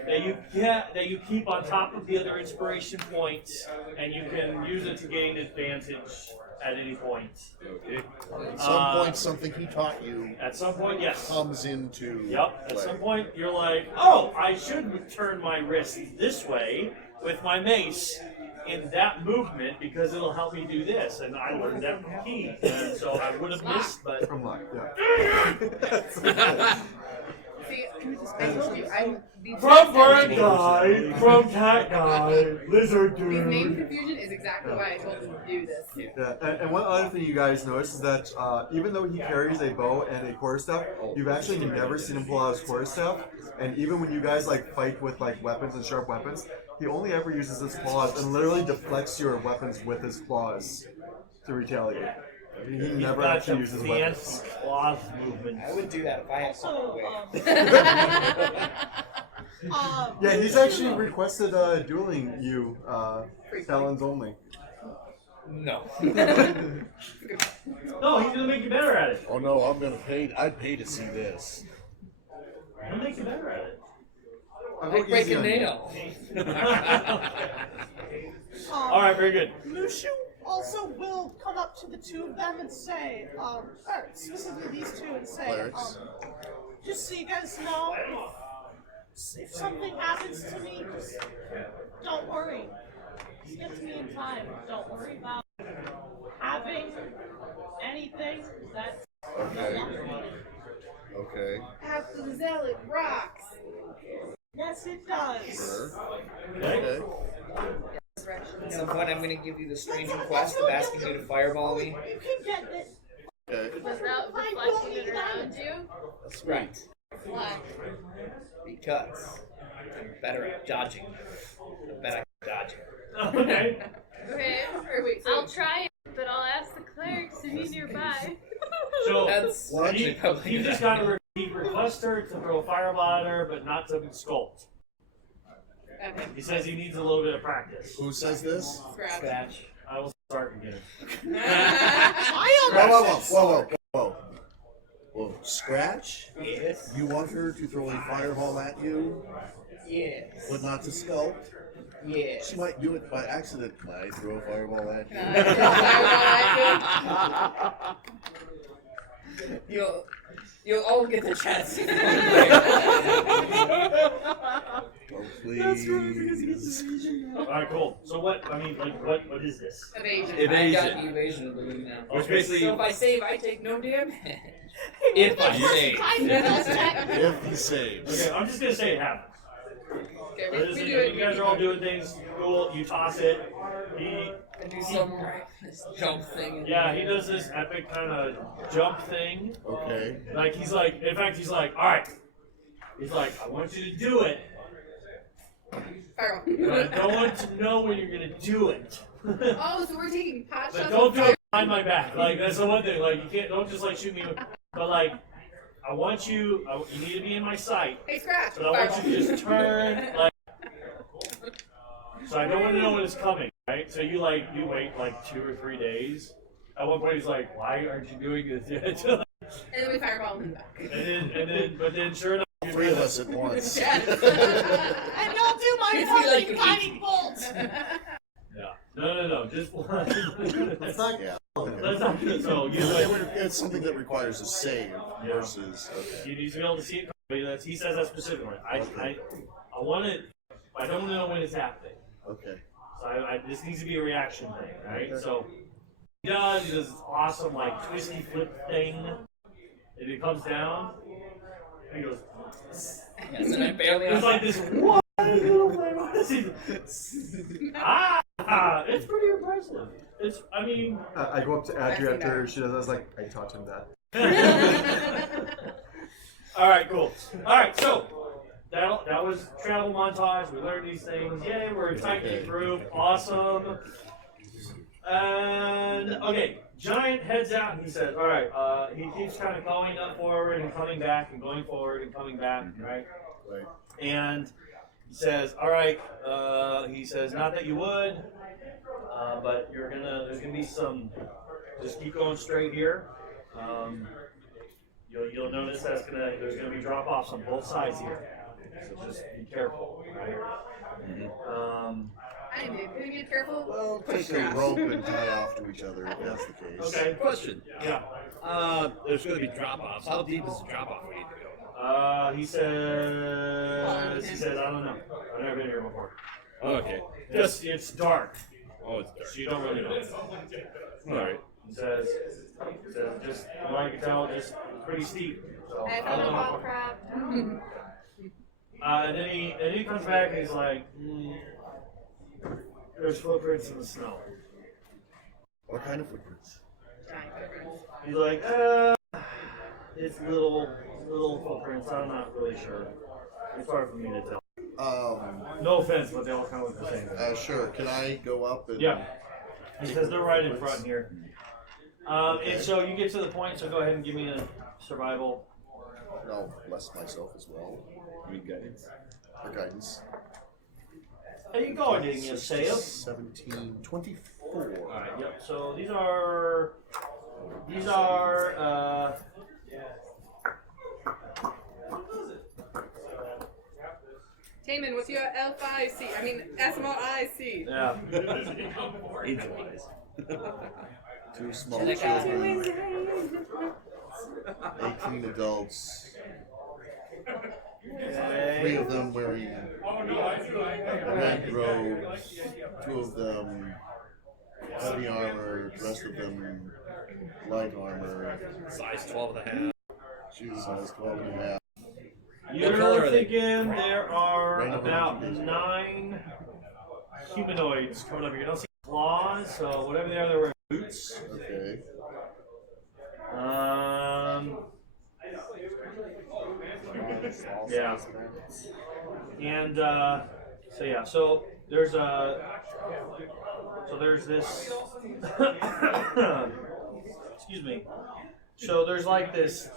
that you keep on top of the other inspiration points, and you can use it to gain advantage at any point. Okay. At some point, something he taught you. At some point, yes. Comes into. Yep. At play. some point, you're like, oh, I should turn my wrist this way with my mace in that movement because it'll help me do this, and I learned that from Key, and so I would have missed, but From luck, yeah. See, I told you, I'm the from bird guy, from cat guy, lizard The name dude. confusion is exactly why I told him to do this. Yeah, and one other thing you guys notice is that even though he carries a bow and a quarterstaff, you've actually never seen him pull out his quarterstaff. And even when you guys like fight with like weapons and sharp weapons, he only ever uses his claws and literally deflects your weapons with his claws to retaliate. He never Got actually some uses fancy weapons. claws movement. I would do that if I had Also, something Yeah, he's actually requested dueling you, talons only. No. No, he's gonna make you better at it. Oh no, I'm gonna pay. I'd pay to see this. He'll make you better at it. Like break a nail. All right, very good. Mushu also will come up to the two of them and say, or specifically these two, and say, Clerics. just so you guys know, if something happens to me, just don't worry. Just get to me in time. Don't worry about having anything that's Okay. Okay. After the zealot rocks. Yes, it does. Sure. Okay. Okay. At some point, I'm going to give you the strange request of asking you to fireball me. You can get it. Okay. Without reflecting it around you? That's right. Why? Because I'm better at dodging. I bet I can dodge. Okay. Okay, Or wait, so I'll try it, but I'll ask the clerics to be nearby. So That's he, probably he just good. got to he requests her to throw a fireball at her, but not to sculpt. okay. He says he needs a little bit of practice. Who says this? Scratch. Scratch. I will start again. I Whoa, whoa, almost whoa, whoa, whoa, whoa. Scratch? Yes. You want her to throw a fireball at you, Yes. but not to sculpt? Yes. She might do it by accident. Can I throw a fireball at you? You'll all get the chance. Oh, please. All right, cool. So what? I mean, like, what is this? Evasion. I got Evasion. the evasion ability now. Which Okay. basically, So if I save, I take no damage. if I save. If he saves. Okay, I'm just gonna say it happened. Okay, What is we it? do it. You guys are all doing things. Cool. You toss it. I do some miraculous jump thing. Yeah, he does this epic kind of jump thing. Okay. Like he's like, in fact, he's like, all right. He's like, I want you to do it, Fireball. but I don't want to know when you're gonna do it. Oh, so we're taking pot But shots. don't of do fire- it behind my back. Like that's the one thing. Like you can't. Don't just like shoot me. But like, I want you. You need to be in my sight, Hey, Scratch. but I want you to just turn like. So I don't want to know when it's coming, right? So you wait like 2 or 3 days. At one point he's like, "Why aren't you doing this yet?" And then we fireball him back. but then sure enough, Three of us at once. And don't do my If you like fucking guiding bolt. Yeah. No. Just one. It's not. Yeah. That's not good. So you It's something that requires a save versus. Okay. you need to be able to see it. But he says that specifically. I want it. I don't know when it's happening. Okay. So this needs to be a reaction thing, right? So he does this awesome like twisty flip thing, and it comes down. And he goes. Yes, and I barely It's like this one little thing. What is it? It's pretty impressive. I mean. I go up to Adri after she does that. I was like, I taught him that. All right, cool. All right, so that was travel montage. We learned these things. Yay, we're a tight knit group. Awesome. And okay, Giant heads out and he says, "All right." He keeps kind of going up forward and coming back and going forward and coming back, right? Right. And he says, "All right." He says, "Not that you would, but there's gonna be some. Just keep going straight here. You'll notice there's gonna be drop offs on both sides here. So just be careful, right?" I need to be careful. Well, take a rope and tie off to each other if that's the case. Okay. Question. Yeah. There's going to be drop-offs. How deep is the drop-off we need to go? He says, I don't know. I've never been here before. Okay. It's dark, Oh, it's dark. so you don't really know. All right. He says, just from what I can tell, just pretty steep. So I I don't don't know about know. crap. And then he comes back and he's like, "There's footprints in the snow." What kind of footprints? He's like, it's little footprints. I'm not really sure. It's hard for me to tell. No offense, but they all kind of look the same. Sure. Can I go up and? Yeah. He says they're right in front here. And so you get to the point, so go ahead and give me a survival. I'll bless myself as well. Need guidance. For guidance. How you going? Didn't you save? 17, 24. Alright, yep. So these are Taman, what's your LFIC? I mean, SMRIC. yeah. Angel eyes. 2 small Check it out. children. 18 adults. 3 of them wearing red robes. 2 of them heavy armor. The rest of them light armor. Size 12 and a half. Shoes size 12 and a half. You're color are they? thinking there are Right over about the daisy. 9 humanoids coming up here. You don't see claws, so whatever they are, they're wearing boots. Okay. Yeah. And so there's this excuse me. So there's like this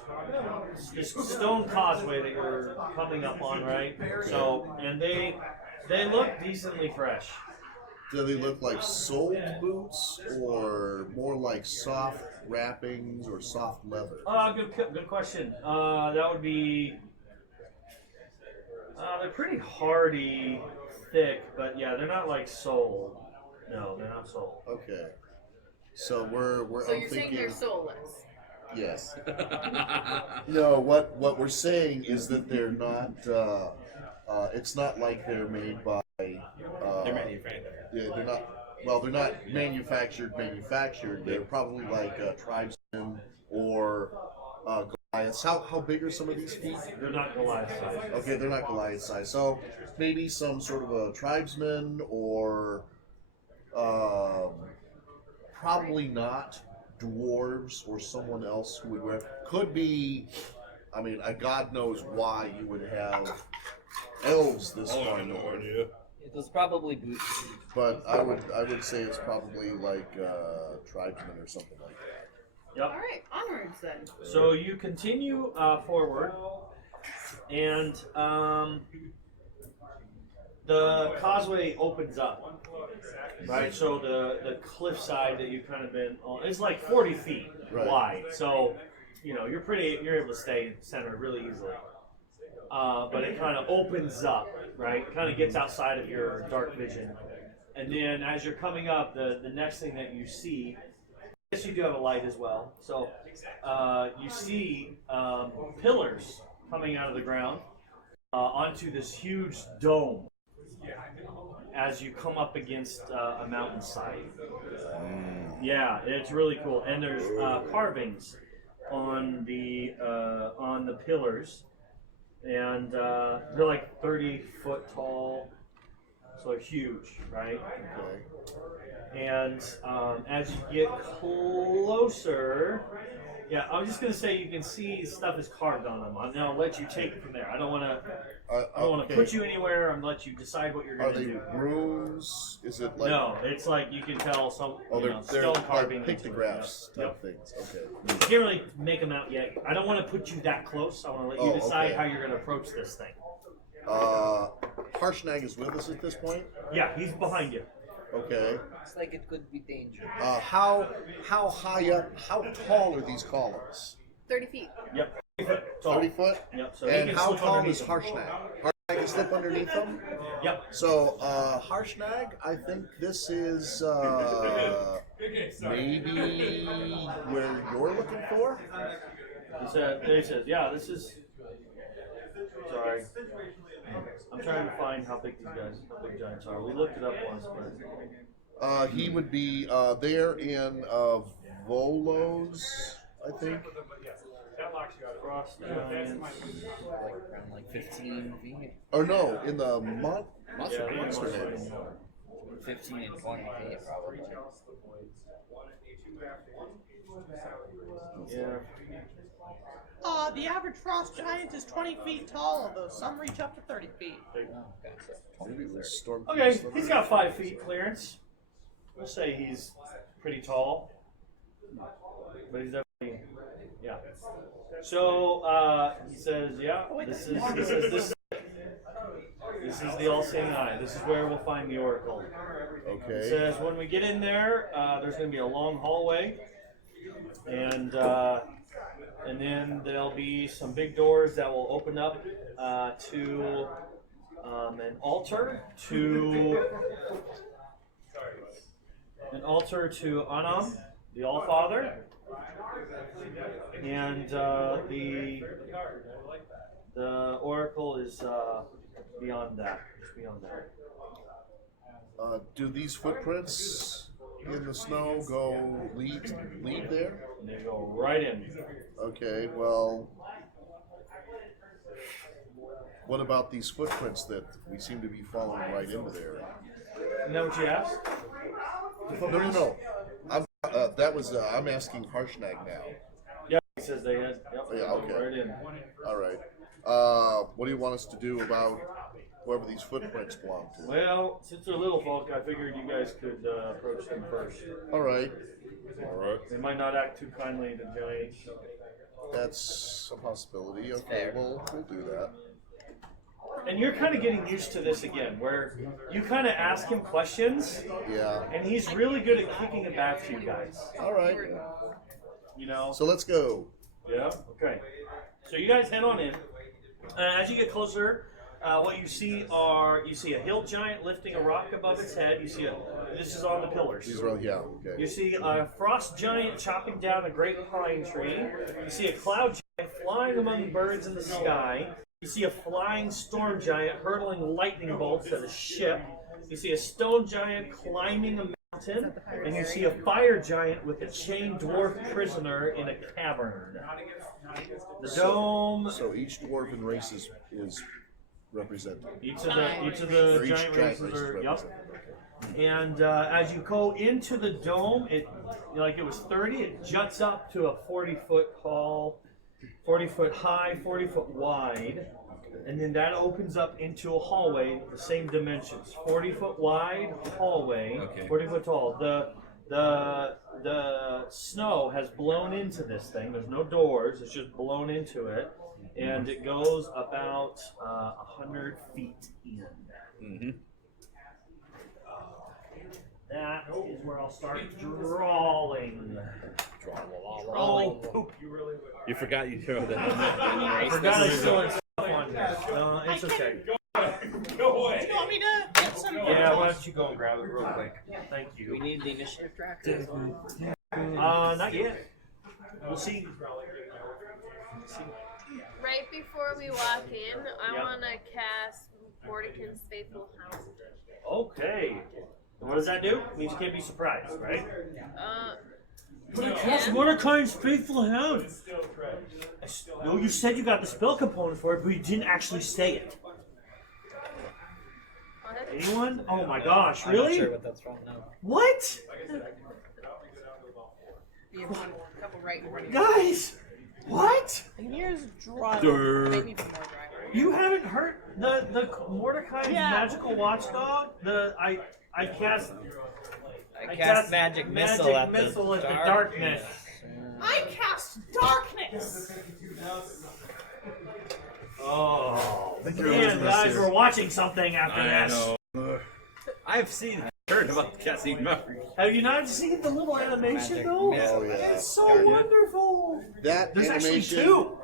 stone causeway that you're coming up on, right? So and they look decently fresh. Do they look like soled boots or more like soft wrappings or soft leather? Good question. That would be. They're pretty hardy, thick, but yeah, they're not like soled. No, they're not soled. Okay. So we're So I'm you're saying thinking they're soulless. yes. No, what we're saying is that they're not. It's not like they're made by. They're manufactured. Yeah, they're not. Well, they're not manufactured. They're probably like tribesmen or Goliaths. How big are some of these feet? They're not Goliath size. Okay, they're not Goliath size. So maybe some sort of a tribesman or probably not dwarves or someone else who would wear. Could be. I mean, God knows why you would have elves this Oh, I far have no north. idea. It was probably boots. But I would say it's probably like tribesmen or something like that. Yep. All right, onwards then. So you continue forward, and the causeway opens up, right? So the cliffside that you've kind of been on is like 40 feet wide. So you're able to stay centered really easily. But it kind of opens up, right? Kind of gets outside of your dark vision, and then as you're coming up, the next thing that you see. Yes, you do have a light as well. So you see pillars coming out of the ground onto this huge dome as you come up against a mountainside. Yeah, it's really cool. And there's carvings on the pillars, and they're like 30-foot tall, so they're huge, right? Okay. And as you get closer, yeah, I was just gonna say you can see stuff is carved on them. I'll let you take it from there. I don't want to put you anywhere. I'm gonna let you decide what you're gonna do. Are they runes? Is it like? No, it's like you can tell some they're stone carving. like pictographs type things. Okay. You can't really make them out yet. I don't want to put you that close. I want to let you decide how you're gonna approach this thing. Harshnag is with us at this point. Yeah, he's behind you. Okay. Looks like it could be dangerous. How high up? How tall are these columns? 30 feet. Yep. 30 foot tall. 30 foot. Yep. So he And can how slip tall underneath is them. Harshnag? Harshnag can slip underneath them. Yep. So Harshnag, I think this is maybe where you're looking for. He says, yeah, this is. Sorry. I'm trying to find how big giants are. We looked it up once, but. He would be there in Volos, I think. Frost giants. Around like 15 feet. Or no, in the Monster Yeah, Head. 15 and 20 feet, probably. Yeah. The average frost giant is 20 feet tall, although some reach up to 30 feet. Maybe it was Storm. Okay, he's got 5 feet clearance. We'll say he's pretty tall, but he's definitely, yeah. So he says, yeah, this is the all-seeing eye. This is where we'll find the oracle. Okay. He says when we get in there, there's going to be a long hallway, and then there'll be some big doors that will open up to an altar to Anam, the All-Father, and the oracle is beyond that. Just beyond that. Do these footprints in the snow lead there? They go right in. Okay, well, what about these footprints that we seem to be following right into there? Isn't that what you asked? No. I'm asking Harshnag now. Yeah, he says they had. Yep, Yeah, okay. right in. All right. What do you want us to do about whoever these footprints belong to? Well, since they're little folk, I figured you guys could approach them first. All right. They might not act too kindly to giants. That's a possibility. Okay, we'll do that. And you're kind of getting used to this again, where you kind of ask him questions, Yeah. and he's really good at kicking it back to you guys. All right. You know? So let's go. Yeah. Okay. So you guys head on in. As you get closer, what you see a hill giant lifting a rock above its head. This is on the pillars. These are, yeah, okay. You see a frost giant chopping down a great pine tree. You see a cloud giant flying among birds in the sky. You see a flying storm giant hurtling lightning bolts at a ship. You see a stone giant climbing a mountain. And you see a fire giant with a chained dwarf prisoner in a cavern. The dome. So each dwarven race is represented. Each of the giant races are. Yep. And as you go into the dome, it was 30. It juts up to a 40-foot tall, 40-foot high, 40-foot wide, and then that opens up into a hallway, the same dimensions, 40-foot wide hallway, 40-foot tall. the snow has blown into this thing. There's no doors. It's just blown into it, and it goes about 100 feet in. Mm-hmm. That is where I'll start drawing. Oh, poop! You really will. You forgot you threw that. I forgot I still had stuff on there. No, it's okay. Do you want me to get some? Yeah, why don't you go and grab it real quick? Thank you. We need the initiative tracker. Not yet. We'll see. Right before we walk in, I Yep. want to cast Mordecai's Faithful Hound. Okay. And what does that do? It means you can't be surprised, right? Yeah. Mordecai's Faithful Hound. No, you said you got the spell component for it, but you didn't actually say it. What? Anyone? Oh my gosh, I'm not really? sure what that's from now. What? You have one couple right in front of you. Guys! What? And here's dry. Maybe some more dry. You haven't heard the Mordecai's magical watchdog? I cast magic missile at the darkness. I cast darkness. Oh, think man, you're losing us guys, here. we're watching something after I this. know. I've heard about casting memory. Have you not seen the little animation though? Oh yeah. It's so wonderful. That There's actually animation. 2.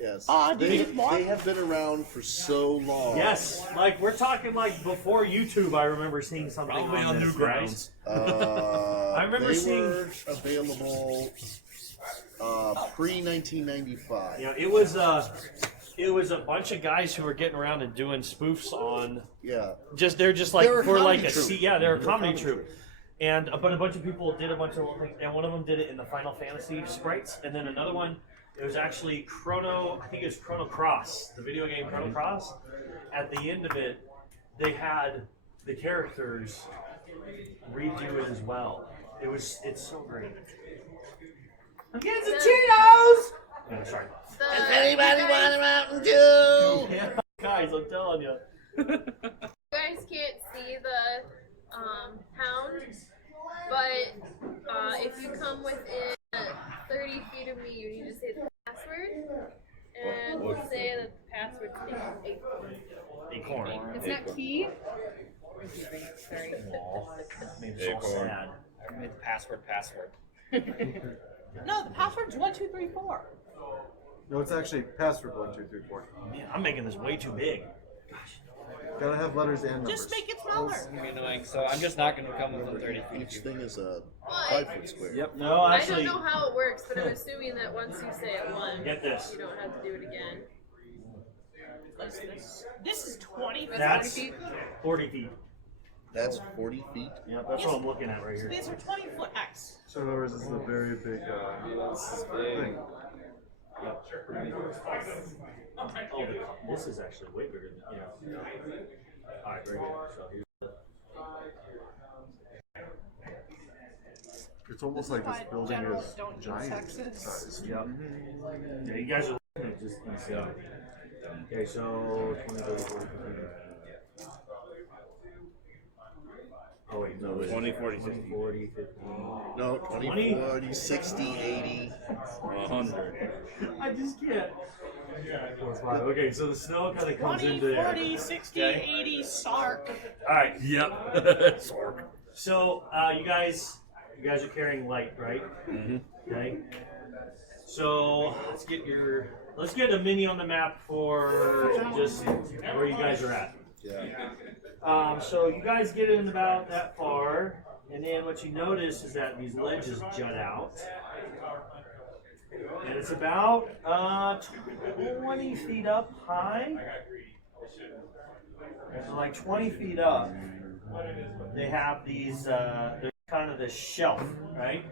Yes. Do you They, need more? they have been around for so long. Yes, like we're talking like before YouTube. I remember seeing something Probably on this, Newgrounds. I remember they seeing- were available pre 1995. You know, it was a bunch of guys who were getting around and doing spoofs on. Yeah. They're just like They were a for like comedy a troupe. yeah, they're a comedy troupe. And but a bunch of people did a bunch of little things, and one of them did it in the Final Fantasy sprites, and then another one, it was actually I think it was Chrono Cross, the video game Chrono Cross. At the end of it, they had the characters redo it as well. It's so great. I'm getting some Cheetos! Yeah, sorry. Does anybody want a Mountain Dew? Yeah, guys, I'm telling you. You guys can't see the hound, but if you come within 30 feet of me, you need to say the password, and we'll say that the password's Acorn. It's not key. Sorry. Made me so sad. I made the password. No, the password's 1234. No, it's actually password 1, 2, 3, 4. Man, I'm making this way too big. Gotta have letters and numbers. Just make it smaller. It's gonna be annoying, so I'm just not gonna come within 30 feet. Each thing is a But 5-foot square. Yep. No, I actually, don't know how it works, but I'm assuming that once you say it once, get this. you don't have to do it again. What's this? This is 20. That's 40 feet. That's 40 feet. Yep, that's what I'm looking at right here. These are 20-foot X. So in other words, this is a very big thing. Oh, this is actually way bigger than All right, very good. So here's It's almost like this building General, is don't use giant hexes. size. Yep. Yeah, you guys are looking at just these. Okay, so 20, 30, 40, 50. Oh wait, no, wait. 20, 40, 60. 40, 50. No, 20, 20? 40, 60, 80. 100. I just can't. 4, 5. Okay, so the snow kind of comes 20, into there. 40, 60, Okay. 80, Sark. All right. Yep. Sork. So you guys are carrying light, right? Mm-hmm. Okay. So let's get a mini on the map for just where you guys are at. Yeah. So you guys get in about that far, and then what you notice is that these ledges jut out, and it's about 20 feet up high. It's like 20 feet up. They have these. They're kind of this shelf, right?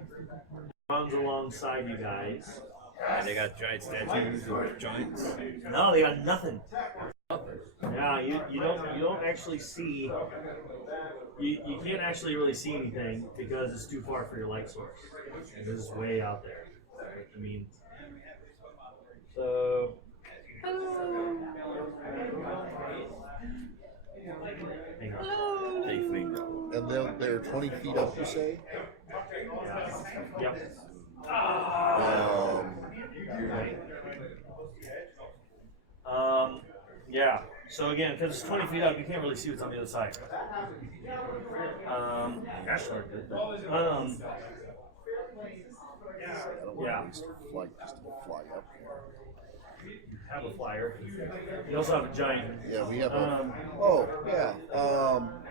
Runs alongside you guys. And they got giant statues or giants. No, they got nothing. Yeah, you don't actually see. You can't actually really see anything because it's too far for your light source. This is way out there. I mean, so. Hang on. They think. And they're 20 feet up, you say? Yep. Yeah. So again, because it's 20 feet up, you can't really see what's on the other side. Gosh darn it. I don't Yeah. want to fly just to fly up here. Have a flyer. You also have a giant. Yeah, we have a.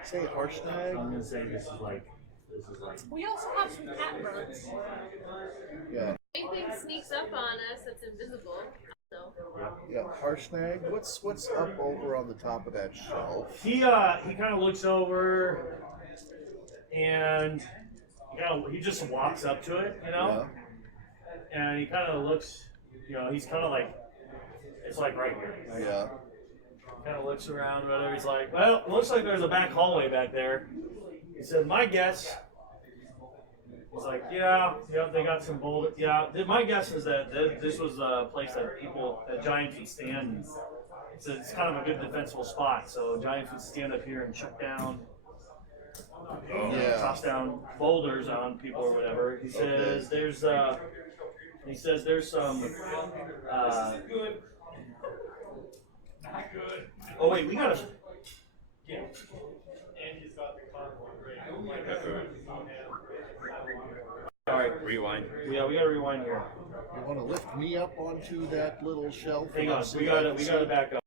Say Harshnag. I'm gonna say this is like. We also have some catbirds. Yeah. Anything sneaks up on us that's invisible. So. Yeah, Harshnag. What's up over on the top of that shelf? He kind of looks over, and he just walks up to it, and he kind of looks, he's kind of like, it's like right here. Yeah. Kind of looks around, whatever. He's like, well, it looks like there's a back hallway back there. He said, my guess. He's like, yeah, they got some boulder. Yeah, my guess is that this was a place that giants would stand. It's kind of a good defensible spot. So giants would stand up here and chuck down, toss down boulders on people or whatever. He says there's some. Oh wait, we gotta. Yeah. All right, rewind. Yeah, we gotta rewind here. You want to lift me up onto that little shelf? Hang on, we gotta back up.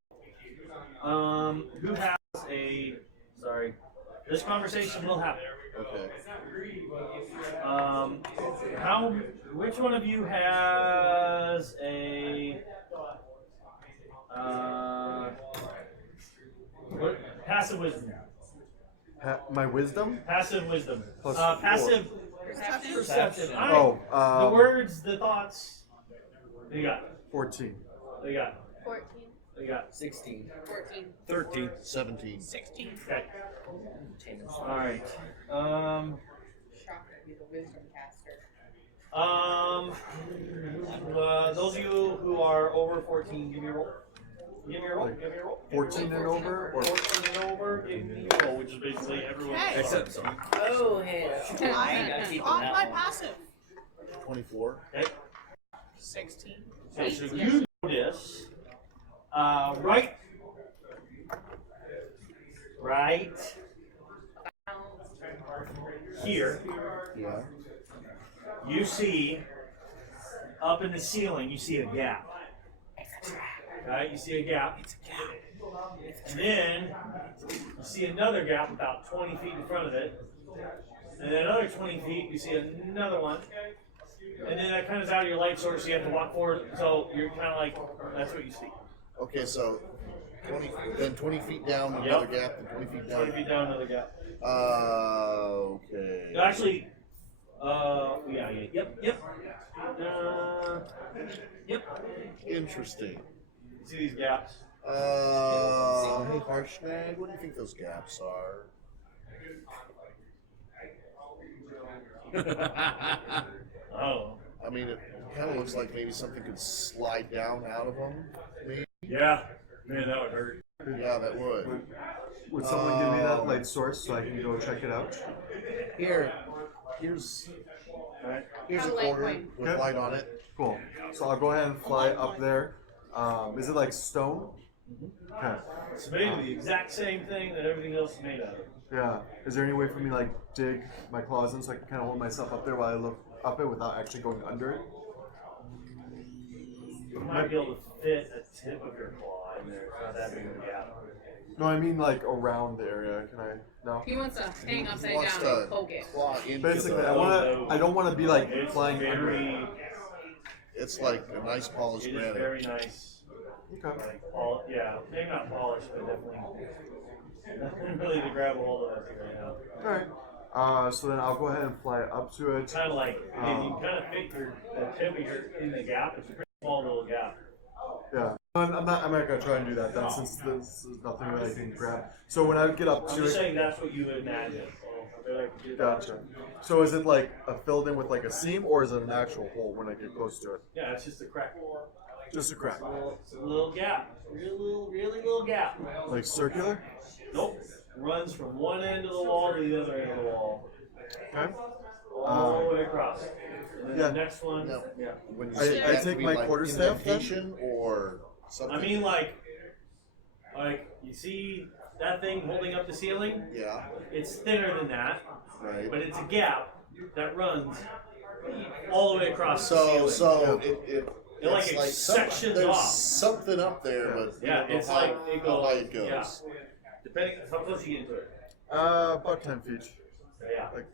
Who has a? Sorry, this conversation will happen. Okay. Which one of you has a? Passive wisdom. My wisdom? Passive wisdom. Plus Passive perception. All right. Oh, the words, the thoughts. What do you got? 14. What do you got? 14. What do you got? 16. 14. 13. 17. 16. Okay. All right. Shocked to be the wisdom caster. Those of you who are over 14, give me a roll. Give me a roll. Give me a roll. 14 and over? Or 14 and over, give me a roll, which is basically everyone. Okay. Except some. Oh, hey. I on my passive. 24. Okay. 16. Okay, so you notice, right here, Yeah. you see up in the ceiling, you see a gap. Right? You see a gap. And then you see another gap about 20 feet in front of it. And then another 20 feet, you see another one. And then that kind of is out of your light source, so you have to walk forward. So you're kind of like, that's what you see. Okay, so 20 feet down, another gap, then 20 feet down. 20 feet down, another gap. Okay. Actually, yep. Yep. Interesting. See these gaps? Hey, Harshnag, what do you think those gaps are? Oh. I mean, it kind of looks like maybe something could slide down out of them. Maybe. Yeah. Man, that would hurt. Yeah, that would. would someone give me that light source so I can go check it out? Here's Alright. a Have a light quarter point. with Okay. light on it. Cool. So I'll go ahead and fly up there. Is it like stone? Okay. It's made of the exact same thing that everything else is made out of. Yeah. Is there any way for me to like dig my claws in so I can kind of hold myself up there while I look up it without actually going under it? You might be able to fit a tip of your claw in there. It's not that big of a gap. No, I mean like around the area. Can I? No. He wants to hang upside Wants down to and poke it. claw into Basically, the- I don't want to be like It's flying under it. very, It's like a nice polished it is granite. very nice. Okay. Like, yeah, maybe not polished, but definitely nothing really to grab a hold of right now. All right. So then I'll go ahead and fly up to it. Kind of like, you kind of fit the tip of your in the gap. It's a pretty small little gap. Yeah. I'm not gonna try and do that then, since this is nothing that I can grab. So when I get up I'm to just it, saying that's what you would imagine. So I feel like you do that. gotcha. So is it like filled in with like a seam, or is it an actual hole when I get close to it? Yeah, it's just a crack. Just a crack. It's a little gap. Really little gap. Like circular? Nope. Runs from one end of the wall to the other end of the wall. Okay. All the way across. And Yeah. the next one, No. yeah. When you I- say I that, take you mean my like quarterstaff then? indentation or something. I mean, like you see that thing holding up the ceiling? Yeah. It's thinner than that, Right. but it's a gap that runs all the way across the So ceiling. it It like it's sections there's off. something up there, but you Yeah, don't know it's how, like it how high goes. it goes. Yeah. Depending how close you get into it. About 10 feet. Yeah. Like,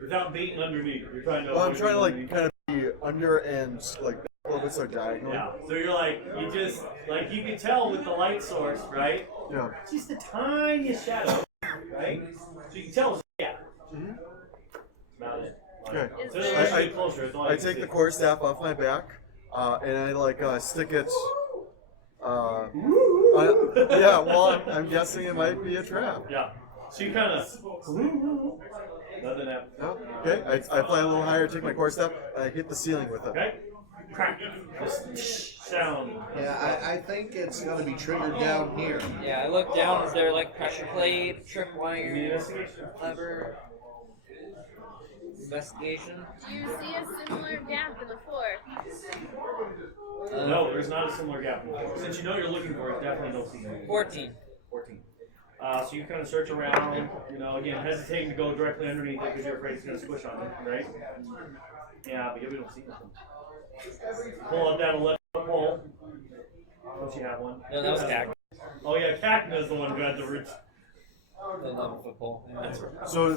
Without beating underneath. You're trying to. well, I'm avoid trying to like being kind of be under and like a little bit so diagonal. Yeah. So you're like you just like you can tell with the light source, right? Yeah. Just the tiniest shadow, right? So you can tell it's a gap. Mhm. About it. Okay. So as you I- get closer, it's all I you can take see. the quarterstaff off my back, and I like stick it. Yeah, well, I'm guessing it might be a trap. Yeah. So you kind of. Nothing happens. No? Okay, I fly a little higher, take my quarterstaff, and I hit the ceiling with it. Okay. Crack. Just sound. Yeah, I think it's going to be triggered down here. Yeah, I look down. Is there like pressure plate, tripwire, Investigation. lever? Investigation? Do you see a similar gap in the floor? No, there's not a similar gap. Since you know you're looking for it, definitely don't see it. 14. 14. So you kind of search around, you know, again, hesitating to go directly underneath it because you're afraid it's going to squish on it, right? Yeah, but we don't see nothing. Pull up that 11-foot pole. Don't you have one? No, that was Cac. Oh yeah, Cactus is the one who had the roots. The 11-foot pole. So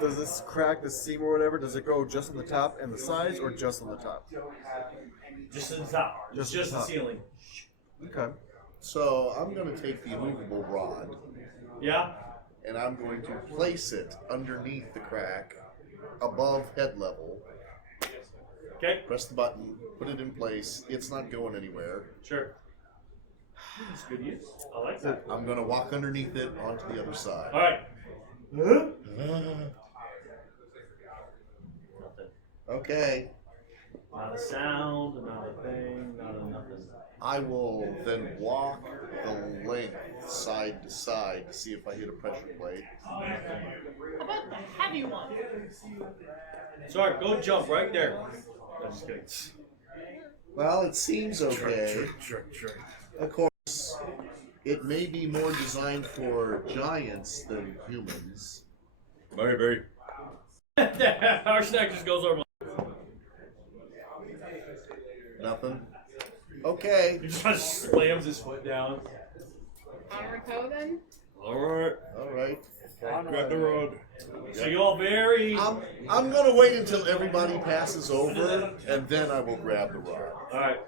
does this crack, the seam or whatever, does it go just on the top and the sides, or just on the top? Just at the top. Just Just the the top. ceiling. Okay. So I'm going to take the immovable rod Yeah? and I'm going to place it underneath the crack, above head level. Okay. Press the button, put it in place. It's not going anywhere. Sure. That's good use. I like that. I'm going to walk underneath it onto the other side. Alright. Nothing. Okay. Not a sound, not a thing, not a nothing. I will then walk the length side to side to see if I hit a pressure plate. How about the heavy one? Sorry, go jump right there. I'm just kidding. Well, it seems okay. Trick. Of course, it may be more designed for giants than humans. Maybe. Our snack just goes over. Nothing. Okay. He just kind of slams his foot down. Onward go then? Alright. All right. Grab the road. So you all very. I'm gonna wait until everybody passes over, and then I will grab the rod. Alright.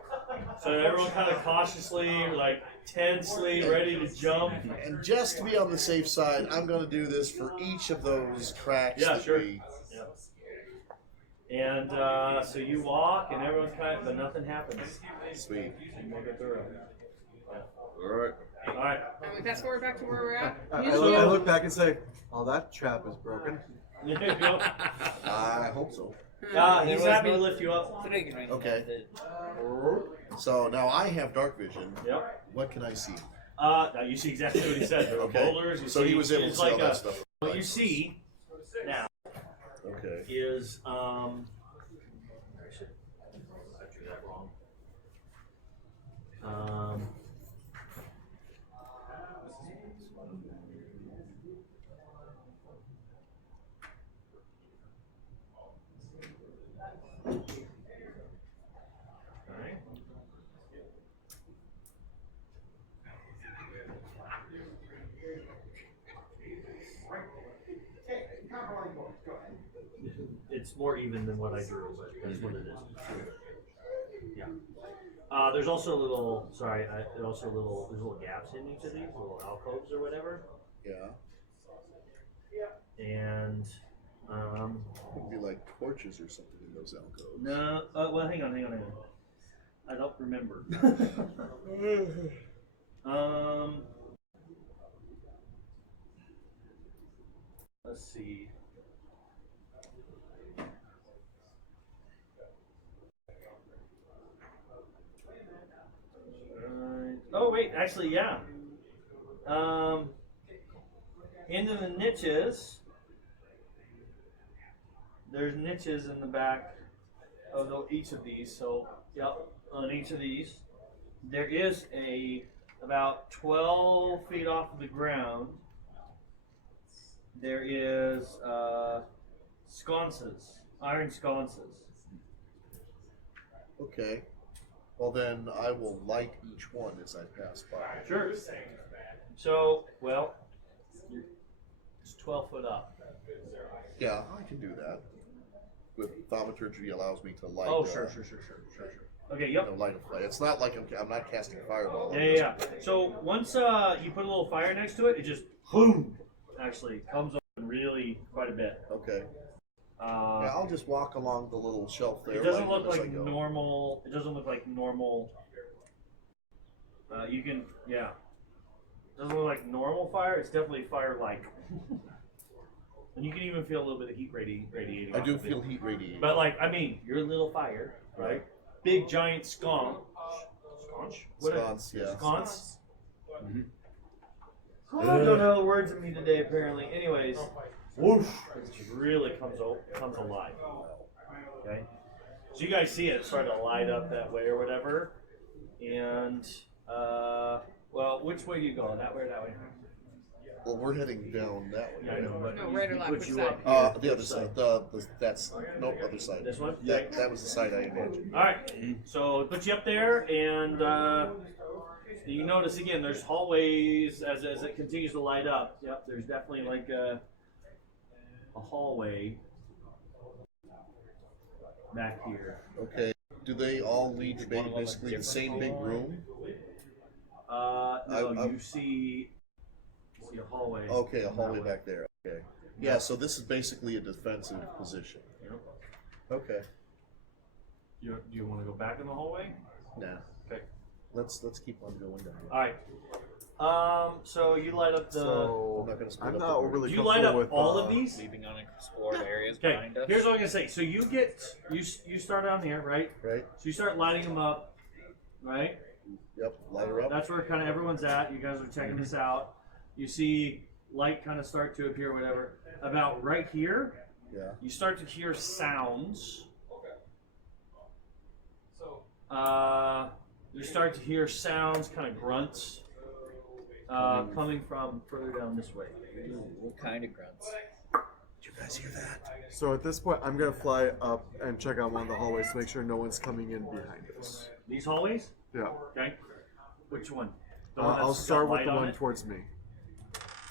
So everyone kind of cautiously, like tensely, ready to jump. And just to be on the safe side, I'm gonna do this for each of those cracks. Yeah, that sure. we- And so you walk, and everyone's kind of, but nothing happens. Sweet. You make it through. Alright. Alright. And we fast forward back to where we're at. I look back and say, "Oh, that trap is broken." I hope so. He's happy to lift you up. Okay. So now I have dark vision. Yep. What can I see? Now you see exactly what he said. There were Okay. boulders. You So he see- was able to it's see all like that a- stuff. What you see now Okay. is actually, I drew that wrong. Alright. It's more even than what I drew, but that's what it is. Yeah. There's also a little. Sorry, there's little gaps in each of these, little alcoves or whatever. Yeah. And Could be like torches or something in those alcoves. no. Well, hang on. I don't remember. Let's see. Oh wait, actually, yeah. Into the niches. There's niches in the back each of these. So, yep, on each of these, there is about 12 feet off of the ground. There is sconces, iron sconces. Okay. Well, then I will light each one as I pass by. Sure. So, well, it's 12 foot up. Yeah, I can do that. With thaumaturgy allows me to light. Oh, sure. Okay, yep. Light a flame. It's not like I'm not casting fireball. Yeah. So once you put a little fire next to it, it just boom, actually comes up really quite a bit. Okay. Yeah, I'll just walk along the little shelf there. It doesn't lighting look as I like go. normal. It doesn't look like normal. You can, yeah. It doesn't look like normal fire. It's definitely fire-like. And you can even feel a little bit of heat radiating. I do off of feel it. heat radiating. But like, I mean, your little fire, right? Big giant sconce. Sconce, yeah. Sconce. I don't know the words in me today, apparently. Anyways, whoosh, it just really comes alive. Okay, so you guys see it start to light up that way or whatever, and well, which way do you go? That way or that way? Well, we're heading down that way. Yeah, I know, but No, right or left, put which you side? up. The other side. That's no other side. This one? That was the side I imagined. All right, so put you up there, and you notice again, there's hallways as it continues to light up. Yep, there's definitely like a hallway back here. Okay. Do they all lead to basically the same big room? No, you see a hallway. Okay, a hallway back there. Okay. Yeah, so this is basically a defensive position. Yep. Okay. Do you want to go back in the hallway? Nah. Okay. Let's keep on going down. All right. So you light up the. So I'm not gonna split I'm up not the overly Do you light comfortable up with all of these? Leaving unexplored areas Okay. behind us. Here's what I'm gonna say. So you start down here, right? Right. So you start lighting them up, right? Yep. Light her up. That's where kind of everyone's at. You guys are checking this out. You see light kind of start to appear, whatever. About right here, Yeah. you start to hear sounds. You start to hear sounds, kind of grunts, coming from further down this way. Ooh, what kind of grunts? Did you guys hear that? So at this point, I'm gonna fly up and check out one of the hallways to make sure no one's coming in behind us. These hallways? Yeah. Okay. Which one? The one I'll that's got start with light the on one it? towards me.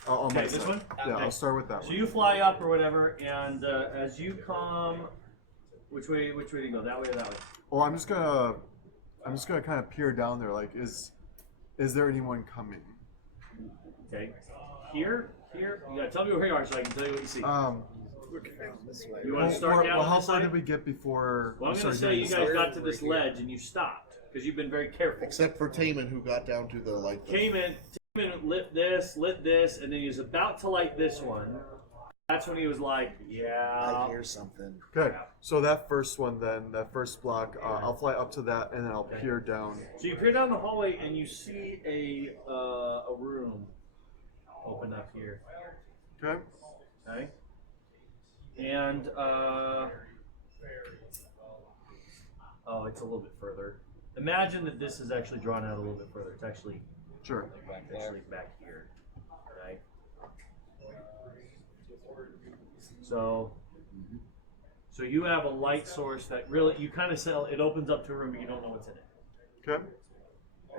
On Okay, my this side. one? Yeah, Okay. I'll start with that So one. you fly up or whatever, and as you come, which way do you go? That way or that way? Well, I'm just gonna kind of peer down there. Like, is there anyone coming? Okay. Here. You gotta tell me where you are so I can tell you what you see. You want to start down well, on how this far side? did we get before? Well, I'm we gonna started say doing you this guys stuff? got to this ledge and you stopped because you've been very careful. Except for Taman, who got down to the light. Taman lit this, and then he was about to light this one. That's when he was like, I hear something. Okay, so that first one then, that first block, I'll fly up to that and then I'll peer down. So you peer down the hallway and you see a room open up here. Okay. Okay. And it's a little bit further. Imagine that this is actually drawn out a little bit further. It's actually Sure. back here. Right. So you have a light source that really you kind of sell. It opens up to a room, but you don't know what's in it. Okay.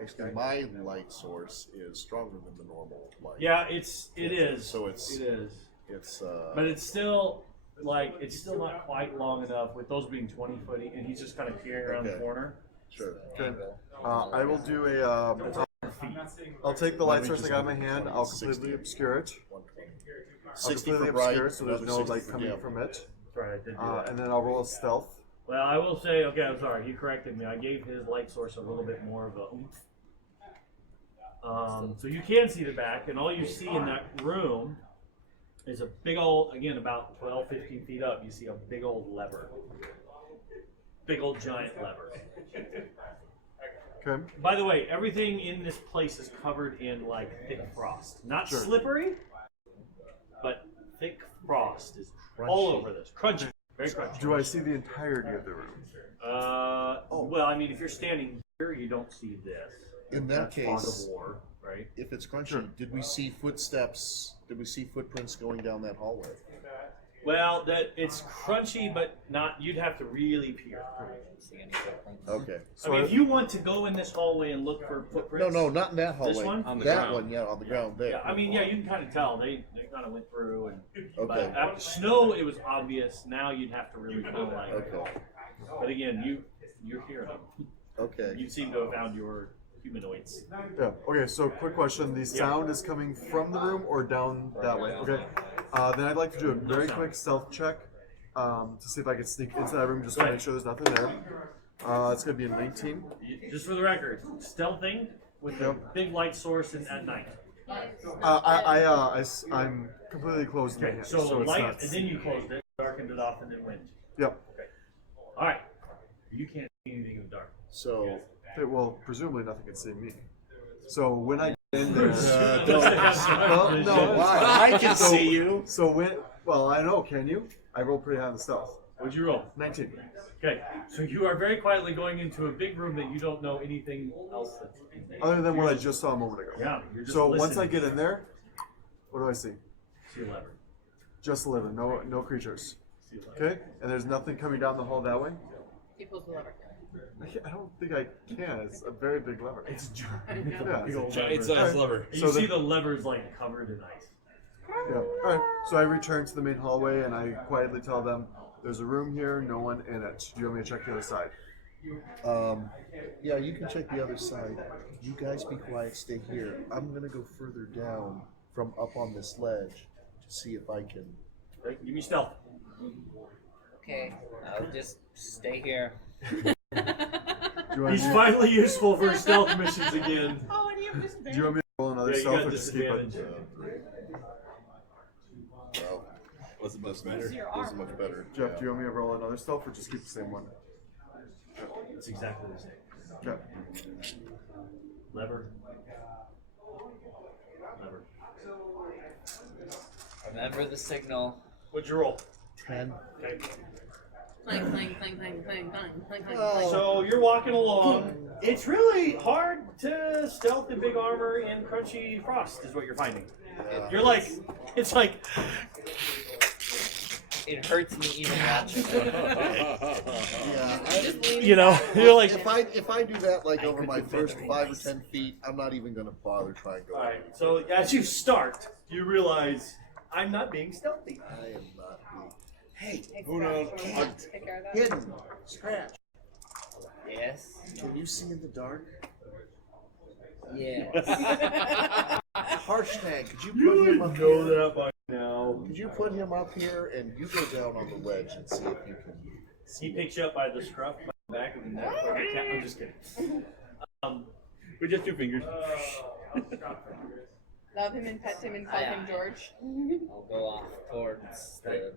Actually, my light source is stronger than the normal light. Yeah, it is. So it is. It's But it's still not quite long enough with those being 20 foot, and he's just kind of peering around the Okay. corner. sure. Okay. I will do I'll take the light source I got in my hand. I'll completely obscure it. 60 I'll for completely bright, obscure it so there's no another 60 light for coming dim. from it. That's right, I did do that. And then I'll roll a stealth. Well, I will say, okay, I'm sorry, he corrected me. I gave his light source a little bit more of a oomph. So you can see the back, and all you see in that room is a big old, again, about 12, 15 feet up, you see a big old lever. Big old giant lever. Okay. By the way, everything in this place is covered in like thick frost. Not slippery, but thick frost is all over this. Crunchy. Very crunchy. Do I see the entirety of the room? Well, I mean, if you're standing here, you don't see this. In that That's fog case, of war, right? if it's crunchy, Sure. did we see footsteps? Did we see footprints going down that hallway? Well, that it's crunchy, but not. You'd have to really peer. See any footprints? Okay. I mean, if you want to go in this hallway and look for footprints. No, not in that hallway. This one? On the that ground. one, yeah, on the ground there. Yeah, I mean, yeah, you can kind of tell they kind of went through, and but Okay. after snow, it was obvious. Now you'd have to really kind of like. Okay. But again, you're here. Okay. You seem to have found your humanoids. Yeah. Okay. So, quick question: the sound is coming from the room or down that way? Okay. Then I'd like to do a very quick stealth check to see if I can sneak into that room just to make sure there's nothing there. It's gonna be a 19. Just for the record, stealthing with a big light source at night. I'm completely closed in Okay, here, so it's light, not. and then you closed it, darkened it off, and then went. Yep. All right. You can't see anything in the dark. So. Okay, well, presumably nothing can see me. So when I get in there, Well, no, Why? I can So- see you. So when, well, I know. Can you? I rolled pretty high on the stealth. What'd you roll? 19. Okay, so you are very quietly going into a big room that you don't know anything else that's in there. Other than what I just saw a moment ago. Yeah, you're just So once I listening. get in there, what do I see? See a lever. Just a lever, no creatures. See a lever. Okay, and there's nothing coming down the hall that way. He pulls the lever. I don't think I can. It's a very big lever. It's giant. Yeah. Big old Giant lever. size lever. And So you see the- the lever's like covered in ice. Yeah. All right. So I return to the main hallway and I quietly tell them, "There's a room here, no one in it. Do you want me to check the other side?" Yeah, you can check the other side. You guys be quiet, stay here. I'm gonna go further down from up on this ledge to see if I can. Right? Give me stealth. Okay, I'll just stay here. Do you want He's me, finally useful for stealth missions again. Oh, and you have do disadvantage. you want me to roll another Yeah, you stealth got or just keep it? disadvantage. Well, Wasn't much Use better. your this is arm. much better. Jeff, do you want me to roll another stealth or just keep the same one? It's exactly the same. Okay. Lever. Lever. Remember the signal. What'd you roll? 10. Okay. Clang, clang, clang, clang, clang, clang, clang, clang, Oh. clang. So you're walking along. It's really hard to stealth in big armor in crunchy frost, is what you're finding. You're like, it's like, It hurts me even watching. Yeah. you know, you're like. If I do that like over my first 5 or 10 feet, I'm not even gonna bother trying to go. All right. So as you start, you realize I'm not being stealthy. I am not being. Hey, Hey, Who knows? Scratch, wanna take care of that? hidden. Scratch. Yes. Can you see in the dark? Yes. Harshnag, could you put him up here? that by now. Could you put him up here and you go down on the ledge and see if you can. He picks you up by the scruff, by the back of the neck. Like a cat. I'm just kidding. With just 2 fingers. Love him and pet him and call Aye, him aye. George. I'll go off towards the.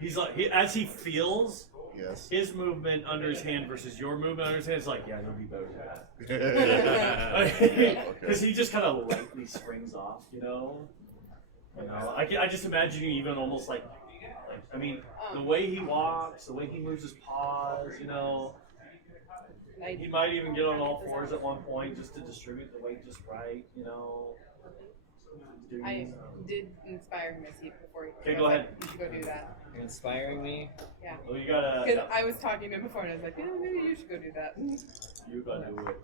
He's like, as he feels Yes. his movement under his hand versus your movement under his hand, it's like, yeah, you'll be better at that. Because he just kind of lightly springs off, you know. I just imagine you even almost like I mean, the way he walks, the way he moves his paws, you know. He might even get on all fours at one point just to distribute the weight just right, you know. I did inspire him as he before he. Okay, go ahead. You should go do that. You're inspiring me. Yeah. Oh, you gotta. Because I was talking to him before and I was like, yeah, maybe you should go do that. You gotta do it.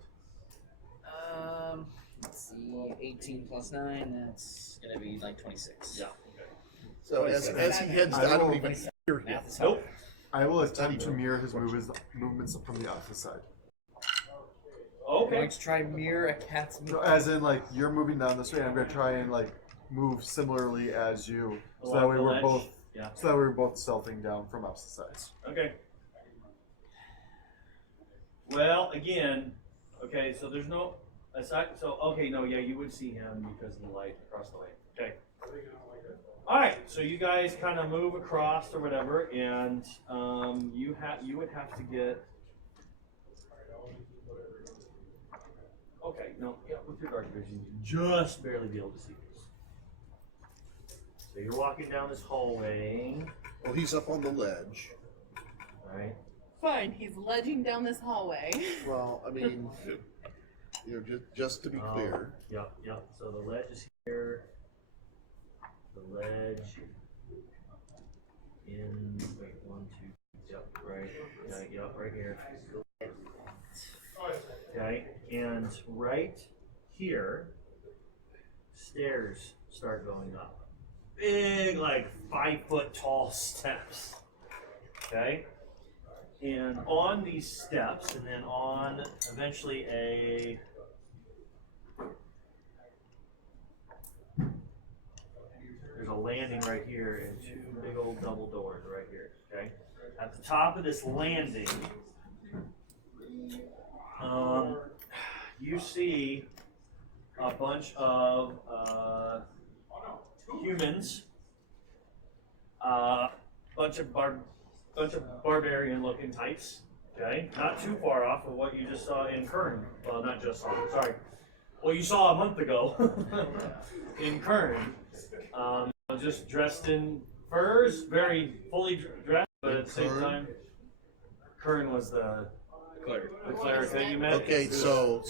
Let's see, 18 plus 9, that's gonna be like 26. Yeah. So as he heads down, I don't even hear him. Math is hard. Nope. I will attempt to mirror his movements from the opposite side. I'm Okay. going to try and mirror a cat's So movement. as in, like, you're moving down this way, I'm gonna try and like move similarly as you, so that Along way the we're ledge? both, Yeah. so that way we're both stealthing down from opposite sides. Okay. Well, again, okay, so there's no aside. So okay, no, yeah, you would see him because of the light across the way. Okay. All right, so you guys kind of move across or whatever, and you would have to get. Okay, no, yeah, with your dark vision, you just barely be able to see this. So you're walking down this hallway. Well, he's up on the ledge. Right. Fine, he's ledging down this hallway. Well, I mean, just to be clear. Yep. So the ledge is here. The ledge in wait, 1, 2. Yep, right. Okay, yep, right here. Okay, and right here, stairs start going up. Big, like 5-foot tall steps. Okay. And on these steps, and then on eventually there's a landing right here and 2 big old double doors right here. Okay. At the top of this landing, you see a bunch of humans, bunch of barbarian-looking types. Okay, not too far off of what you just saw in Kern. Well, not just saw. Sorry, what you saw a month ago in Kern. Just dressed in furs, very fully dressed, but at the same time, Kern was the cleric that you met. Okay, so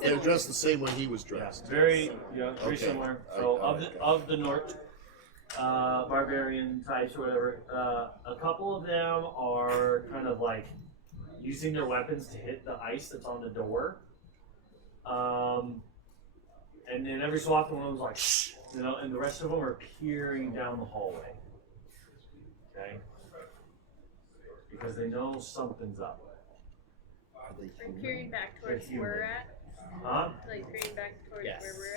they're dressed the same way he was dressed. Very Okay. similar. So of the Nort barbarian types or whatever, a couple of them are kind of like using their weapons to hit the ice that's on the door. And then every so often one of them's like, shh, and the rest of them are peering down the hallway. Okay? Because they know something's up. I'm peering back towards They're where we're human. at. Huh? Like peering back towards where we're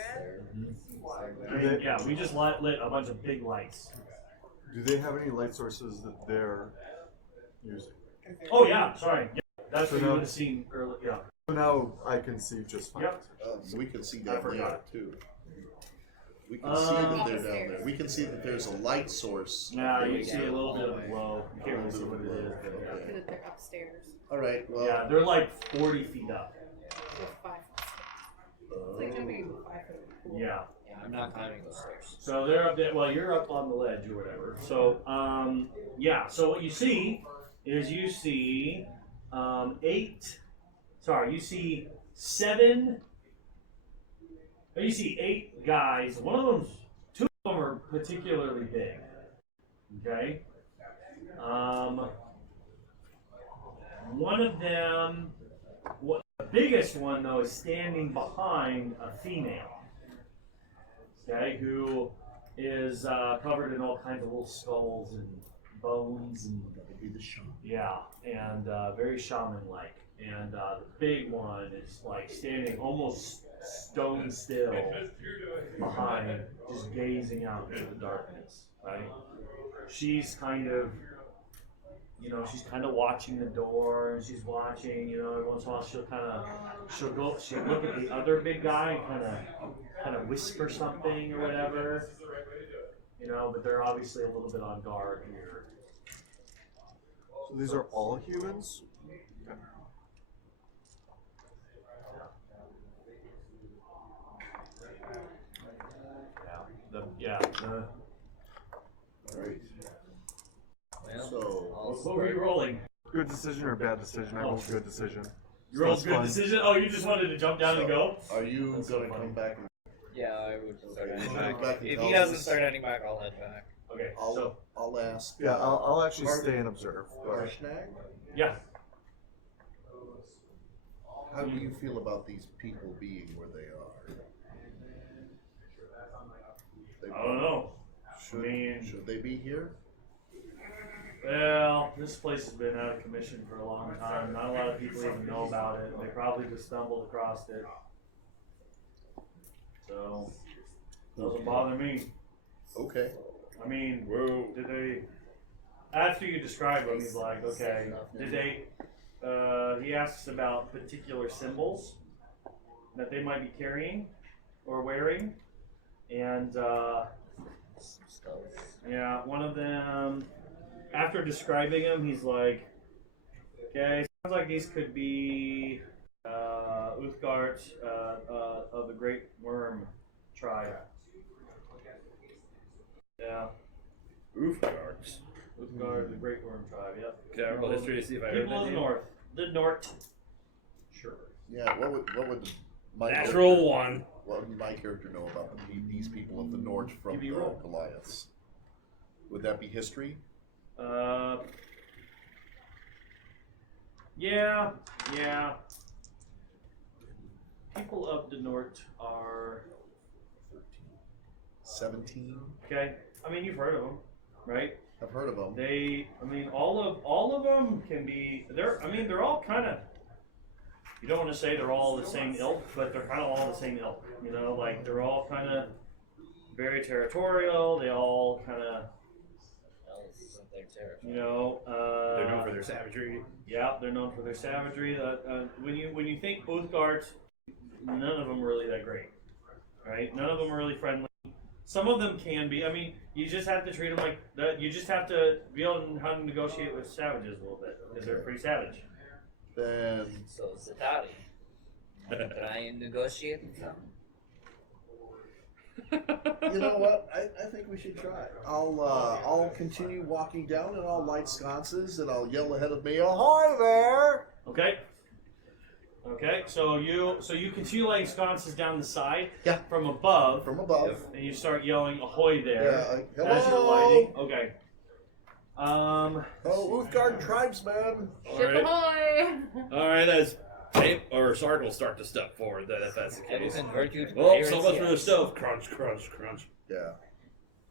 at. I mean, yeah, we just lit a bunch of big lights. Do they have any light sources that they're using? Oh yeah, sorry. Yeah, that's So what you now- would have seen earlier. Yeah. So now I can see just fine. Yep. We can see I down there forgot. too. We can see that they're down there. We can see that there's a light source. Yeah, you see a little bit of glow. You can't really see what it is. But Look Okay. at they're upstairs. All right. Well. yeah, they're like 40 feet up. With 5 It's like jumping 5 foot. Yeah. I'm not climbing those stairs. So they're up there. Well, you're up on the ledge or whatever. So yeah. So what you see is you see 8. Sorry, you see 7. You see 8 guys. One of them's 2 of them are particularly big. Okay. One of them, the biggest one though, is standing behind a female. Okay, who is covered in all kinds of little skulls and bones and yeah, and very shaman-like. And the big one is like standing almost stone still behind, just gazing out into the darkness. Right? She's kind of, she's kind of watching the door, and she's watching. Every once in a while she'll look at the other big guy and kind of whisper something or whatever. But they're obviously a little bit on guard here. So these are all humans? All right. So. What were you rolling? Good decision or bad decision? I rolled good decision. You rolled Sounds good fun. decision? Oh, you just wanted to jump down and go? Are you going to come back? Yeah, I would start Okay. heading Back back. and If tell he doesn't us. start heading back, I'll head back. Okay, so I'll ask. Yeah, I'll actually Mark- stay and observe. Harshnag, yeah. how do you feel about these people being where they are? I don't know. Should they be here? Well, this place has been out of commission for a long time. Not a lot of people even know about it. They probably just stumbled across it. So, doesn't bother me. Okay. I mean, did they? After you describe them, he's like, okay, did they? He asks about particular symbols that they might be carrying or wearing, and yeah, one of them. After describing them, he's like, okay, sounds like these could be Uthgart of the Great Worm tribe. Yeah. Roofguards. Uthgard, the Great Worm Tribe. Yep. Can I roll history to see if I heard People that of the name? North. The North. Sure. Yeah, what would my Natural character- one. What would my character know about these people of the North from Give me the a roll. Goliaths? Would that be history? Yeah. People of the North are 17. okay. I mean, you've heard of them, right? I've heard of them. All of them can be. They're all kind of. You don't want to say they're all the same ilk, but they're kind of all the same ilk. You know, like they're all kind of very territorial. They all kind of. You know, They're known for their savagery. Yeah, they're known for their savagery. When you think Uthgards, none of them are really that great, right? None of them are really friendly. Some of them can be. I mean, you just have to treat them like that. You just have to be able to how to negotiate with savages a little bit because they're pretty savage. Then So Zatari. Try and negotiate with them. you know what? I think we should try. I'll continue walking down and I'll light sconces and I'll yell ahead of me, "Ahoy there!" Okay. Okay. So you continue lighting sconces down the side. Yeah. From above. From above. And you start yelling "Ahoy there!" Yeah, like, as you're "Hello!" lighting. Okay. Oh, Uthgard tribesman. Ship ahoy! Alright, as Tape or Sark will start to step forward then if that's the I will case. convert you to Well, pirates, so much for the yes. stealth. Crunch, crunch, crunch. Yeah.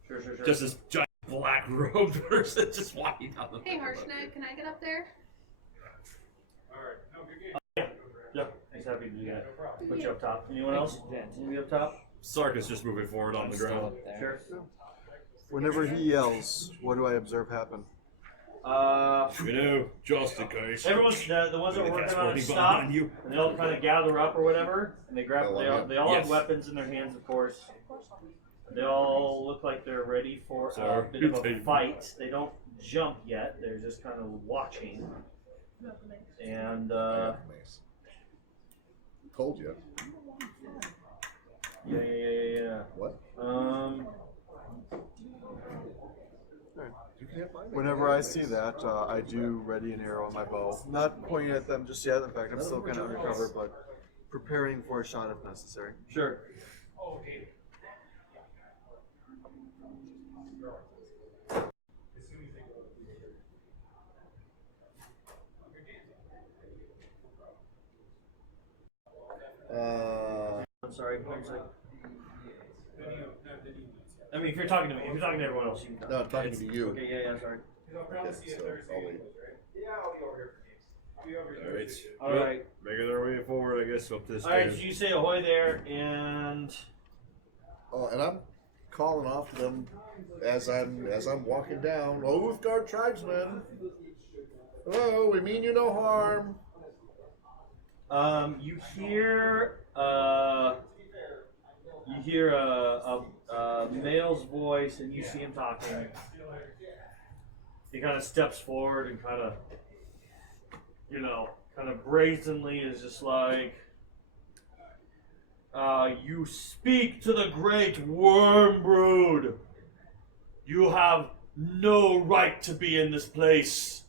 Sure. Just this giant black robed person just walking down the Hey, Harshnag, can I get up there? Yeah. He's happy to do that. Put you up top. Anyone else? Maybe up top. Sark is just moving forward on the Still ground. up there. Sure. Whenever he yells, what do I observe happen? You know, just in case. Everyone's the ones that are working on it stop, and they all kind of gather up or whatever, and they grab. They all Yes. have weapons in their hands, of course. They all look like they're ready for a Sorry. bit of a fight. They don't jump yet; they're just kind of watching. And Told you. yeah. What? You can hit mine. Whenever I see that, I do ready an arrow on my bow. Not pointing at them just yet. In fact, I'm still kind of undercover, but preparing for a shot if necessary. Sure. I'm sorry. What was that? I mean, if you're talking to me, if you're talking to everyone else, you can. No, I'm talking to you. Okay. Yeah. Sorry. Okay, so I'll wait. Alright. All right. Making their way forward, I guess, up this All right. So stairs. you say ahoy there, and Oh, and I'm calling off to them as I'm walking down. Oh, Uthgard tribesmen. Hello, we mean you no harm. you hear a male's voice, and you see him talking. He kind of steps forward and kind of brazenly is just like, you speak to the great worm brood. You have no right to be in this place.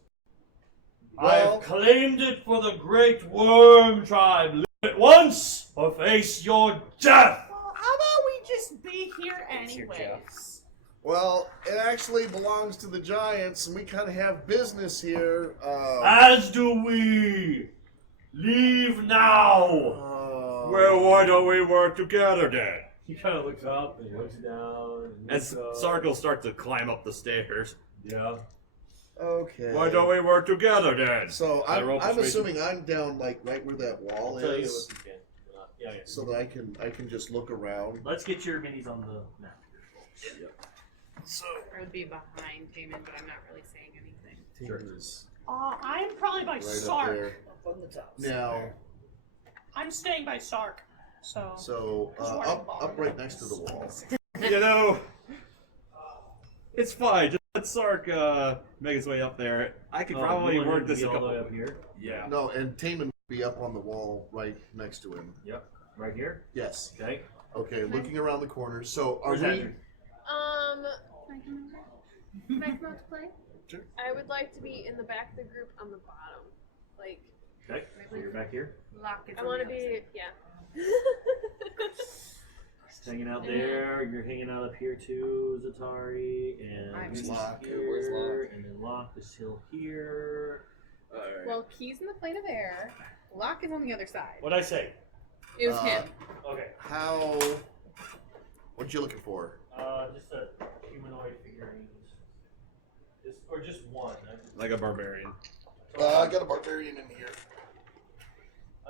I Well- have claimed it for the great worm tribe. Leave it once or face your death. Well, how about we just be here It's your anyways? Well, it actually belongs to the giants, and we kind of have business here. As do we. Leave now. Well, why don't we work together then? He kind of looks up and looks down. And As Sark will start to climb up the stairs. Yeah. Okay. Why don't we work together then? So Can I roll I'm persuasion? assuming I'm down like right where that wall I'll tell you is, what you can. Yeah. so that I can just look around. Let's get your minis on the map. So I would be behind Damon, but I'm not really saying anything. Tamer's I'm probably by right up Sark. there. Up on the top. Now, I'm staying by Sark. So up right next to the wall. You know, it's fine. Just let Sark make his way up there. I could probably you want work him to this be a all the couple. way up here. Yeah. No, and Taman would be up on the wall right next to him. Yep. Right here. Yes. Okay. Okay, looking around the corner. So are Where's we? Andrew? Can I come over? Can I come out to play? Sure. I would like to be in the back of the group on the bottom. Like, Okay, so you're back here. Lock is I on want to the other be, side. yeah. Just hanging out there. You're hanging out up here too, Zatari, and I'm Goose is Locke. here, Where's Locke? and then Locke is still here. Alright. Well, Key's in the plane of air. Lock is on the other side. What'd I say? It was him. Okay. How? What you looking for? Just a humanoid figurine. Or just one. Like a barbarian. I got a barbarian in here.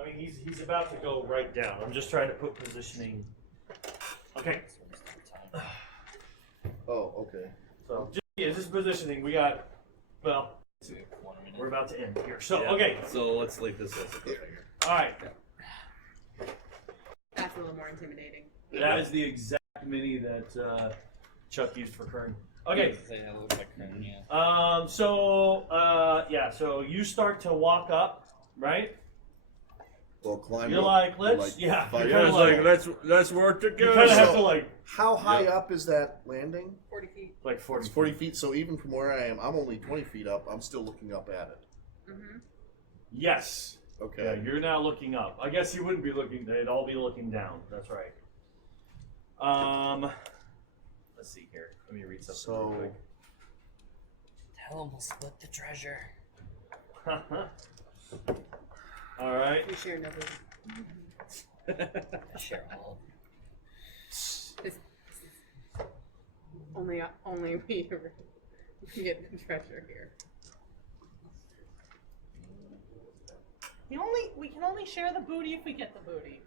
I mean, he's about to go right down. I'm just trying to put positioning. Okay. Oh, okay. So, just positioning. We got, well, we're about to end here. So, Yeah. okay. So let's leave this as a cliffhanger. All right. That's a little more intimidating. That is the exact mini that Chuck used for Kern. Okay. They look like Kern, yeah. So you start to walk up, right? Well, climb You're up. like, let's, Like, yeah. five- You're Yeah, kinda it's like let's work you together. kind of have So- to like How high Yep. up is that landing? 40 feet. 40. It's 40 feet. So even from where I am, I'm only 20 feet up. I'm still looking up at it. Mm-hmm. Yes. Okay. Yeah, you're now looking up. I guess you wouldn't be looking. They'd all be looking down. That's right. Let's see here. Let me read something real So quick. Tell him we'll split the treasure. All right. We share nothing. Share all. This only we get the treasure here. We can only share the booty if we get the booty.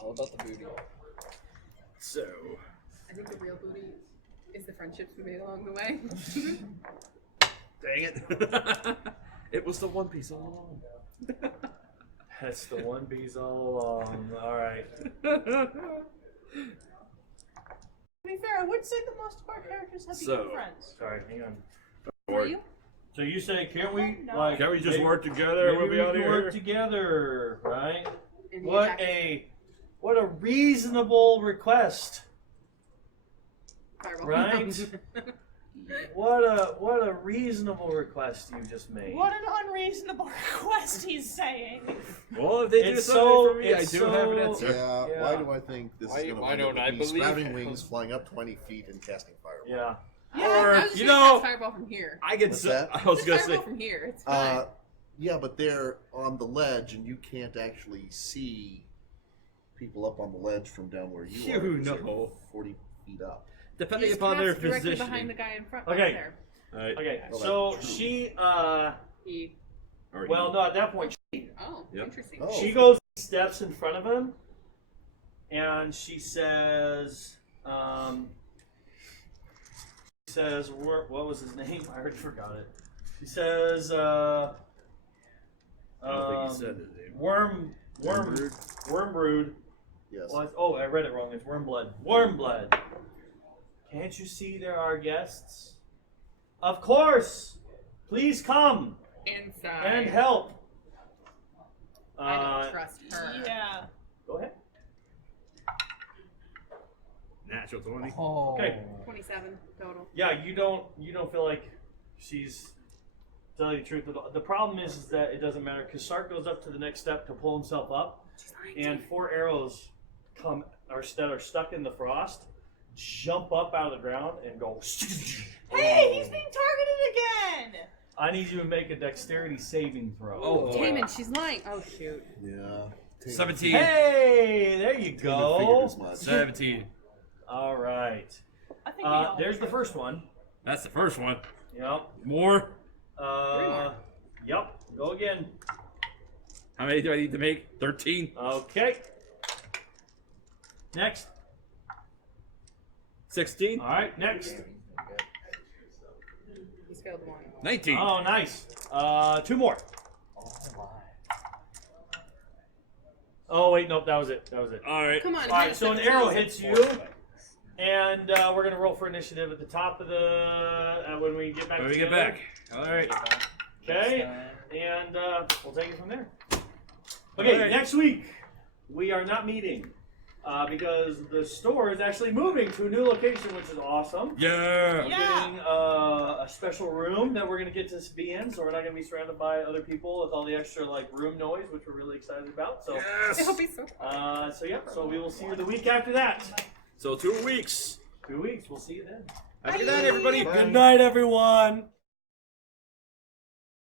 All about the booty. So I think the real booty is the friendships we made along the way. dang it. It was the One Piece all along. That's the one piece all along. All right. To be fair, I would say that most of our characters have So- become friends. Sorry. Hang on. Are you? So you say, can't we? No. Like, Can't we just maybe- work together? Maybe We'll be we out of can here. work together, right? And the What attack- what a reasonable request, Fireball. right? What a reasonable request you just made. What an unreasonable request he's saying. Well, if they do It's something so- for me, I it's do have an so- answer. yeah, Yeah. why do I think this Why- is going to why end up don't I with me believe sprouting it? wings, flying up 20 feet, and casting fireball? Yeah. Yeah, Or I was just you gonna know, cast fireball from here. I can. What's Say, that? I was gonna say. Fireball from here. It's fine. Yeah, but they're on the ledge, and you can't actually see people up on the ledge from down where you You are. 'cause they're know. 40 feet up. Depending He's upon their cast directly position. behind the guy in front. Okay. Right there. Alright. Okay. Well, So that's true. she He. Or well, you. no, at that point Oh, Yep. interesting. Oh. she goes steps in front of him, and she says, what was his name? I already forgot it. She says, I don't think you said his name. Wormbrood. Yes. What? Oh, I read it wrong. It's Wormblood. Wormblood. Can't you see there are guests? Of course. Please come Inside. and help. I don't trust her. Yeah. Go ahead. Natural 20. Oh. Okay. 27 total. Yeah, you don't feel like she's telling you the truth. The problem is that it doesn't matter because Sark goes up to the next step to pull himself up, and 4 arrows that are stuck in the frost, jump up out of the ground and go. Hey, he's being targeted again! I need you to make a dexterity saving throw. Oh, boy. Damon, she's lying. Oh shoot. Yeah. 17. Hey, there you Figured go. as much. 17. All right. I think we all There's the first one. That's the first one. Yep. More. Yep. Go again. How many do I need to make? 13. Okay. Next. 16. All right. Next. He's failed one. 19. Oh, nice. 2 more. Oh my. Oh wait, nope. That was it. All right. Come on. All right. hit So an us. arrow hits you, and we're gonna roll for initiative at the top of the when we get back. When we get together. back. All right. Okay. And we'll take it from there. Okay. All right. Next week we are not meeting. because the store is actually moving to a new location, which is awesome. Yeah. We're getting a special room that we're going to get to be in, so we're not going to be surrounded by other people with all the extra like room noise, which we're really excited about. So, It'll be so so we will see you the week after that. So 2 weeks. 2 weeks. We'll see you then. Have a good night, everybody. Good night, everyone.